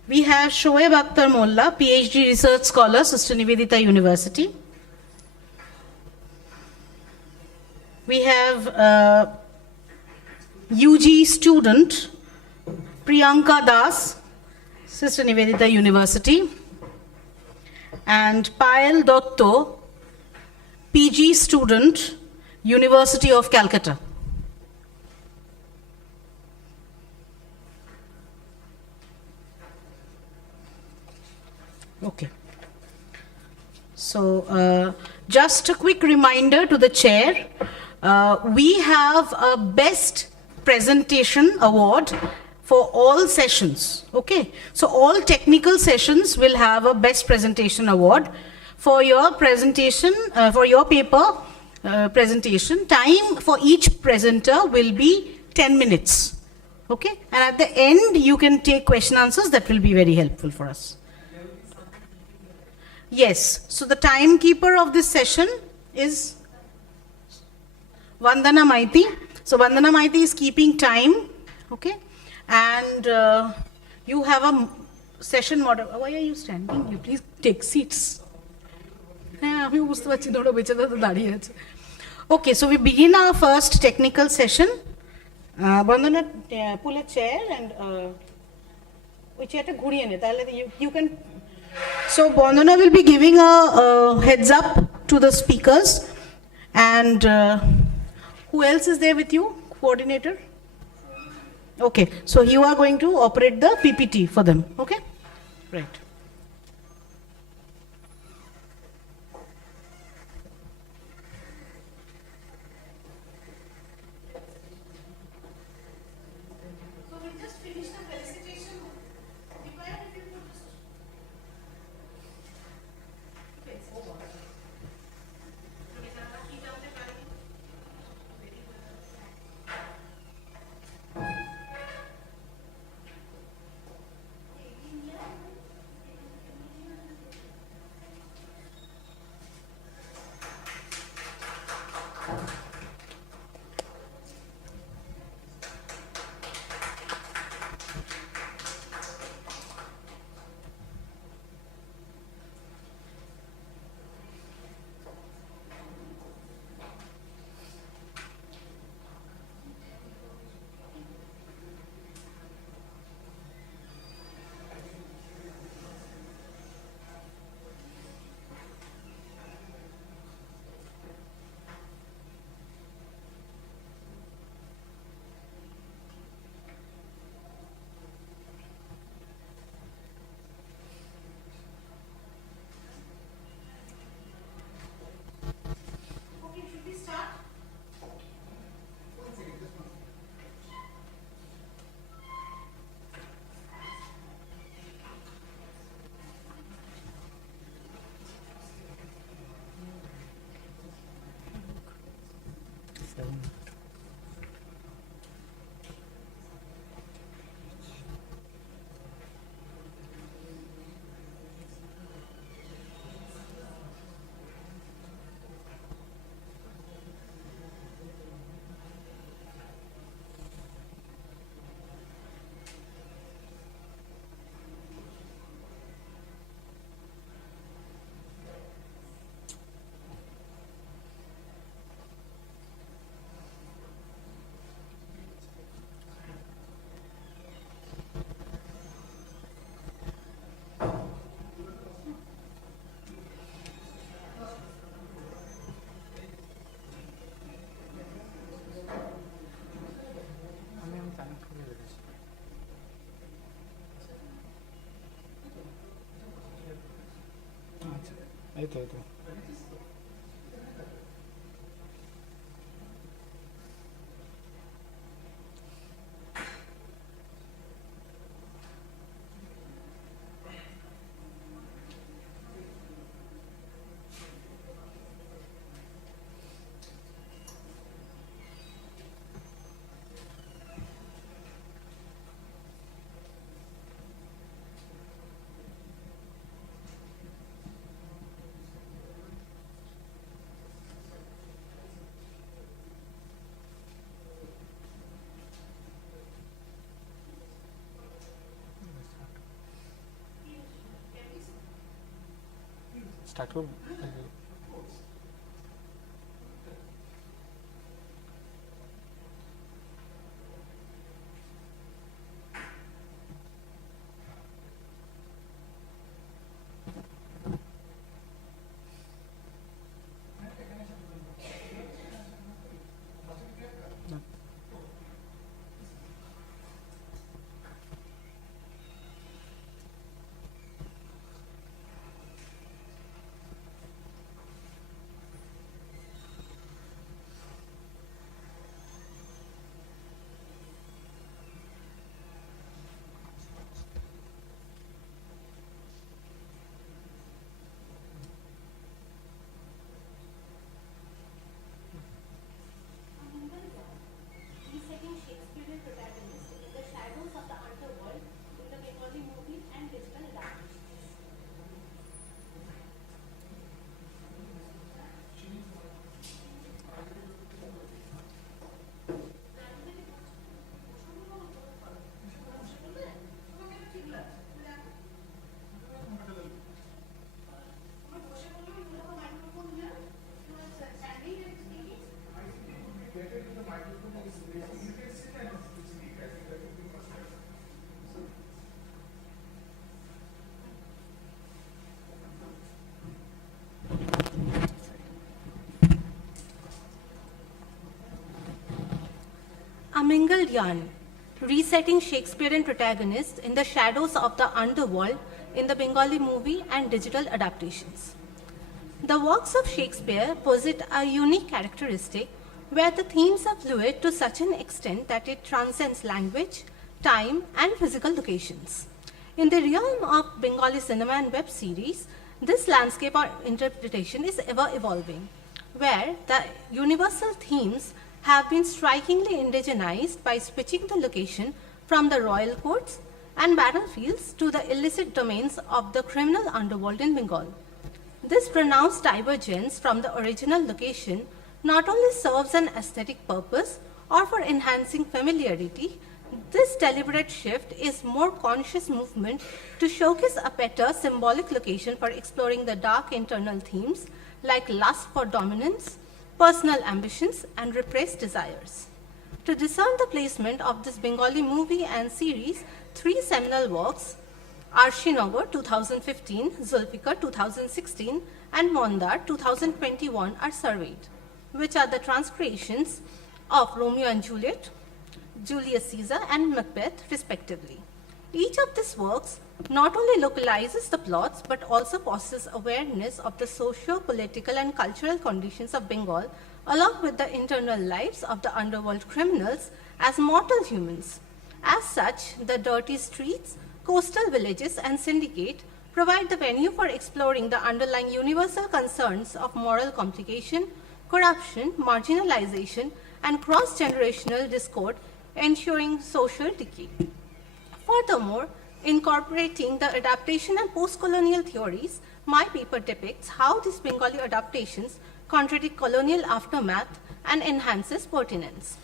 We have Shoaib Akhtar Molla, PhD research scholar, Sister Nivedita University. We have UG student, Priyanka Das, Sister Nivedita University. And Payal Dotto, PG student, University of Calcutta. Okay. So, just a quick reminder to the chair, we have a best presentation award for all sessions. Okay, so all technical sessions will have a best presentation award. For your presentation, for your paper presentation, time for each presenter will be 10 minutes. Okay, and at the end you can take question answers. That will be very helpful for us. Yes, so the timekeeper of this session is Vandana Maiti. So Vandana Maiti is keeping time. Okay, and you have a session model. Why are you standing? You please take seats. Okay, so we begin our first technical session. Vandana, pull a chair and you can. So Vandana will be giving a heads up to the speakers. And who else is there with you? Coordinator? Okay, so you are going to operate the PPT for them. Okay? Right. Resetting Shakespearean protagonist in the shadows of the underworld in the Bengali movie and digital adaptations. A mingled yarn, resetting Shakespearean protagonist in the shadows of the underworld in the Bengali movie and digital adaptations. The works of Shakespeare possess a unique characteristic where the themes are fluid to such an extent that it transcends language, time, and physical locations. In the realm of Bengali cinema and web series, this landscape or interpretation is ever evolving, where the universal themes have been strikingly indigenized by switching the location from the royal courts and battlefields to the illicit domains of the criminal underworld in Bengal. This pronounced divergence from the original location not only serves an aesthetic purpose or for enhancing familiarity, this deliberate shift is more conscious movement to showcase a better symbolic location for exploring the dark internal themes like lust for dominance, personal ambitions, and repressed desires. To discern the placement of this Bengali movie and series, three seminal works, Arshinagar 2015, Zulfikar 2016, and Mondar 2021 are surveyed, which are the transcreations of Romeo and Juliet, Julius Caesar, and Macbeth, respectively. Each of these works not only localizes the plots but also possesses awareness of the socio-political and cultural conditions of Bengal, along with the internal lives of the underworld criminals as mortal humans. As such, the dirty streets, coastal villages, and syndicate provide the venue for exploring the underlying universal concerns of moral complication, corruption, marginalization, and cross-generational discord, ensuring social decay. Furthermore, incorporating the adaptation and post-colonial theories, my paper depicts how these Bengali adaptations contradict colonial aftermath and enhances pertinence.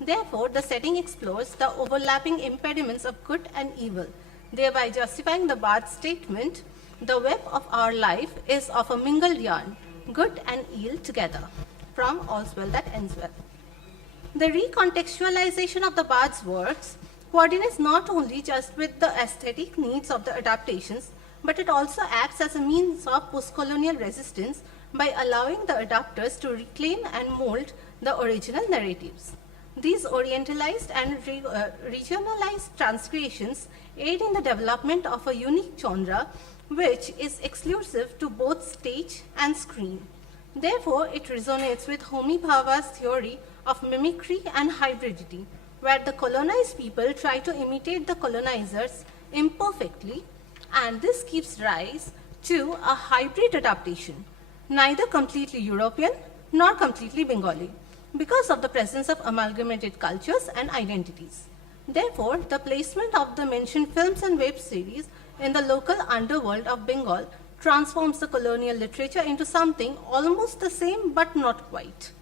Therefore, the setting explores the overlapping impediments of good and evil, thereby justifying the Bard's statement, "The web of our life is of a mingled yarn, good and ill together," from All's Well That Ends Well. The recontextualization of the Bard's works coordinates not only just with the aesthetic needs of the adaptations, but it also acts as a means of post-colonial resistance by allowing the adapters to reclaim and mold the original narratives. These orientalized and regionalized transcreations aid in the development of a unique genre which is exclusive to both stage and screen. Therefore, it resonates with Homi Bhabha's theory of mimicry and hybridity, where the colonized people try to imitate the colonizers imperfectly, and this gives rise to a hybrid adaptation, neither completely European nor completely Bengali, because of the presence of amalgamated cultures and identities. Therefore, the placement of the mentioned films and web series in the local underworld of Bengal transforms the colonial literature into something almost the same but not quite,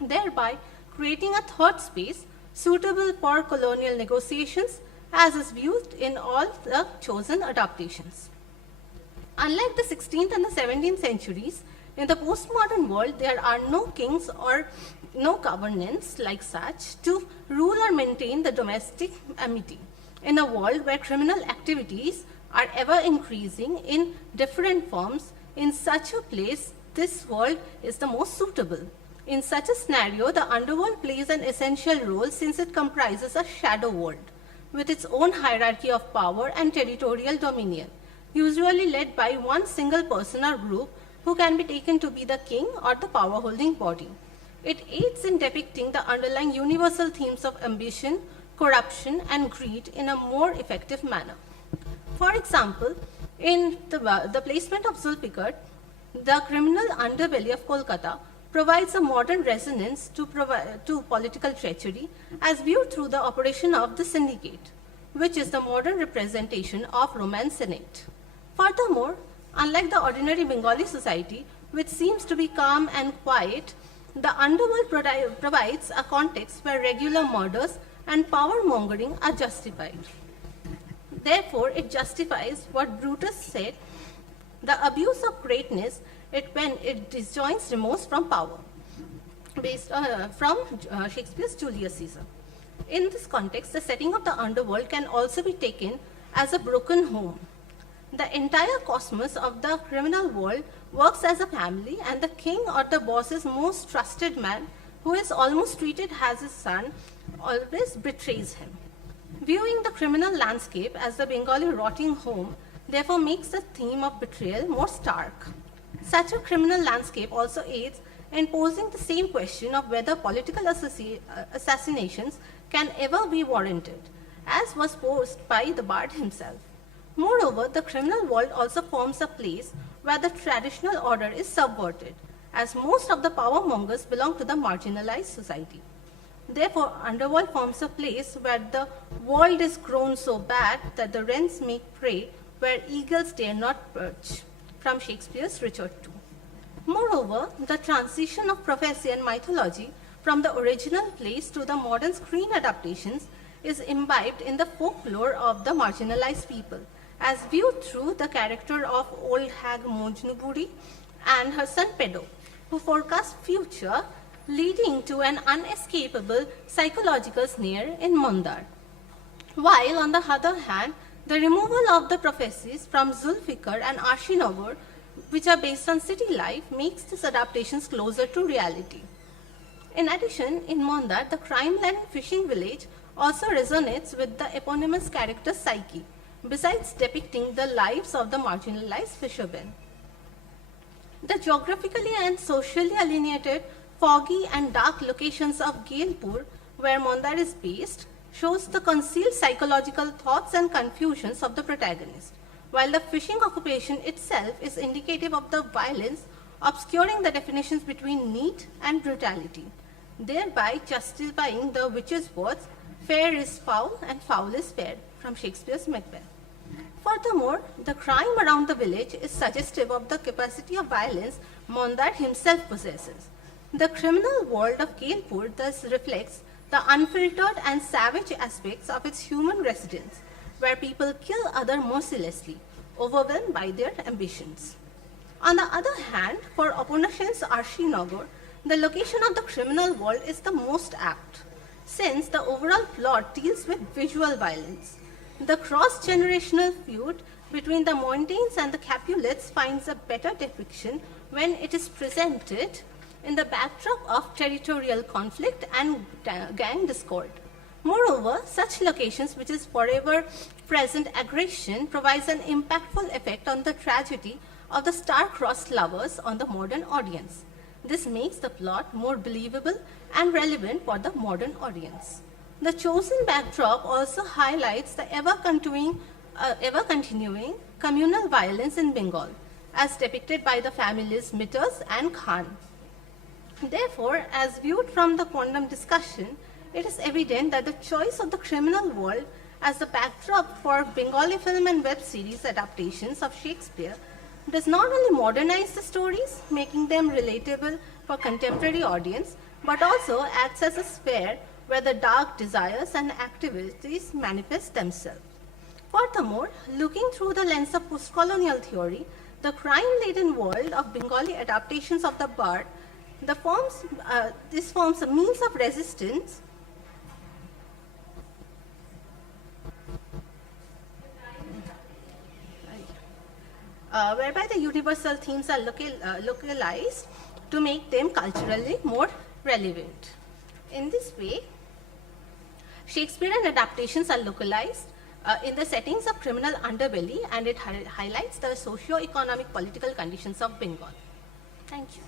thereby creating a third space suitable for colonial negotiations as is viewed in all the chosen adaptations. Unlike the 16th and the 17th centuries, in the postmodern world there are no kings or no governance like such to rule or maintain the domestic amity. In a world where criminal activities are ever increasing in different forms, in such a place, this world is the most suitable. In such a scenario, the underworld plays an essential role since it comprises a shadow world with its own hierarchy of power and territorial dominion, usually led by one single person or group who can be taken to be the king or the power-holding body. It aids in depicting the underlying universal themes of ambition, corruption, and greed in a more effective manner. For example, in the placement of Zulfikar, the criminal underbelly of Kolkata provides a modern resonance to political treachery as viewed through the operation of the syndicate, which is the modern representation of Romance Senate. Furthermore, unlike the ordinary Bengali society, which seems to be calm and quiet, the underworld provides a context where regular murders and power-mongering are justified. Therefore, it justifies what Brutus said, the abuse of greatness when it disjoins remorse from power, based from Shakespeare's Julius Caesar. In this context, the setting of the underworld can also be taken as a broken home. The entire cosmos of the criminal world works as a family, and the king or the boss's most trusted man, who is almost treated as his son, always betrays him. Viewing the criminal landscape as the Bengali rotting home therefore makes the theme of betrayal more stark. Such a criminal landscape also aids in posing the same question of whether political assassinations can ever be warranted, as was posed by the bard himself. Moreover, the criminal world also forms a place where the traditional order is subverted, as most of the power mongers belong to the marginalized society. Therefore, underworld forms a place where the world is grown so bad that the wrens make prey where eagles dare not perch, from Shakespeare's Richard II. Moreover, the transition of prophecy and mythology from the original plays to the modern screen adaptations is imbibed in the folklore of the marginalized people, as viewed through the character of old hag Mojnuburi and her son Pedo, who forecast future, leading to an unescapable psychological snare in Mandar. While, on the other hand, the removal of the prophecies from Zulfikar and Arshinagar, which are based on city life, makes these adaptations closer to reality. In addition, in Mandar, the crime-laden fishing village also resonates with the eponymous character's psyche, besides depicting the lives of the marginalized fishermen. The geographically and socially alienated, foggy and dark locations of Gailpur, where Mandar is based, shows the concealed psychological thoughts and confusions of the protagonist, while the fishing occupation itself is indicative of the violence, obscuring the definitions between need and brutality, thereby justifying the witch's words, fair is foul and foul is fair, from Shakespeare's Macbeth. Furthermore, the crime around the village is suggestive of the capacity of violence Mandar himself possesses. The criminal world of Gailpur thus reflects the unfiltered and savage aspects of its human residents, where people kill others mercilessly, overwhelmed by their ambitions. On the other hand, for Upanishad's Arshinagar, the location of the criminal world is the most apt, since the overall plot deals with visual violence. The cross-generational feud between the Montaignes and the Capulets finds a better depiction when it is presented in the backdrop of territorial conflict and gang discord. Moreover, such locations, which is forever present aggression, provides an impactful effect on the tragedy of the star-crossed lovers on the modern audience. This makes the plot more believable and relevant for the modern audience. The chosen backdrop also highlights the ever-continuing communal violence in Bengal, as depicted by the families Mitters and Khan. Therefore, as viewed from the quantum discussion, it is evident that the choice of the criminal world as the backdrop for Bengali film and web series adaptations of Shakespeare does not only modernize the stories, making them relatable for contemporary audience, but also acts as a sphere where the dark desires and activities manifest themselves. Furthermore, looking through the lens of post-colonial theory, the crime-laden world of Bengali adaptations of the Bard, this forms a means of resistance whereby the universal themes are localized to make them culturally more relevant. In this way, Shakespearean adaptations are localized in the settings of criminal underbelly, and it highlights the socio-economic political conditions of Bengal. Thank you.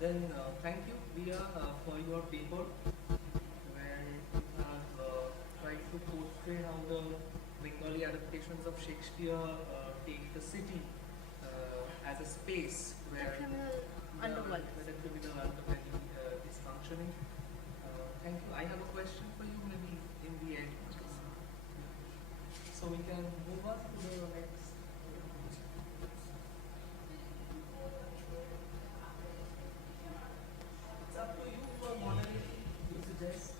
Then thank you, Priya, for your paper, where you have tried to portray how the Bengali adaptations of Shakespeare take the city as a space where the criminal underbelly is functioning. Thank you. I have a question for you, maybe in the end. So we can move on to the next. It's up to you for moderating. You suggest.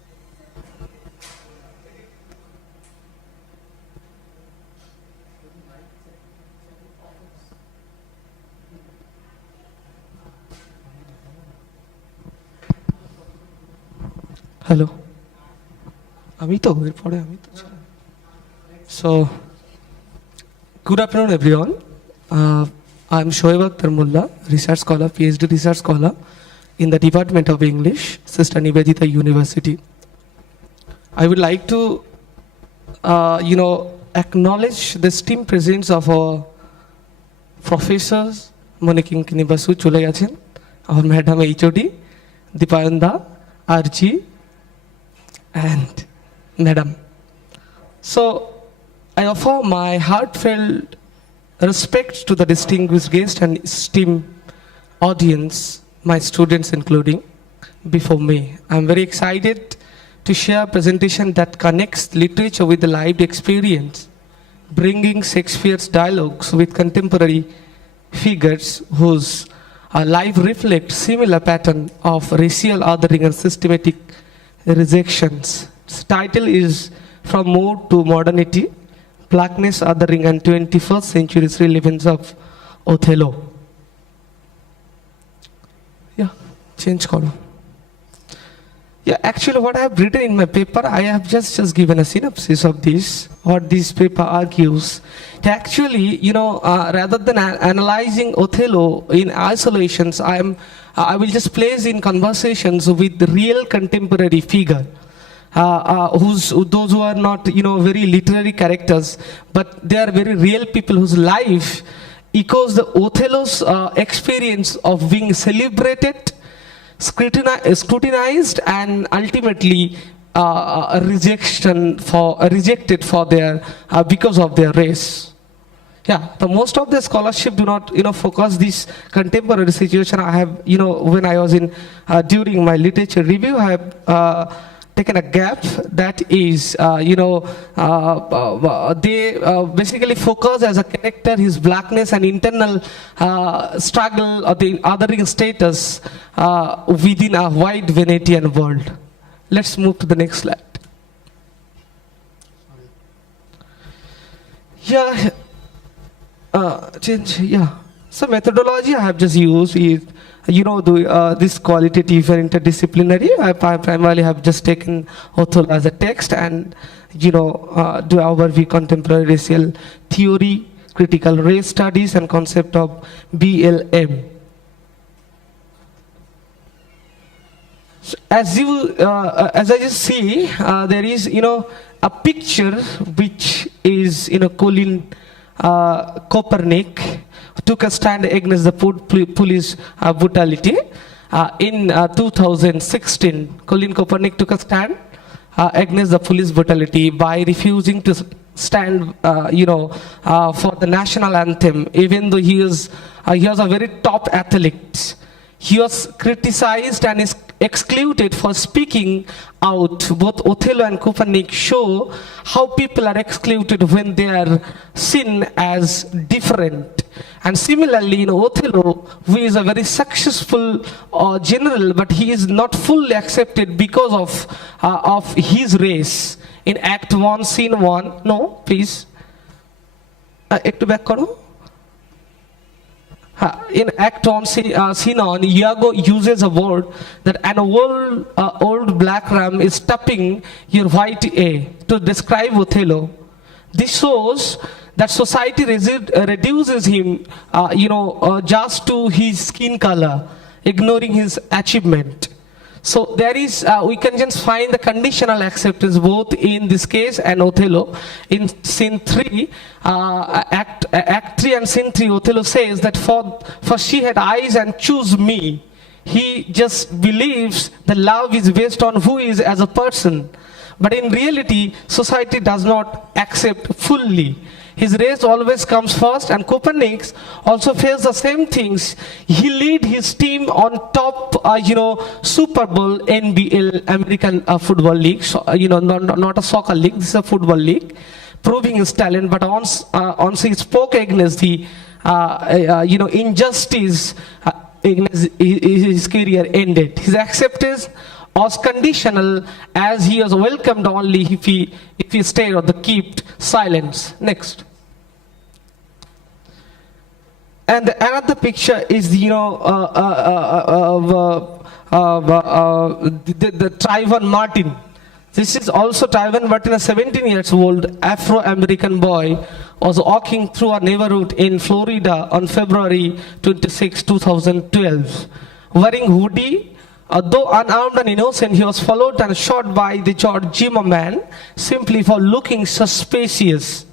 Hello. So, good afternoon, everyone. I'm Shoaib Akhtar Mullah, research scholar, PhD research scholar in the Department of English, Sister Nivedita University. I would like to, acknowledge the esteemed presence of our professors, Moniking Kinibasu Chule Gachen, our Madam HOD, Dipayanda, RG, and Madam. So, I offer my heartfelt respect to the distinguished guest and esteemed audience, my students including, before me. I'm very excited to share a presentation that connects literature with the lived experience, bringing Shakespeare's dialogues with contemporary figures whose life reflects similar pattern of racial othering and systematic rejections. Its title is From Mode to Modernity, Blackness, Othering and 21st Century's Relevance of Othello. Yeah, change color. Yeah, actually what I have written in my paper, I have just given a synopsis of this, what this paper argues. Actually, rather than analyzing Othello in isolations, I will just place in conversations with the real contemporary figure, those who are not, very literary characters, but they are very real people whose life echoes the Othello's experience of being celebrated, scrutinized, and ultimately rejected for their because of their race. Yeah, the most of the scholarship do not, focus this contemporary situation. I have, when I was during my literature review, I have taken a gap that is, they basically focus as a character his blackness and internal struggle or the othering status within a wide Venetian world. Let's move to the next slide. Yeah. So methodology I have just used is this qualitative and interdisciplinary. I primarily have just taken Othello as a text and, do overview contemporary racial theory, critical race studies, and concept of BLM. So as I just see, there is, a picture which is, Colin Kaepernick took a stand against the police brutality. In 2016, Colin Kaepernick took a stand against the police brutality by refusing to stand, for the national anthem, even though he was a very top athlete. He was criticized and is excluded for speaking out. Both Othello and Kaepernick show how people are excluded when they are seen as different. And similarly, Othello, who is a very successful general, but he is not fully accepted because of his race. In Act 1, Scene 1, no, please. Act back karo. In Act 1, Scene 1, Iago uses a word that an old black ram is tapping your white A to describe Othello. This shows that society reduces him, just to his skin color, ignoring his achievement. So there is, we can just find the conditional acceptance both in this case and Othello. In Scene 3, Act 3 and Scene 3, Othello says that for she had eyes and chose me. He just believes that love is based on who he is as a person. But in reality, society does not accept fully. His race always comes first, and Kaepernick also faces the same things. He lead his team on top, Super Bowl, NBL, American Football League, not a soccer league, this is a football league, proving his talent, but once he spoke against the, injustice, his career ended. His acceptance was conditional, as he was welcomed only if he stayed or kept silence. Next. And another picture is, the Trayvon Martin. This is also Trayvon Martin, a 17-year-old Afro-American boy, was walking through a neighborhood in Florida on February 26, 2012. Wearing hoodie, though unarmed and innocent, he was followed and shot by the George Zimmerman simply for looking suspicious.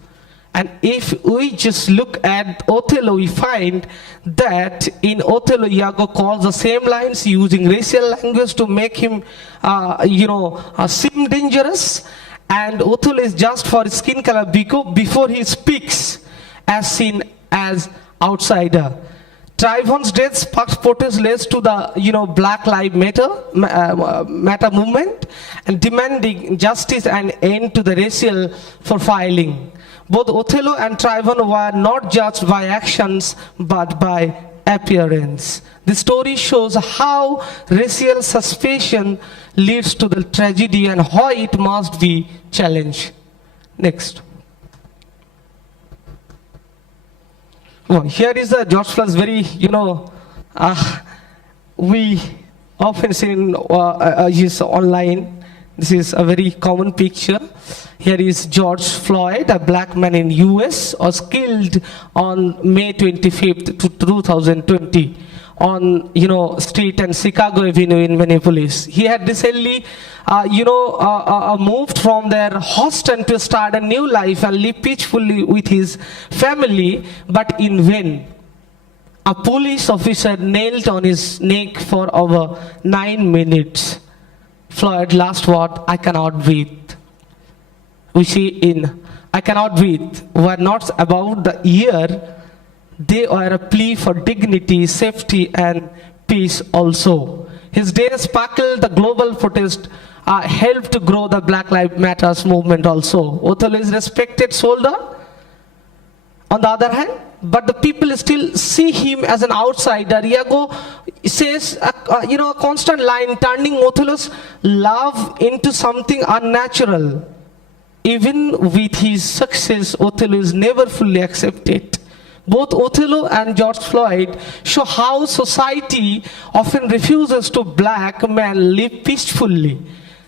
And if we just look at Othello, we find that in Othello, Iago calls the same lines using racial language to make him, seem dangerous. And Othello is just for his skin color before he speaks, as seen as outsider. Trayvon's death sparked protests led to the, Black Lives Matter movement, and demanding justice and end to the racial profiling. Both Othello and Trayvon were not judged by actions, but by appearance. The story shows how racial suspicion leads to the tragedy and how it must be challenged. Next. Well, here is George Floyd's very, we often see use online. This is a very common picture. Here is George Floyd, a black man in US, was killed on May 25th, 2020 on, street and Chicago Avenue in Minneapolis. He had recently, moved from their hostel to start a new life and live peacefully with his family, but in vain. A police officer knelt on his neck for over 9 minutes. Floyd's last word, "I cannot breathe." We see in "I cannot breathe" were not about the year, they were a plea for dignity, safety, and peace also. His death sparkled the global protest, helped to grow the Black Lives Matter movement also. Othello is respected soldier, on the other hand, but the people still see him as an outsider. Iago says, a constant line, turning Othello's love into something unnatural. Even with his success, Othello is never fully accepted. Both Othello and George Floyd show how society often refuses to black men live peacefully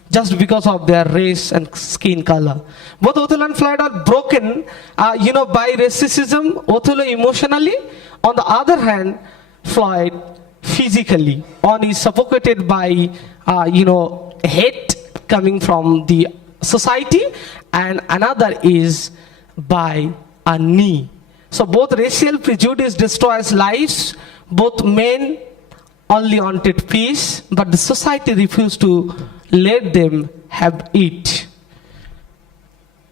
just because of their race and skin color. Both Othello and Floyd are broken, by racism. Othello emotionally, on the other hand, Floyd physically. One is suffocated by, hate coming from the society, and another is by a knee. So both racial prejudice destroys lives. Both men only wanted peace, but the society refused to let them have it.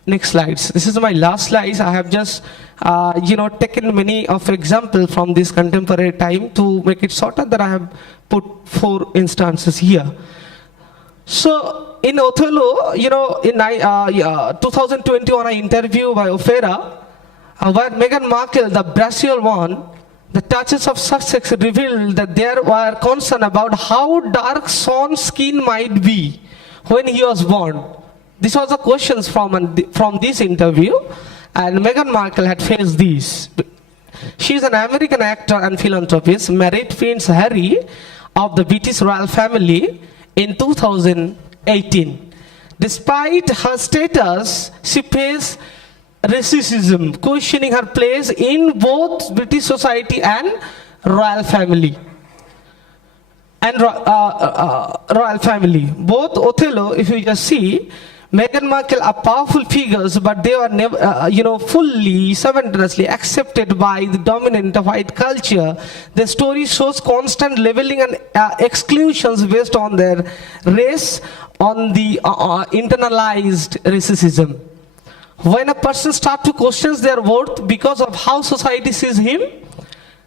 Next slides. This is my last slides. I have just, taken many of examples from this contemporary time to make it shorter. That I have put 4 instances here. So in Othello, in 2021, an interview by Opera, where Meghan Markle, the bracial one, the touches of Sussex revealed that there were concern about how dark Sean's skin might be when he was born. This was the questions from this interview, and Meghan Markle had faced these. She is an American actor and philanthropist, married Prince Harry of the British royal family in 2018. Despite her status, she faced racism, questioning her place in both British society and royal family. Royal family. Both Othello, if you just see, Meghan Markle are powerful figures, but they were never, fully, simultaneously accepted by the dominant white culture. The story shows constant leveling and exclusions based on their race, on the internalized racism. When a person starts to question their worth because of how society sees him,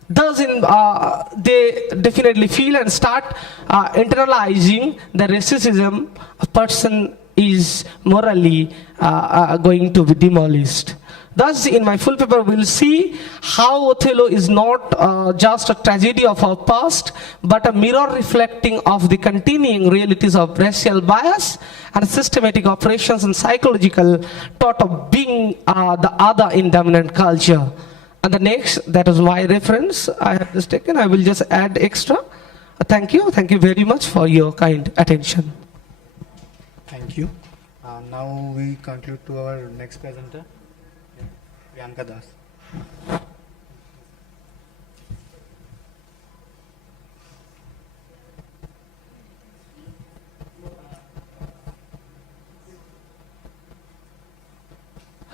they definitely feel and start internalizing the racism. A person is morally going to be demolished. Thus, in my full paper, we'll see how Othello is not just a tragedy of our past, but a mirror reflecting of the continuing realities of racial bias and systematic operations and psychological thought of being the other in dominant culture. And the next, that is my reference I have just taken. I will just add extra. Thank you. Thank you very much for your kind attention. Thank you. Now we conclude to our next presenter, Priyanka Das.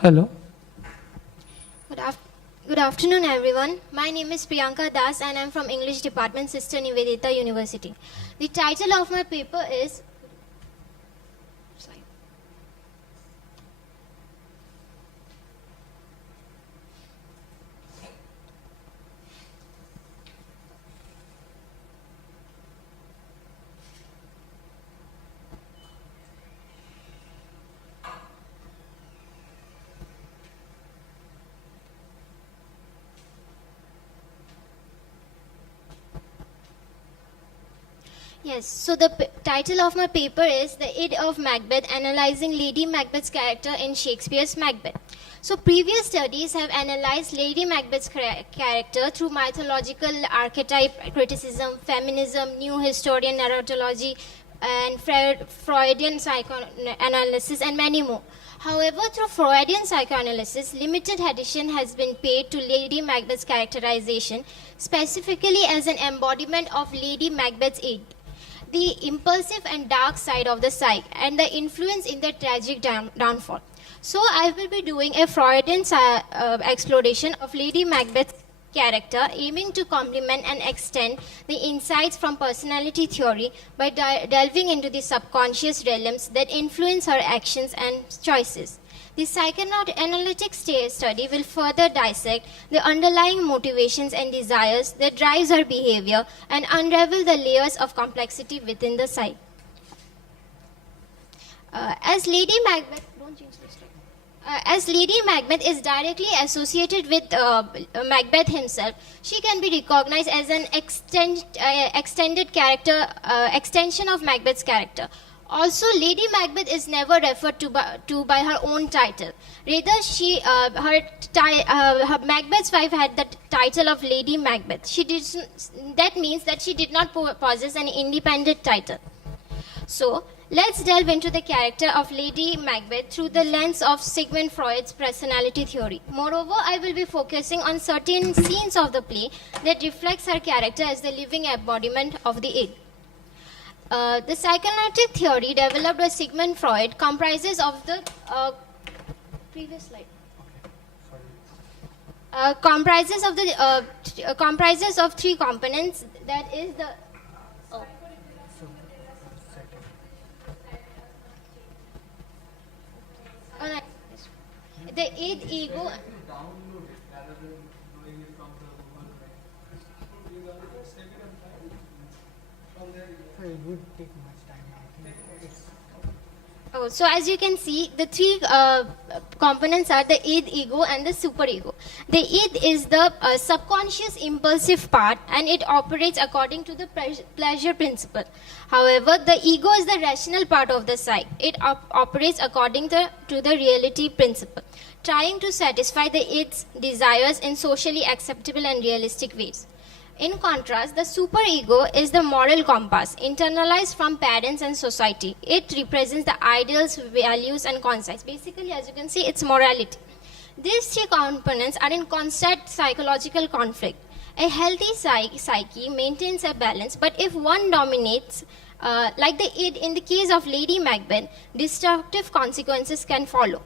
Hello. Good afternoon, everyone. My name is Priyanka Das and I'm from English Department, Sister Nivedita University. The title of my paper is Yes, so the title of my paper is The Id of Macbeth, Analyzing Lady Macbeth's Character in Shakespeare's Macbeth. So previous studies have analyzed Lady Macbeth's character through mythological archetype criticism, feminism, new historian narratology, and Freudian psychoanalysis, and many more. However, through Freudian psychoanalysis, limited attention has been paid to Lady Macbeth's characterization, specifically as an embodiment of Lady Macbeth's id, the impulsive and dark side of the psyche, and the influence in the tragic downfall. So I will be doing a Freudian exploration of Lady Macbeth's character, aiming to complement and extend the insights from personality theory by delving into the subconscious realms that influence her actions and choices. The psychoanalytic study will further dissect the underlying motivations and desires that drives her behavior and unravel the layers of complexity within the psyche. As Lady Macbeth is directly associated with Macbeth himself, she can be recognized as an extension of Macbeth's character. Also, Lady Macbeth is never referred to by her own title. Rather, her Macbeth's wife had the title of Lady Macbeth. That means that she did not possess an independent title. So, let's delve into the character of Lady Macbeth through the lens of Sigmund Freud's personality theory. Moreover, I will be focusing on certain scenes of the play that reflects her character as the living embodiment of the id. The psychoanalytic theory developed by Sigmund Freud comprises of the previous slide. Comprises of three components. That is the the id, ego. It would take much time. I think it's So as you can see, the three components are the id, ego, and the superego. The id is the subconscious impulsive part, and it operates according to the pleasure principle. However, the ego is the rational part of the psyche. It operates according to the reality principle, trying to satisfy the id's desires in socially acceptable and realistic ways. In contrast, the superego is the moral compass, internalized from parents and society. It represents the ideals, values, and concepts. Basically, as you can see, it's morality. These three components are in constant psychological conflict. A healthy psyche maintains a balance, but if one dominates, like the id in the case of Lady Macbeth, destructive consequences can follow.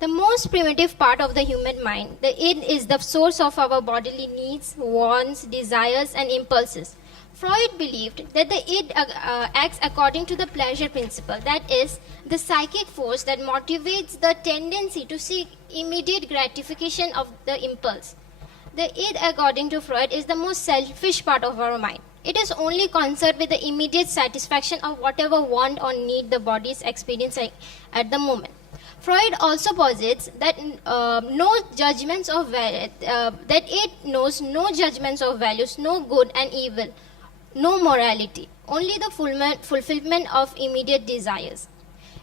The most primitive part of the human mind, the id, is the source of our bodily needs, wants, desires, and impulses. Freud believed that the id acts according to the pleasure principle, that is, the psychic force that motivates the tendency to seek immediate gratification of the impulse. The id, according to Freud, is the most selfish part of our mind. It is only concerned with the immediate satisfaction of whatever want or need the body is experiencing at the moment. Freud also posits that that it knows no judgments of values, no good and evil, no morality, only the fulfillment of immediate desires.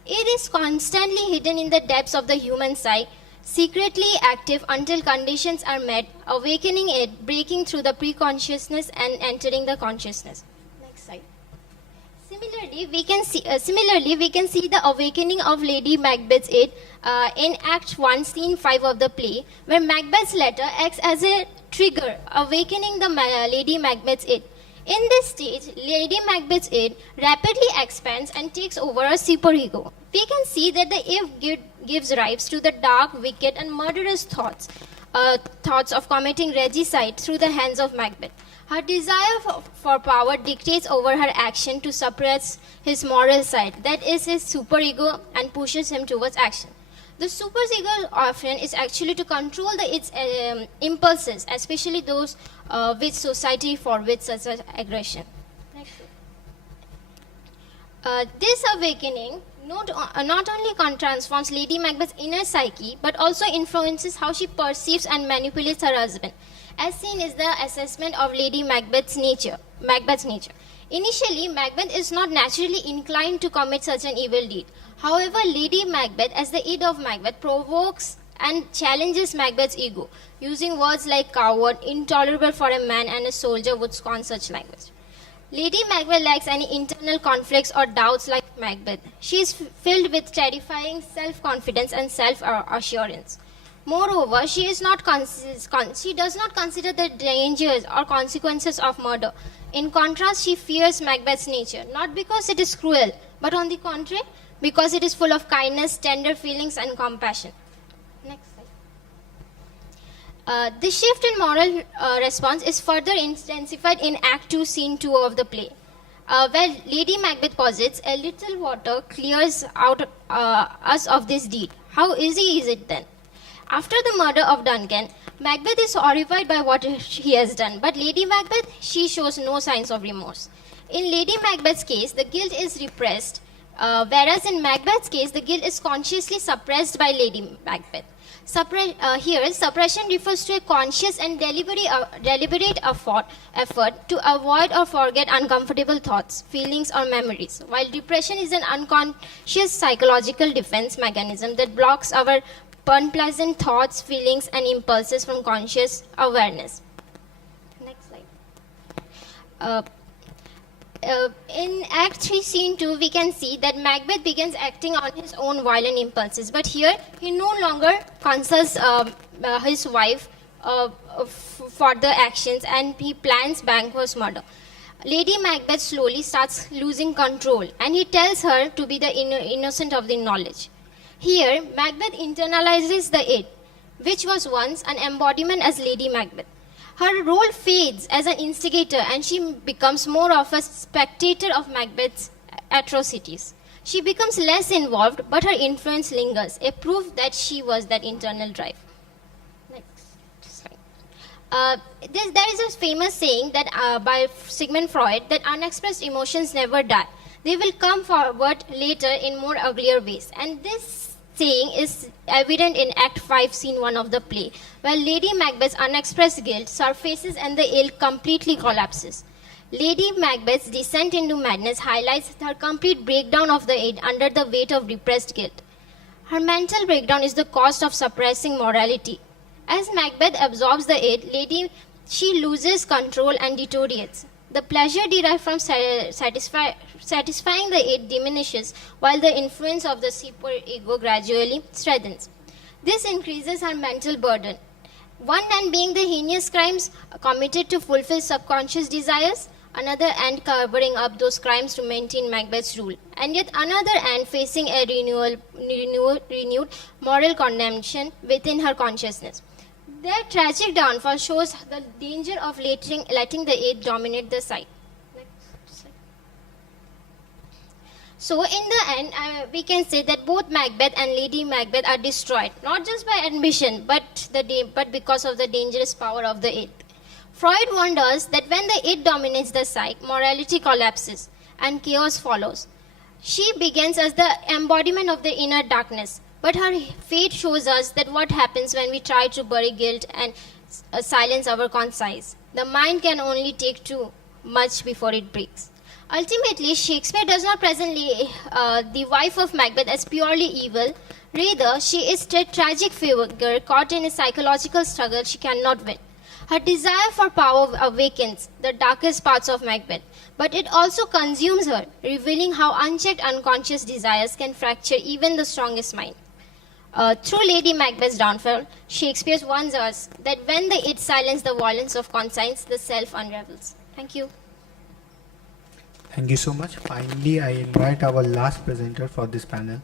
It is constantly hidden in the depths of the human psyche, secretly active until conditions are met, awakening it, breaking through the pre-consciousness and entering the consciousness. Next slide. Similarly, we can see the awakening of Lady Macbeth's id in Act 1, Scene 5 of the play, where Macbeth's letter acts as a trigger, awakening the Lady Macbeth's id. In this stage, Lady Macbeth's id rapidly expands and takes over a superego. We can see that the id gives rise to the dark, wicked, and murderous thoughts of committing regicide through the hands of Macbeth. Her desire for power dictates over her action to suppress his moral side, that is his superego, and pushes him towards action. The superego often is actually to control its impulses, especially those which society forbids such aggression. This awakening not only transforms Lady Macbeth's inner psyche, but also influences how she perceives and manipulates her husband, as seen is the assessment of Lady Macbeth's nature. Initially, Macbeth is not naturally inclined to commit such an evil deed. However, Lady Macbeth, as the id of Macbeth, provokes and challenges Macbeth's ego, using words like coward, intolerable for a man, and a soldier would scorn such language. Lady Macbeth lacks any internal conflicts or doubts like Macbeth. She is filled with terrifying self-confidence and self-assurance. Moreover, she does not consider the dangers or consequences of murder. In contrast, she fears Macbeth's nature, not because it is cruel, but on the contrary, because it is full of kindness, tender feelings, and compassion. Next slide. The shift in moral response is further intensified in Act 2, Scene 2 of the play, where Lady Macbeth posits, a little water clears out us of this deed. How easy is it then? After the murder of Duncan, Macbeth is horrified by what he has done, but Lady Macbeth, she shows no signs of remorse. In Lady Macbeth's case, the guilt is repressed, whereas in Macbeth's case, the guilt is consciously suppressed by Lady Macbeth. Here, suppression refers to a conscious and deliberate effort to avoid or forget uncomfortable thoughts, feelings, or memories, while depression is an unconscious psychological defense mechanism that blocks our unpleasant thoughts, feelings, and impulses from conscious awareness. Next slide. In Act 3, Scene 2, we can see that Macbeth begins acting on his own violent impulses, but here he no longer consults his wife for the actions, and he plans Banquo's murder. Lady Macbeth slowly starts losing control, and he tells her to be the innocent of the knowledge. Here, Macbeth internalizes the id, which was once an embodiment as Lady Macbeth. Her role fades as an instigator, and she becomes more of a spectator of Macbeth's atrocities. She becomes less involved, but her influence lingers, a proof that she was that internal drive. Next slide. There is a famous saying that by Sigmund Freud that unexpressed emotions never die. They will come forward later in more uglier ways. And this saying is evident in Act 5, Scene 1 of the play, where Lady Macbeth's unexpressed guilt surfaces and the ill completely collapses. Lady Macbeth's descent into madness highlights her complete breakdown of the id under the weight of repressed guilt. Her mental breakdown is the cost of suppressing morality. As Macbeth absorbs the id, she loses control and deteriorates. The pleasure derived from satisfying the id diminishes, while the influence of the super ego gradually strengthens. This increases her mental burden. One end being the heinous crimes committed to fulfill subconscious desires, another end covering up those crimes to maintain Macbeth's rule, and yet another end facing a renewed moral condemnation within her consciousness. Their tragic downfall shows the danger of letting the id dominate the side. So in the end, we can say that both Macbeth and Lady Macbeth are destroyed, not just by ambition, but because of the dangerous power of the id. Freud warned us that when the id dominates the psyche, morality collapses and chaos follows. She begins as the embodiment of the inner darkness, but her fate shows us that what happens when we try to bury guilt and silence our conscience. The mind can only take too much before it breaks. Ultimately, Shakespeare does not present the wife of Macbeth as purely evil. Rather, she is a tragic figure caught in a psychological struggle she cannot win. Her desire for power awakens the darkest parts of Macbeth, but it also consumes her, revealing how unchecked unconscious desires can fracture even the strongest mind. Through Lady Macbeth's downfall, Shakespeare warns us that when the id silences the violence of conscience, the self unravels. Thank you. Thank you so much. Finally, I invite our last presenter for this panel.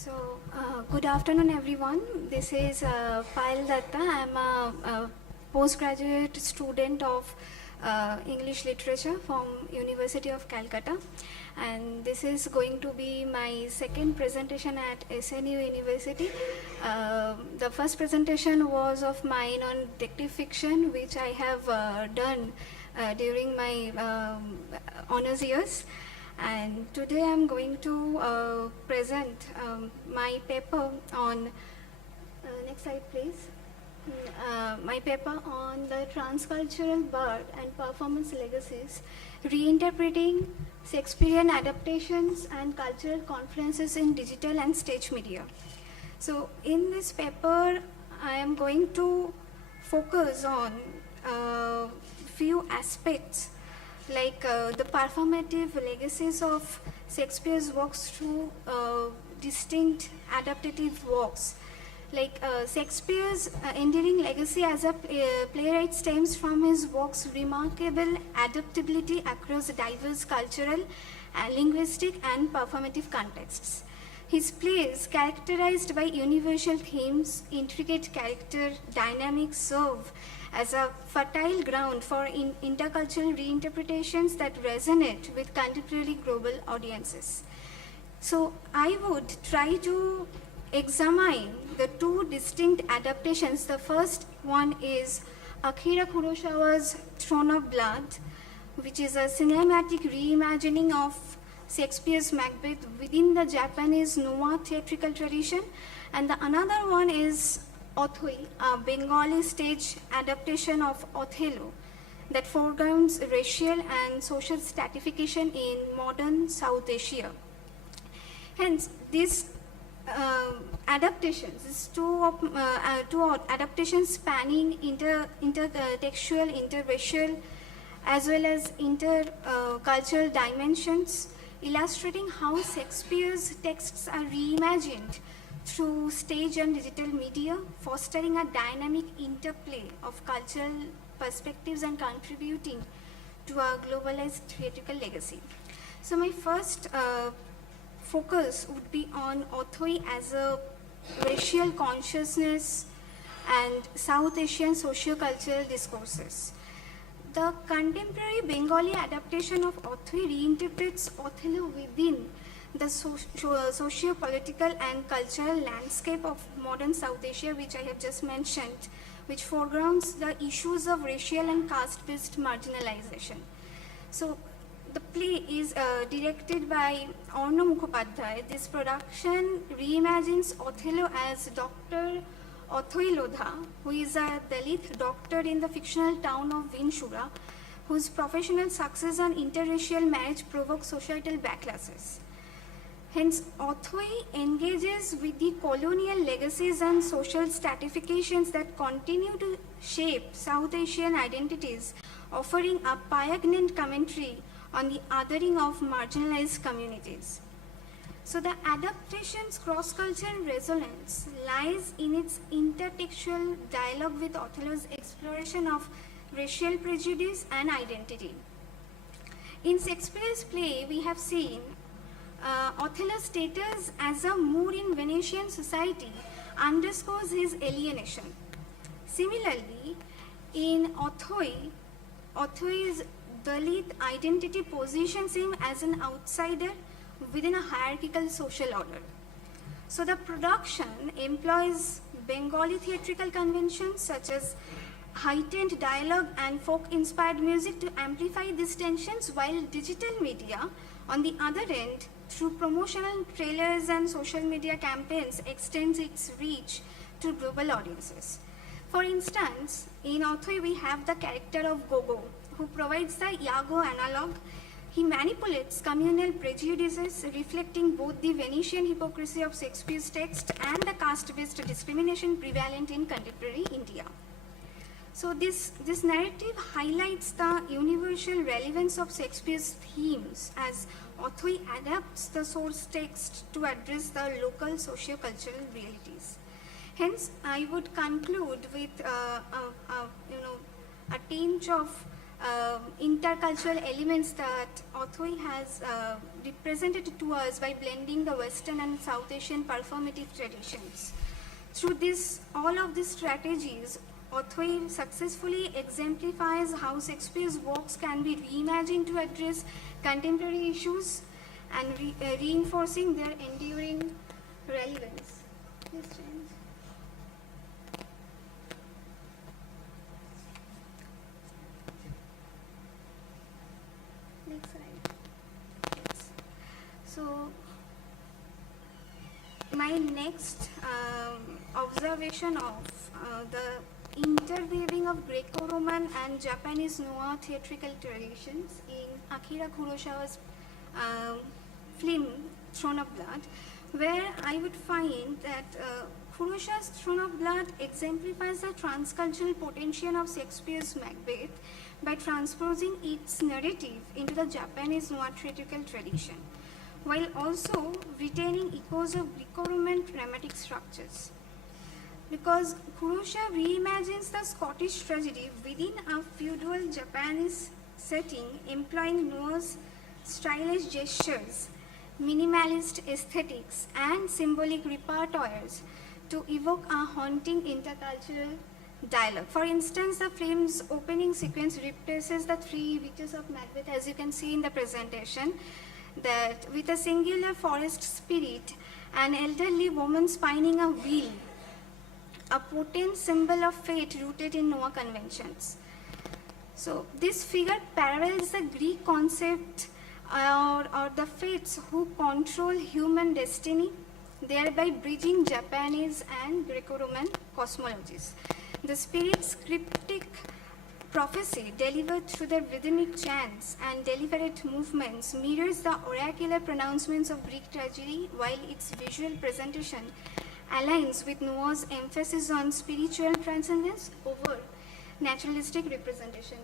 So, good afternoon everyone. This is Payal Datta. I am a postgraduate student of English literature from University of Calcutta, and this is going to be my second presentation at SNU University. The first presentation was of mine on detective fiction, which I have done during my honors years. And today I'm going to present my paper on, next slide please, my paper on the transcultural birth and performance legacies, reinterpreting Shakespearean adaptations and cultural conferences in digital and stage media. So in this paper, I am going to focus on few aspects like the performative legacies of Shakespeare's works through distinct adaptative works. Like Shakespeare's enduring legacy as a playwright stems from his work's remarkable adaptability across diverse cultural, linguistic, and performative contexts. His plays, characterized by universal themes, intricate character dynamics, serve as a fertile ground for intercultural reinterpretations that resonate with contemporary global audiences. So I would try to examine the two distinct adaptations. The first one is Akira Kurosawa's Throne of Blood, which is a cinematic reimagining of Shakespeare's Macbeth within the Japanese noir theatrical tradition. And the another one is Othoi, a Bengali stage adaptation of Othello that foregrounds racial and social stratification in modern South Asia. Hence, these adaptations, two adaptations spanning intertextual, interracial, as well as intercultural dimensions, illustrating how Shakespeare's texts are reimagined through stage and digital media, fostering a dynamic interplay of cultural perspectives and contributing to a globalized theatrical legacy. So my first focus would be on Othoi as a racial consciousness and South Asian socio-cultural discourses. The contemporary Bengali adaptation of Othoi reinterprets Othello within the socio-political and cultural landscape of modern South Asia, which I have just mentioned, which foregrounds the issues of racial and caste-based marginalization. So the play is directed by Arno Mukhopadhyay. This production reimagines Othello as Dr. Othoi Lodha, who is a Dalit doctor in the fictional town of Vinshura, whose professional success and interracial marriage provoke societal backlashes. Hence, Othoi engages with the colonial legacies and social stratifications that continue to shape South Asian identities, offering a poignant commentary on the othering of marginalized communities. So the adaptation's cross-cultural resonance lies in its intertextual dialogue with Othello's exploration of racial prejudice and identity. In Shakespeare's play, we have seen Othello's status as a Moor in Venetian society underscores his alienation. Similarly, in Othoi's Dalit identity positions him as an outsider within a hierarchical social order. So the production employs Bengali theatrical conventions such as heightened dialogue and folk-inspired music to amplify these tensions, while digital media, on the other end, through promotional trailers and social media campaigns, extends its reach to global audiences. For instance, in Othoi we have the character of Gogo, who provides the Iago analog. He manipulates communal prejudices, reflecting both the Venetian hypocrisy of Shakespeare's text and the caste-based discrimination prevalent in contemporary India. So this narrative highlights the universal relevance of Shakespeare's themes as Othoi adapts the source text to address the local socio-cultural realities. Hence, I would conclude with a tinge of intercultural elements that Othoi has represented to us by blending the Western and South Asian performative traditions. Through all of these strategies, Othoi successfully exemplifies how Shakespeare's works can be reimagined to address contemporary issues and reinforcing their enduring relevance. Please change. Next slide. Yes. So, my next observation of the interweaving of Greco-Roman and Japanese noir theatrical traditions in Akira Kurosawa's film Throne of Blood, where I would find that Furusha's Throne of Blood exemplifies the transcultural potential of Shakespeare's Macbeth by transposing its narrative into the Japanese noir theatrical tradition, while also retaining echoes of Greco-Roman dramatic structures. Because Furusha reimagines the Scottish tragedy within a feudal Japanese setting, employing Noah's stylish gestures, minimalist aesthetics, and symbolic repertoires to evoke a haunting intercultural dialogue. For instance, the film's opening sequence replaces the three witches of Macbeth, as you can see in the presentation, that with a singular forest spirit, an elderly woman spinning a wheel, a potent symbol of fate rooted in Noah conventions. So this figure parallels the Greek concept or the fates who control human destiny, thereby bridging Japanese and Greco-Roman cosmologies. The spirit's cryptic prophecy, delivered through the rhythmic chants and deliberate movements, mirrors the oracular pronouncements of Greek tragedy, while its visual presentation aligns with Noah's emphasis on spiritual transcendence over naturalistic representation.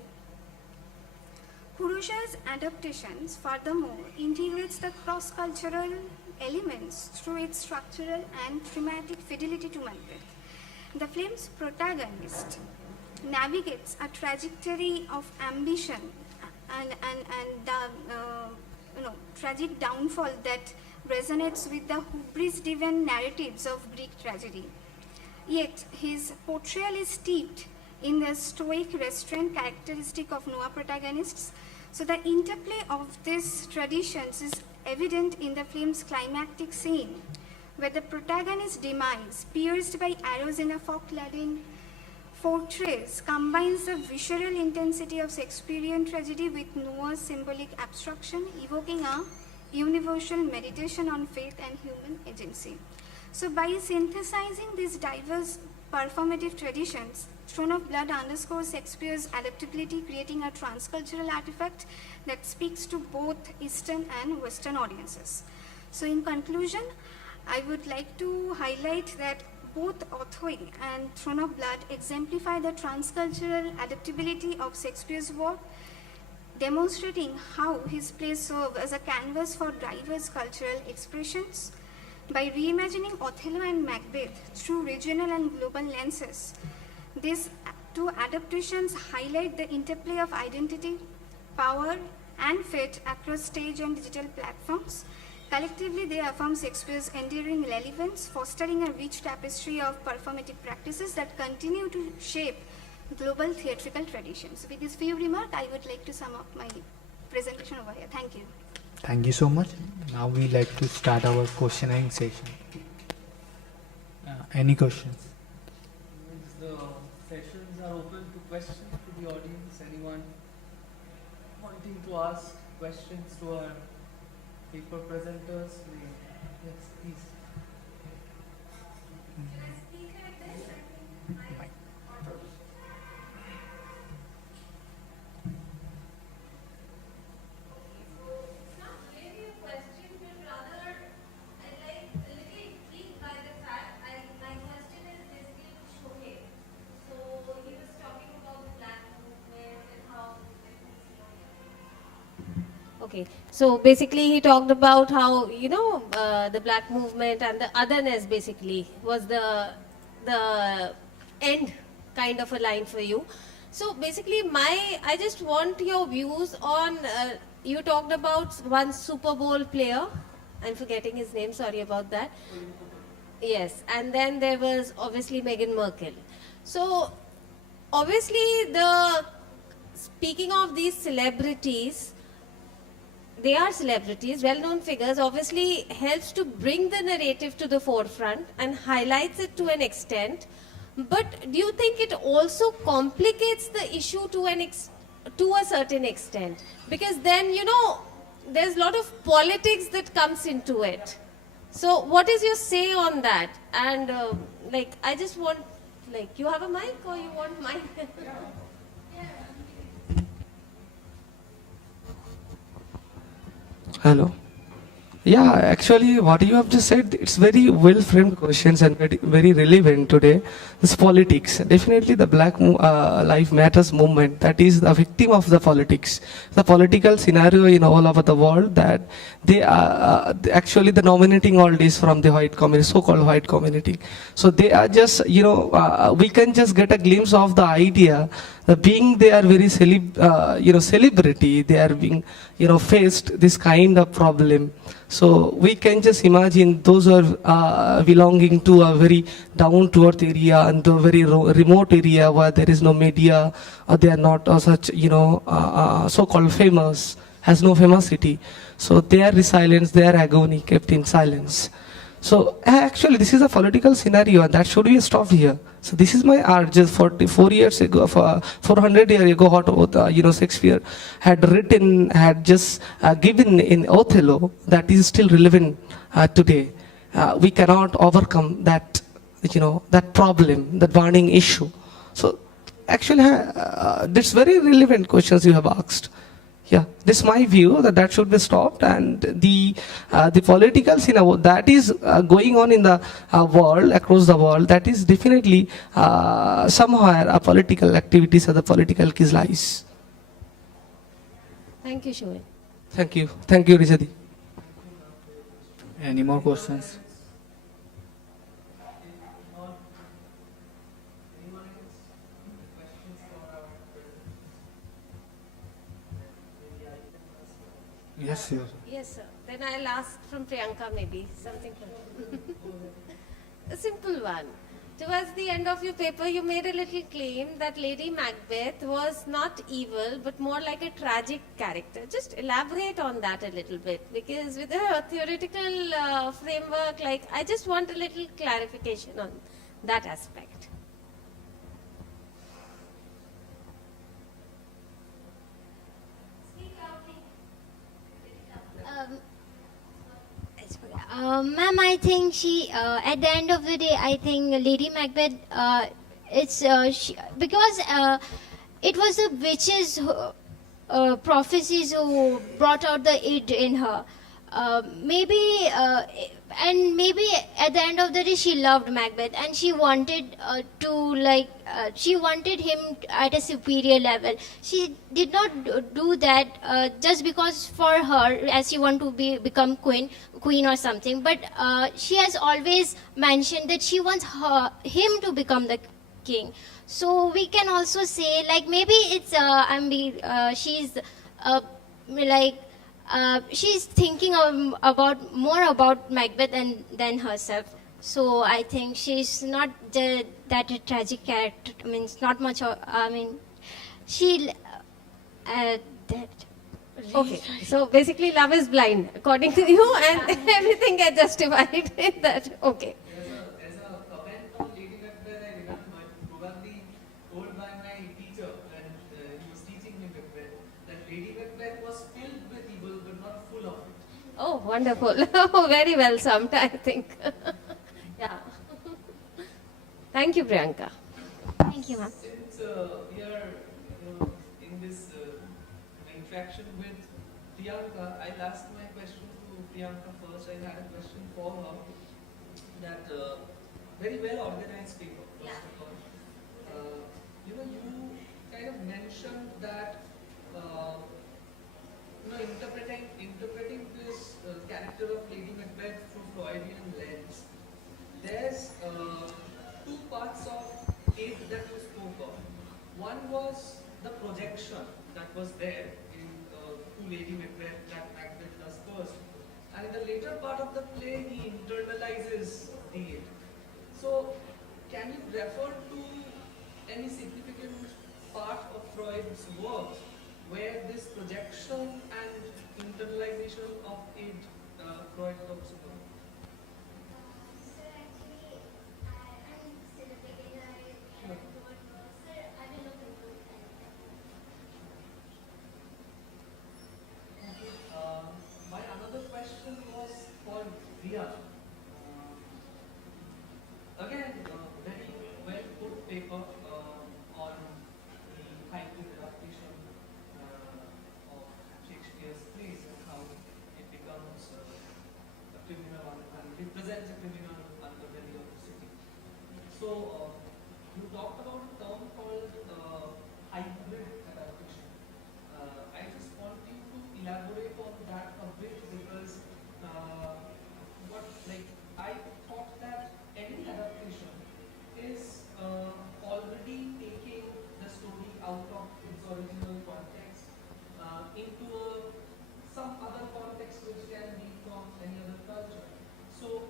Purusha's adaptations, furthermore, integrates the cross-cultural elements through its structural and thematic fidelity to Macbeth. The film's protagonist navigates a trajectory of ambition and the tragic downfall that resonates with the hubris-driven narratives of Greek tragedy. Yet his portrayal is steeped in the stoic restraint characteristic of Noah protagonists. So the interplay of these traditions is evident in the film's climactic scene, where the protagonist's demise, pierced by arrows in a fog-laden fortress, combines the visceral intensity of Shakespearean tragedy with Noah's symbolic abstraction, evoking a universal meditation on faith and human agency. So by synthesizing these diverse performative traditions, Throne of Blood underscores Shakespeare's adaptability, creating a transcultural artifact that speaks to both Eastern and Western audiences. So in conclusion, I would like to highlight that both Otway and Throne of Blood exemplify the transcultural adaptability of Shakespeare's work, demonstrating how his plays serve as a canvas for diverse cultural expressions. By reimagining Othello and Macbeth through regional and global lenses, these two adaptations highlight the interplay of identity, power, and fate across stage and digital platforms. Collectively, they affirm Shakespeare's enduring relevance, fostering a rich tapestry of performative practices that continue to shape global theatrical traditions. With this few remarks, I would like to sum up my presentation over here. Thank you. Thank you so much. Now we like to start our questioning session. Any questions? The sessions are open to questions to the audience. Anyone wanting to ask questions to our paper presenters? Yes, please. Okay, so basically he talked about how, the black movement and the otherness basically was the end kind of a line for you. So basically I just want your views on, you talked about one Super Bowl player, I'm forgetting his name, sorry about that. Yes, and then there was obviously Meghan Markle. So obviously speaking of these celebrities, they are celebrities, well-known figures, obviously helps to bring the narrative to the forefront and highlights it to an extent. But do you think it also complicates the issue to a certain extent? Because then, there's a lot of politics that comes into it. So what is your say on that? And I just want, you have a mic or you want mic? Hello. Yeah, actually, what you have just said, it's very well-framed questions and very, very relevant today. This politics. Definitely the Black Lives Matters movement, that is the victim of the politics. The political scenario in all over the world that they are actually the nominating all this from the white community, so-called white community. So they are just, we can just get a glimpse of the idea that being they are very celebrity, they are being, faced this kind of problem. So we can just imagine those who are belonging to a very down-to-earth area and a very remote area where there is no media or they are not such, so-called famous, has no famosity. So their resilience, their agony kept in silence. So actually this is a political scenario and that should be stopped here. So this is my art. Just 44 years ago, 400 years ago, what Shakespeare had written, had just given in Othello, that is still relevant today. We cannot overcome that, that problem, that burning issue. So actually, that's very relevant questions you have asked. Yeah, this is my view that should be stopped, and the political scene that is going on in the world, across the world, that is definitely somewhere political activities or the political lies. Thank you, Shoaib. Thank you, Rijadi. Any more questions? Yes, sir. Yes, sir. Then I'll ask from Priyanka maybe something. A simple one. Towards the end of your paper, you made a little claim that Lady Macbeth was not evil, but more like a tragic character. Just elaborate on that a little bit, because with a theoretical framework, I just want a little clarification on that aspect. Ma'am, I think at the end of the day, I think Lady Macbeth, because it was the witches' prophecies who brought out the id in her. Maybe at the end of the day, she loved Macbeth and she wanted she wanted him at a superior level. She did not do that just because for her, as she want to become queen or something. But she has always mentioned that she wants him to become the king. So we can also say maybe it's she's thinking more about Macbeth than herself. So I think she's not that a tragic character. I mean, it's not much. She that. Okay, so basically love is blind according to you, and everything gets justified in that. Okay. There's a comment on Lady Macbeth I remember, probably told by my teacher when he was teaching me Macbeth, that Lady Macbeth was filled with evil but not full of it. Oh, wonderful. Very well summed, I think. Yeah. Thank you, Priyanka. Thank you, ma'am. Since we are in this interaction with Priyanka, I'll ask my question to Priyanka first. I had a question for her. That very well organized paper, first of all. You kind of mentioned that interpreting this character of Lady Macbeth through Freudian lens. There's two parts of it that you spoke of. One was the projection that was there in to Lady Macbeth that Macbeth does first. And in the later part of the play, he internalizes the it. So, can you refer to any significant part of Freud's work where this projection and internalization of it Freud talks about? My another question was for Ria. Again, very well put paper on the hybrid adaptation of Shakespeare's plays and how it becomes you talked about a term called hybrid adaptation. I just want you to elaborate on that a bit because I thought that any adaptation is already taking the story out of its original context into some other context which can be from any other culture. So,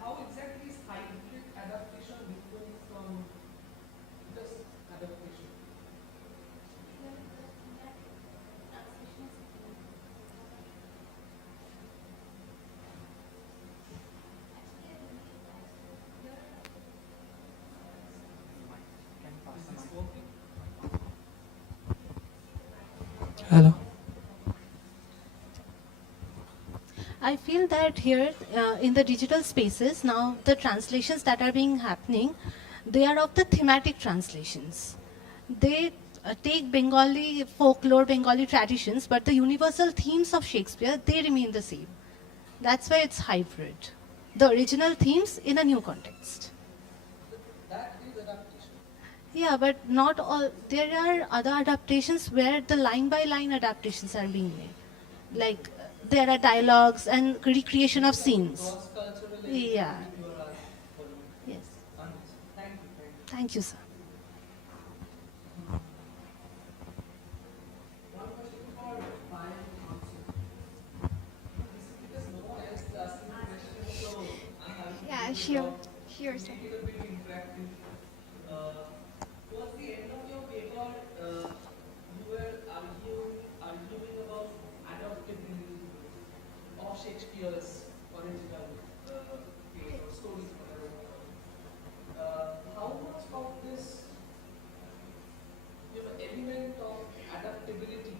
how exactly is hybrid adaptation different from just adaptation? Hello. I feel that here in the digital spaces now the translations that are being happening, they are of the thematic translations. They take Bengali folklore, Bengali traditions, but the universal themes of Shakespeare, they remain the same. That's why it's hybrid. The original themes in a new context. That is adaptation. Yeah, but not all. There are other adaptations where the line-by-line adaptations are being made. Like there are dialogues and recreation of scenes. Cross-culturally, Yeah. you are Yes. Thank you. Thank you, sir. One question for Ryan also. Because no one else is asking the question, so I'm having Yeah, to sure, sir. make it a bit interactive. Towards the end of your paper, you were arguing about adaptability of Shakespeare's original play or stories. How much of this element of adaptability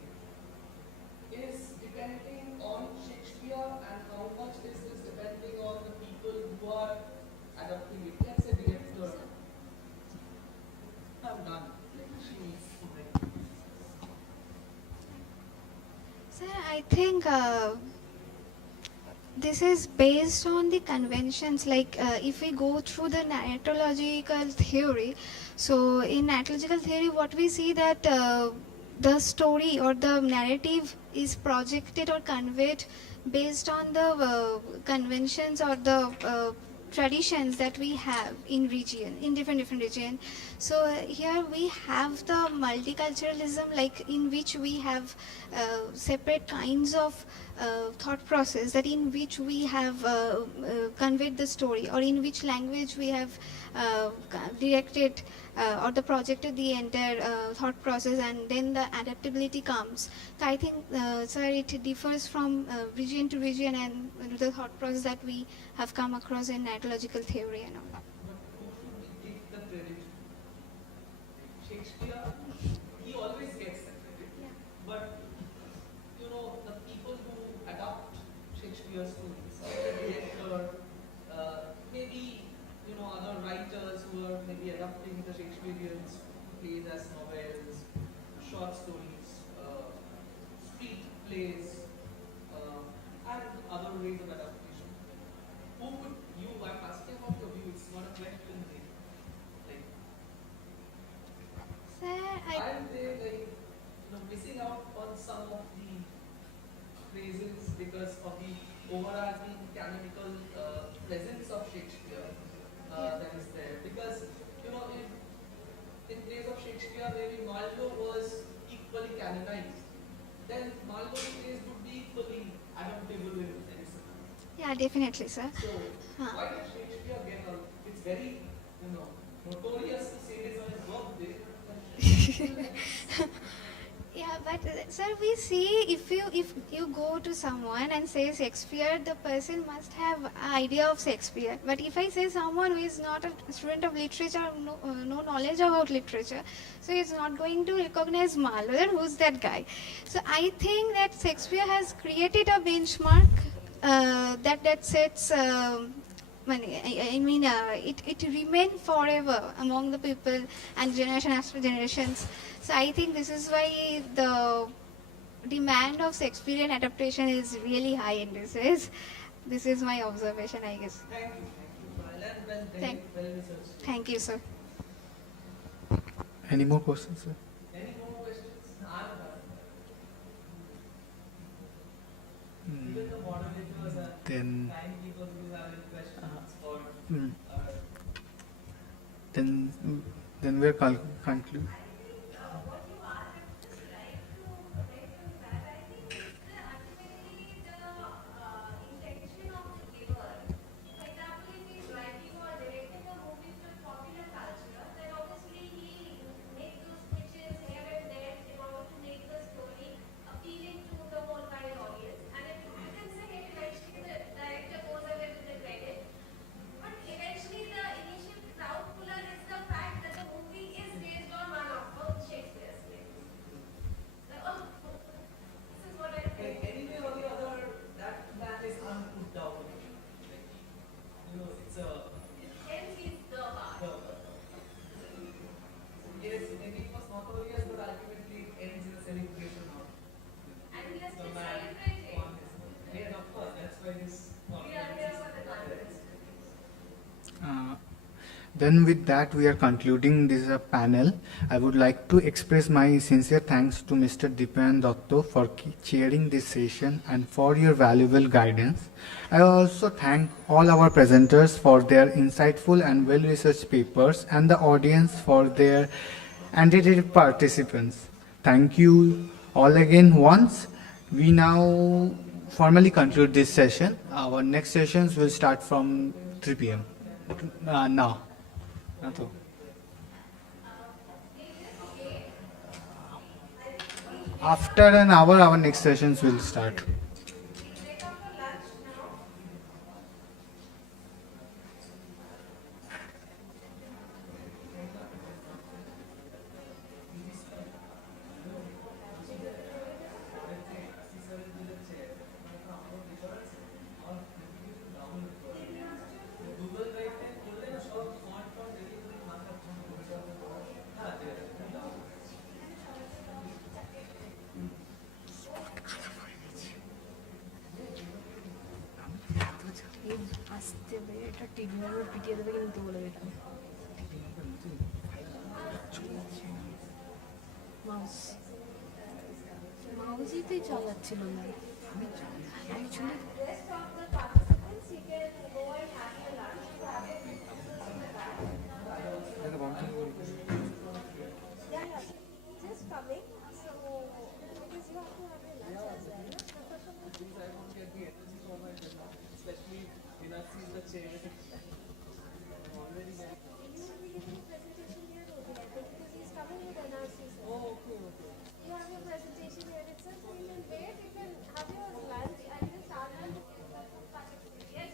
is depending on Shakespeare, and how much is this depending on the people who are adapting it? Let's say director. I'm done. Sir, I think this is based on the conventions. Like if we go through the narratological theory, so in narratological theory, what we see that the story or the narrative is projected or conveyed based on the conventions or the traditions that we have in different region. So here we have the multiculturalism, like in which we have separate kinds of thought process, that in which we have conveyed the story, or in which language we have directed or the projected the entire thought process, and then the adaptability comes. So I think, sir, it differs from region to region, and the thought process that we have come across in narratological theory and all. But who should we give the credit? Shakespeare, he always gets the credit. Yeah. But the people who adapt Shakespeare's stories, the director, maybe other writers who are maybe adapting the Shakespearean plays as novels, short stories, street plays, and other ways of adaptation. Who would I'm asking about your view, it's not a question. Are they missing out on some of the phrases because of the overarching canonical presence of Shakespeare that is there? Because in plays of Shakespeare, maybe Marlowe was equally canonized, then Marlowe's plays would be equally adaptable in Edison. Yeah, definitely, sir. So why does Shakespeare get all? It's very notorious to say this on his birthday. Yeah, but sir, we see if you go to someone and say Shakespeare, the person must have an idea of Shakespeare. But if I say someone who is not a student of literature, no knowledge about literature, so he's not going to recognize Marlowe. Who's that guy? So I think that Shakespeare has created a benchmark that sets. It remains forever among the people and generation after generations. So I think this is why the demand of Shakespearean adaptation is really high in this. This is my observation, I guess. Thank you. Thank you, sir. Any more questions, sir? Then, mm, then we're conclude. Then with that we are concluding this panel. I would like to express my sincere thanks to Mr. Dipan Dotto for chairing this session and for your valuable guidance. I also thank all our presenters for their insightful and well-researched papers and the audience for their attentive participants. Thank you all again once. We now formally conclude this session. Our next sessions will start from 3 p.m. Now. After an hour, our next sessions will start. মাউজিতে চালাচ্ছিল না actually Just coming, so because you have to have your lunch as well. Especially when I see the chair. Presentation here only, I think, because he's coming with NRC. Oh, okay. You have your presentation here itself, so you can wait, you can have your lunch, and you can start lunch. Yes,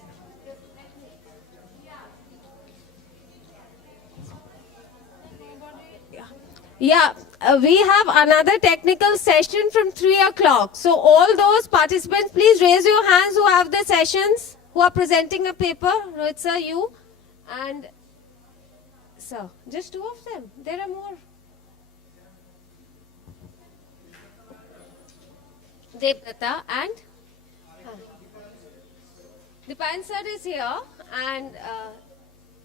Yeah, we have another technical session from 3 o'clock. So all those participants, please raise your hands who have the sessions, who are presenting a paper. Rohit sir, you. And sir, just 2 of them. There are more. Devdata and Dipan sir is here, and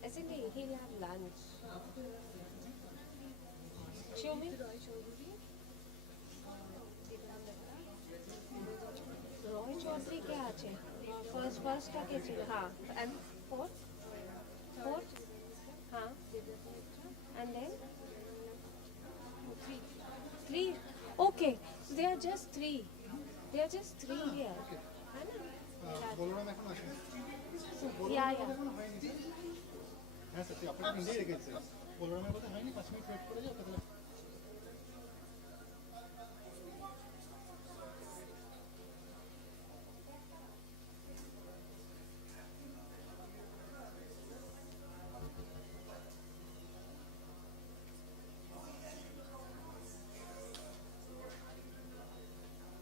isn't he'll have lunch. Show me. Roy Chaudhary क्या आचे? First का क्या चीज़? हाँ. And fourth, हाँ. And then three. Okay, they are just three. They are just three here. है ना? Yeah. হ্যাঁ sir আপনি ইন্ডিয়া রেখেছেন বলরামের কথা হয়নি 5 মিনিট ওয়েট করে যাও তাহলে